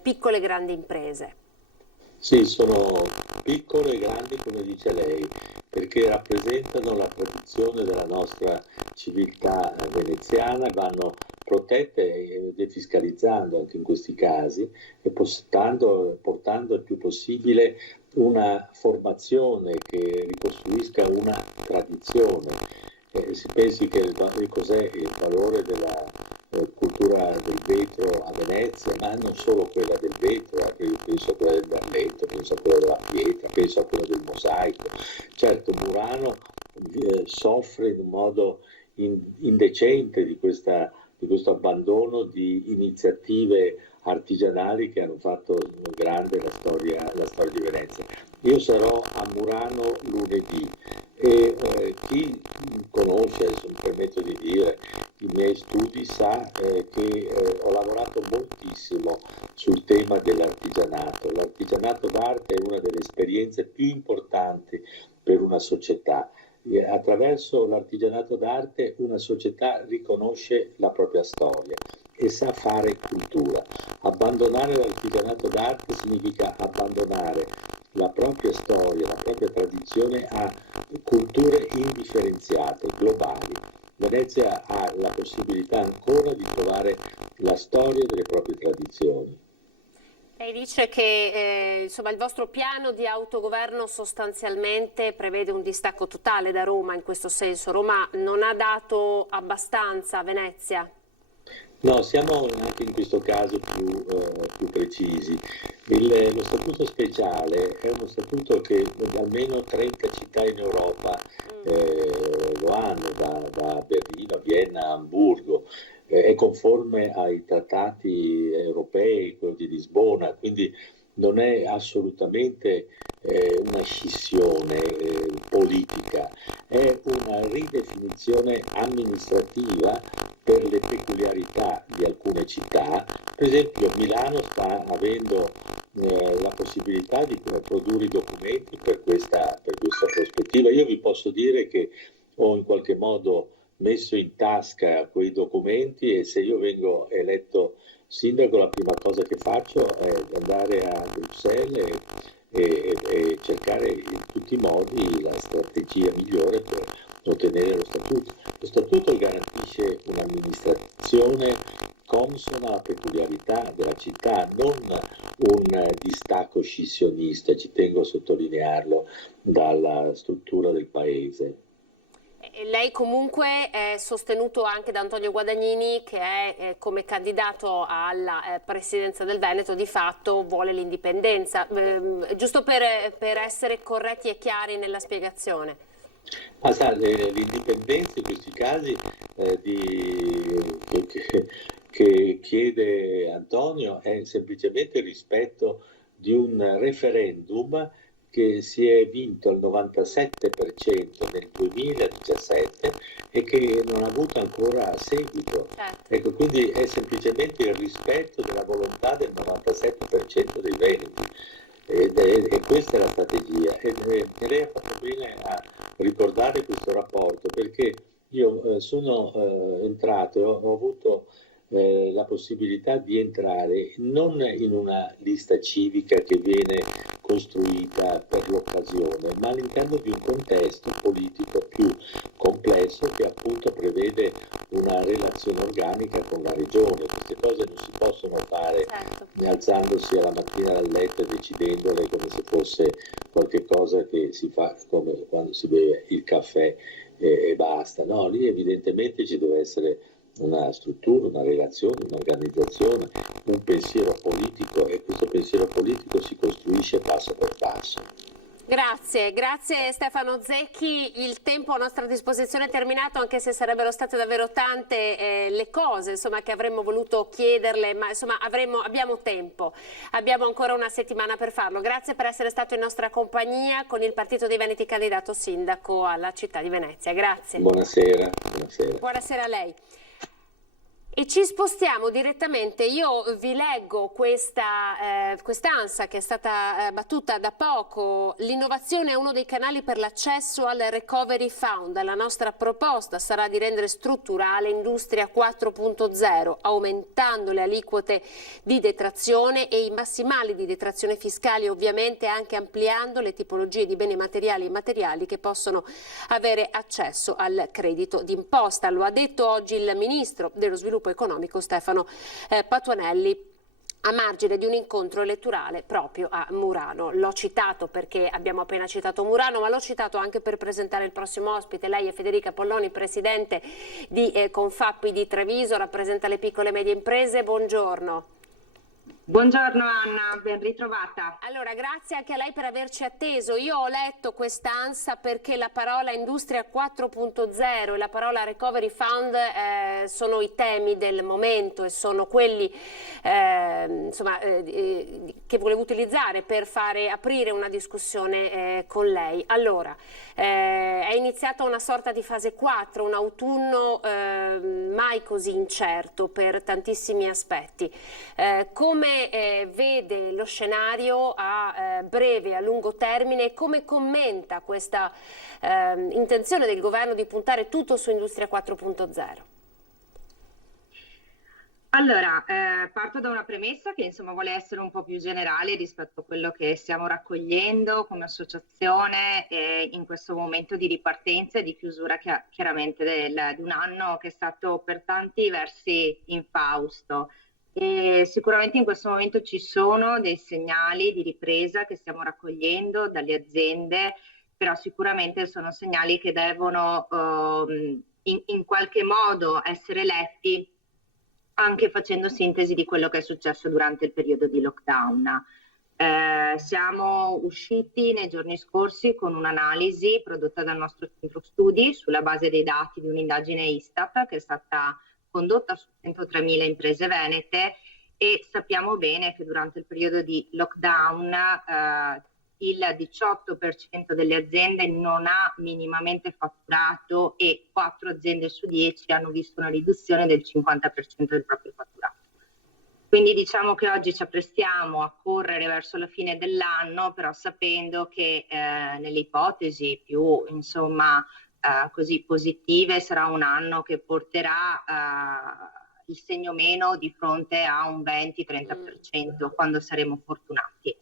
piccole e grandi imprese. Sì, sono piccole e grandi come dice lei, perché rappresentano la tradizione della nostra civiltà veneziana, vanno protette defiscalizzando anche in questi casi e portando il più possibile una formazione che ricostruisca una tradizione. Si pensi che cos'è il valore della cultura del vetro a Venezia, ma non solo quella del vetro, io penso a quella del merletto, penso a quella della pietra, penso a quella del mosaico. Certo, Murano soffre in un modo indecente di questo abbandono di iniziative artigianali che hanno fatto grande la storia di Venezia. Io sarò a Murano lunedì e chi conosce, se mi permetto di dire, i miei studi sa che ho lavorato moltissimo sul tema dell'artigianato. L'artigianato d'arte è una delle esperienze più importanti per una società. Attraverso l'artigianato d'arte una società riconosce la propria storia e sa fare cultura. Abbandonare l'artigianato d'arte significa abbandonare la propria storia, la propria tradizione a culture indifferenziate, globali. Venezia ha la possibilità ancora di trovare la storia delle proprie tradizioni. Lei dice che insomma, il vostro piano di autogoverno sostanzialmente prevede un distacco totale da Roma in questo senso. Roma non ha dato abbastanza a Venezia? No, siamo anche in questo caso più precisi. Lo statuto speciale è uno statuto che almeno 30 città in Europa lo hanno, da Berlino a Vienna a Amburgo. È conforme ai trattati europei, quello di Lisbona, quindi non è assolutamente una scissione politica, è una ridefinizione amministrativa per le peculiarità di alcune città. Per esempio Milano sta avendo la possibilità di produrre i documenti per questa prospettiva. Io vi posso dire che ho in qualche modo messo in tasca quei documenti e se io vengo eletto sindaco la prima cosa che faccio è andare a Bruxelles e cercare in tutti i modi la strategia migliore per ottenere lo statuto. Lo statuto garantisce un'amministrazione consona alla peculiarità della città, non un distacco scissionista, ci tengo a sottolinearlo, dalla struttura del paese. E lei comunque è sostenuto anche da Antonio Guadagnini, che è come candidato alla presidenza del Veneto di fatto vuole l'indipendenza, giusto per essere corretti e chiari nella spiegazione. L'indipendenza in questi casi che chiede Antonio è semplicemente il rispetto di un referendum che si è vinto al 97% nel 2017 e che non ha avuto ancora seguito. Ecco, quindi è semplicemente il rispetto della volontà del 97% dei veneti. E questa è la strategia. E lei ha fatto bene a ricordare questo rapporto, perché io sono entrato e ho avuto la possibilità di entrare non in una lista civica che viene costruita per l'occasione, ma all'interno di un contesto politico più complesso che appunto prevede una relazione organica con la regione. Queste cose non si possono fare alzandosi alla mattina dal letto e decidendole come se fosse qualche cosa che si fa come quando si beve il caffè e basta. No, lì evidentemente ci deve essere una struttura, una relazione, un'organizzazione, un pensiero politico, e questo pensiero politico si costruisce passo per passo. Grazie Stefano Zecchi, il tempo a nostra disposizione è terminato, anche se sarebbero state davvero tante le cose che avremmo voluto chiederle, ma abbiamo tempo, abbiamo ancora una settimana per farlo. Grazie per essere stato in nostra compagnia con il Partito dei Veneti candidato sindaco alla città di Venezia. Grazie. Buonasera. Buonasera a lei. E ci spostiamo direttamente, io vi leggo quest'ANSA che è stata battuta da poco. L'innovazione è uno dei canali per l'accesso al Recovery Fund. La nostra proposta sarà di rendere strutturale Industria 4.0, aumentando le aliquote di detrazione e i massimali di detrazione fiscali, ovviamente anche ampliando le tipologie di beni materiali e immateriali che possono avere accesso al credito d'imposta. Lo ha detto oggi il Ministro dello Sviluppo Economico Stefano Patuanelli a margine di un incontro elettorale proprio a Murano. L'ho citato perché abbiamo appena citato Murano, ma l'ho citato anche per presentare il prossimo ospite. Lei è Federica Polloni, presidente di Confappi di Treviso, rappresenta le piccole e medie imprese. Buongiorno. Buongiorno Anna, ben ritrovata. Allora, grazie anche a lei per averci atteso. Io ho letto quest'ANSA perché la parola Industria 4.0 e la parola Recovery Fund sono i temi del momento e sono quelli che volevo utilizzare per fare aprire una discussione con lei. Allora, è iniziata una sorta di fase 4, un autunno mai così incerto per tantissimi aspetti. Come vede lo scenario a breve e a lungo termine e come commenta questa intenzione del governo di puntare tutto su Industria 4.0? Allora, parto da una premessa che vuole essere un po' più generale rispetto a quello che stiamo raccogliendo come associazione in questo momento di ripartenza e di chiusura chiaramente di un anno che è stato per tanti versi infausto. E sicuramente in questo momento ci sono dei segnali di ripresa che stiamo raccogliendo dalle aziende, però sicuramente sono segnali che devono in qualche modo essere letti anche facendo sintesi di quello che è successo durante il periodo di lockdown. Siamo usciti nei giorni scorsi con un'analisi prodotta dal nostro centro studi sulla base dei dati di un'indagine Istat che è stata condotta su 103.000 imprese venete, e sappiamo bene che durante il periodo di lockdown il 18% delle aziende non ha minimamente fatturato e 4 aziende su 10 hanno visto una riduzione del 50% del proprio fatturato. Quindi diciamo che oggi ci apprestiamo a correre verso la fine dell'anno, però sapendo che nelle ipotesi più così positive sarà un anno che porterà il segno meno di fronte a un 20-30% quando saremo fortunati.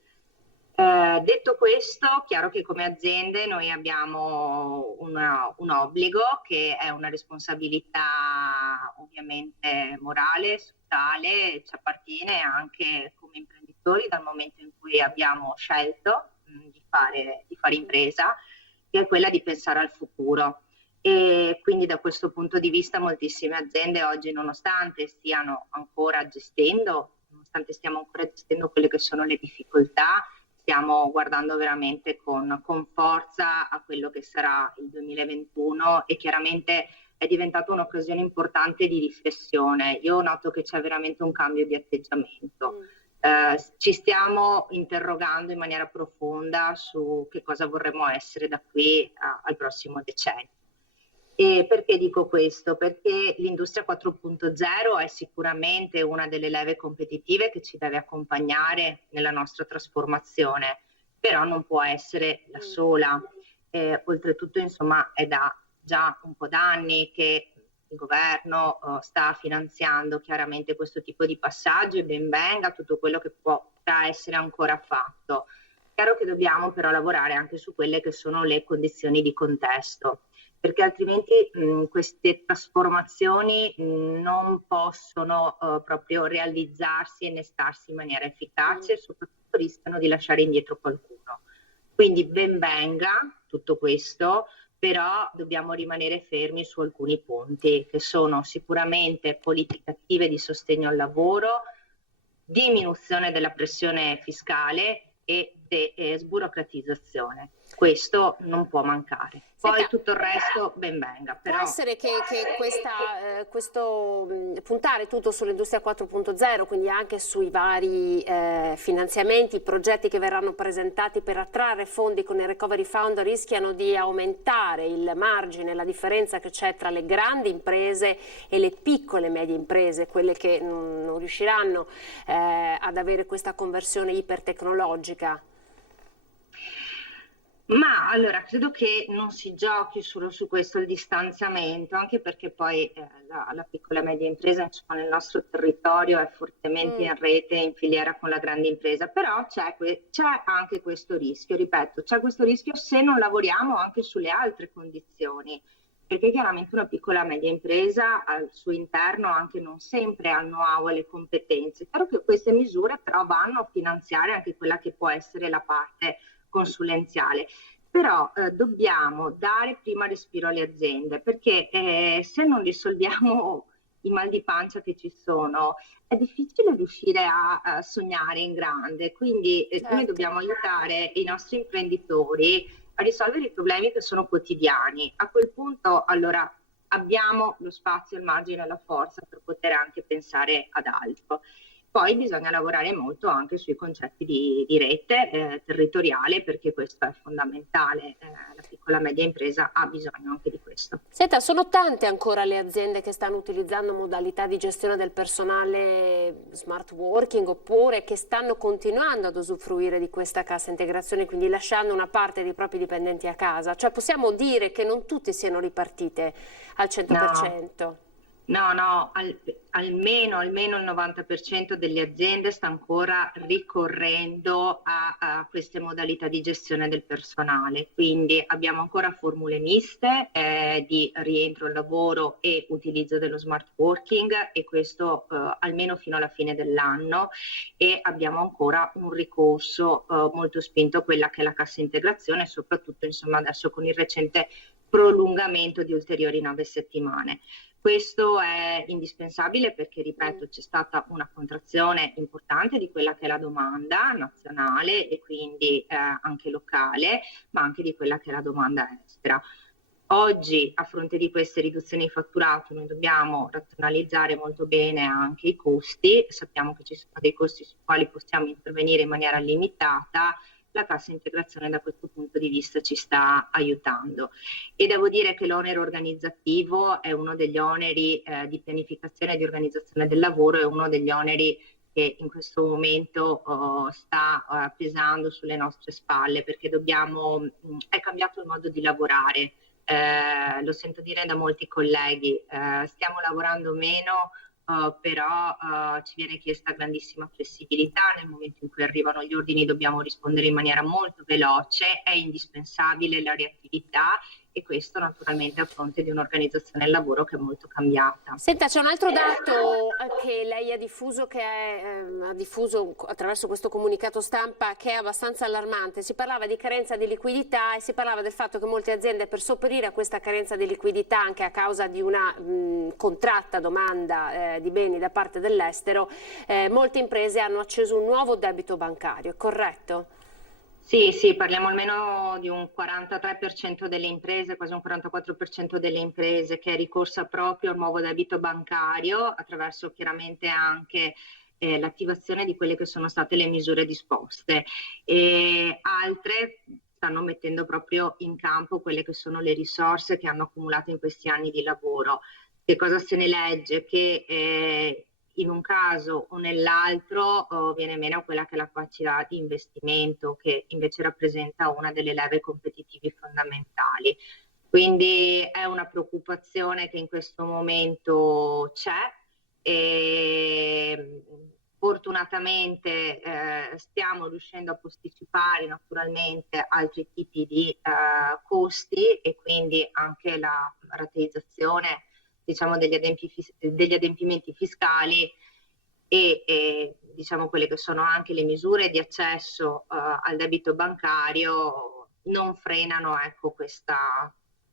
Detto questo, chiaro che come aziende noi abbiamo un obbligo che è una responsabilità ovviamente morale, sociale, ci appartiene anche come imprenditori dal momento in cui abbiamo scelto di fare impresa, che è quella di pensare al futuro. E quindi da questo punto di vista moltissime aziende oggi, nonostante stiamo ancora gestendo quelle che sono le difficoltà, stiamo guardando veramente con forza a quello che sarà il 2021 e chiaramente è diventata un'occasione importante di riflessione. Io noto che c'è veramente un cambio di atteggiamento. Ci stiamo interrogando in maniera profonda su che cosa vorremmo essere da qui al prossimo decennio. E perché dico questo? Perché l'industria 4.0 è sicuramente una delle leve competitive che ci deve accompagnare nella nostra trasformazione, però non può essere la sola. Oltretutto, insomma, è da già un po' d'anni che il governo sta finanziando chiaramente questo tipo di passaggio e ben venga tutto quello che potrà essere ancora fatto. Chiaro che dobbiamo però lavorare anche su quelle che sono le condizioni di contesto, perché altrimenti queste trasformazioni non possono proprio realizzarsi e innestarsi in maniera efficace e soprattutto rischiano di lasciare indietro qualcuno. Quindi ben venga tutto questo, però dobbiamo rimanere fermi su alcuni punti che sono sicuramente politiche attive di sostegno al lavoro, diminuzione della pressione fiscale e sburocratizzazione. Questo non può mancare. Poi tutto il resto ben venga. Però... Può essere che questo puntare tutto sull'industria 4.0, quindi anche sui vari finanziamenti, progetti che verranno presentati per attrarre fondi con il Recovery Fund, rischiano di aumentare il margine, la differenza che c'è tra le grandi imprese e le piccole e medie imprese, quelle che non riusciranno ad avere questa conversione ipertecnologica. Ma allora credo che non si giochi solo su questo il distanziamento, anche perché poi la piccola e media impresa, insomma, nel nostro territorio è fortemente in rete, in filiera con la grande impresa, però c'è anche questo rischio, ripeto, c'è questo rischio se non lavoriamo anche sulle altre condizioni, perché chiaramente una piccola e media impresa al suo interno anche non sempre ha il know-how e le competenze. Chiaro che queste misure però vanno a finanziare anche quella che può essere la parte consulenziale, però dobbiamo dare prima respiro alle aziende, perché se non risolviamo i mal di pancia che ci sono è difficile riuscire a sognare in grande, quindi noi dobbiamo aiutare i nostri imprenditori a risolvere i problemi che sono quotidiani. A quel punto allora abbiamo lo spazio, il margine e la forza per poter anche pensare ad altro. Poi bisogna lavorare molto anche sui concetti di rete territoriale, perché questo è fondamentale. La piccola e media impresa ha bisogno anche di questo. Senta, sono tante ancora le aziende che stanno utilizzando modalità di gestione del personale smart working, oppure che stanno continuando ad usufruire di questa cassa integrazione, quindi lasciando una parte dei propri dipendenti a casa? Cioè possiamo dire che non tutte siano ripartite al 100%? No, almeno il 90% delle aziende sta ancora ricorrendo a queste modalità di gestione del personale, quindi abbiamo ancora formule miste di rientro al lavoro e utilizzo dello smart working, e questo almeno fino alla fine dell'anno, e abbiamo ancora un ricorso molto spinto a quella che è la cassa integrazione, soprattutto insomma adesso con il recente prolungamento di ulteriori 9 settimane. Questo è indispensabile perché, ripeto, c'è stata una contrazione importante di quella che è la domanda nazionale e quindi anche locale, ma anche di quella che è la domanda estera. Oggi, a fronte di queste riduzioni di fatturato, noi dobbiamo razionalizzare molto bene anche i costi. Sappiamo che ci sono dei costi sui quali possiamo intervenire in maniera limitata. La cassa integrazione da questo punto di vista ci sta aiutando, e devo dire che l'onere organizzativo è uno degli oneri di pianificazione e di organizzazione del lavoro, è uno degli oneri che in questo momento sta pesando sulle nostre spalle, perché è cambiato il modo di lavorare, lo sento dire da molti colleghi, stiamo lavorando meno però ci viene chiesta grandissima flessibilità. Nel momento in cui arrivano gli ordini dobbiamo rispondere in maniera molto veloce, è indispensabile la reattività, e questo naturalmente a fronte di un'organizzazione del lavoro che è molto cambiata. Senta, c'è un altro dato che lei ha diffuso attraverso questo comunicato stampa, che è abbastanza allarmante. Si parlava di carenza di liquidità e si parlava del fatto che molte aziende, per sopperire a questa carenza di liquidità anche a causa di una contratta domanda di beni da parte dell'estero, molte imprese hanno acceso un nuovo debito bancario, è corretto? Sì, parliamo almeno di un 43% delle imprese, quasi un 44% delle imprese che è ricorsa proprio al nuovo debito bancario, attraverso chiaramente anche l'attivazione di quelle che sono state le misure disposte. E altre stanno mettendo proprio in campo quelle che sono le risorse che hanno accumulato in questi anni di lavoro. Che cosa se ne legge? Che in un caso o nell'altro viene meno quella che è la capacità di investimento, che invece rappresenta una delle leve competitivi fondamentali. Quindi è una preoccupazione che in questo momento c'è, e fortunatamente stiamo riuscendo a posticipare naturalmente altri tipi di costi, e quindi anche la rateizzazione, diciamo, degli adempimenti fiscali e diciamo quelle che sono anche le misure di accesso al debito bancario non frenano, ecco,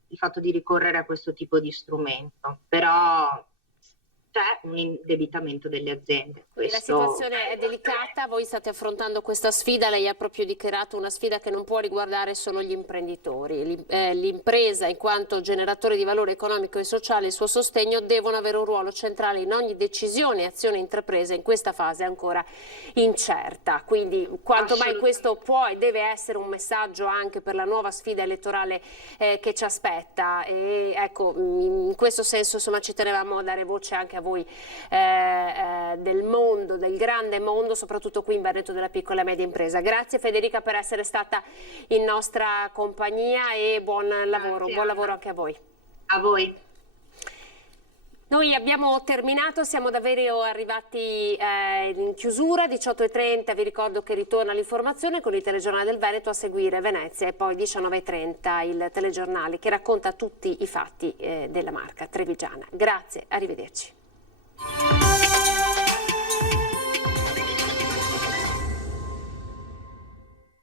il fatto di ricorrere a questo tipo di strumento. Però c'è un indebitamento delle aziende. La situazione è delicata, voi state affrontando questa sfida, lei ha proprio dichiarato una sfida che non può riguardare solo gli imprenditori. L'impresa, in quanto generatore di valore economico e sociale, il suo sostegno devono avere un ruolo centrale in ogni decisione e azione intrapresa in questa fase ancora incerta. Quindi quanto mai questo può e deve essere un messaggio anche per la nuova sfida elettorale che ci aspetta. E ecco, in questo senso insomma ci tenevamo a dare voce anche a voi del mondo, del grande mondo, soprattutto qui in Veneto, della piccola e media impresa. Grazie Federica per essere stata in nostra compagnia e buon lavoro anche a voi. A voi. Noi abbiamo terminato, siamo davvero arrivati in chiusura, 18:30, vi ricordo che ritorna l'informazione con il telegiornale del Veneto, a seguire Venezia, e poi 19:30 il telegiornale che racconta tutti i fatti della Marca trevigiana. Grazie, arrivederci.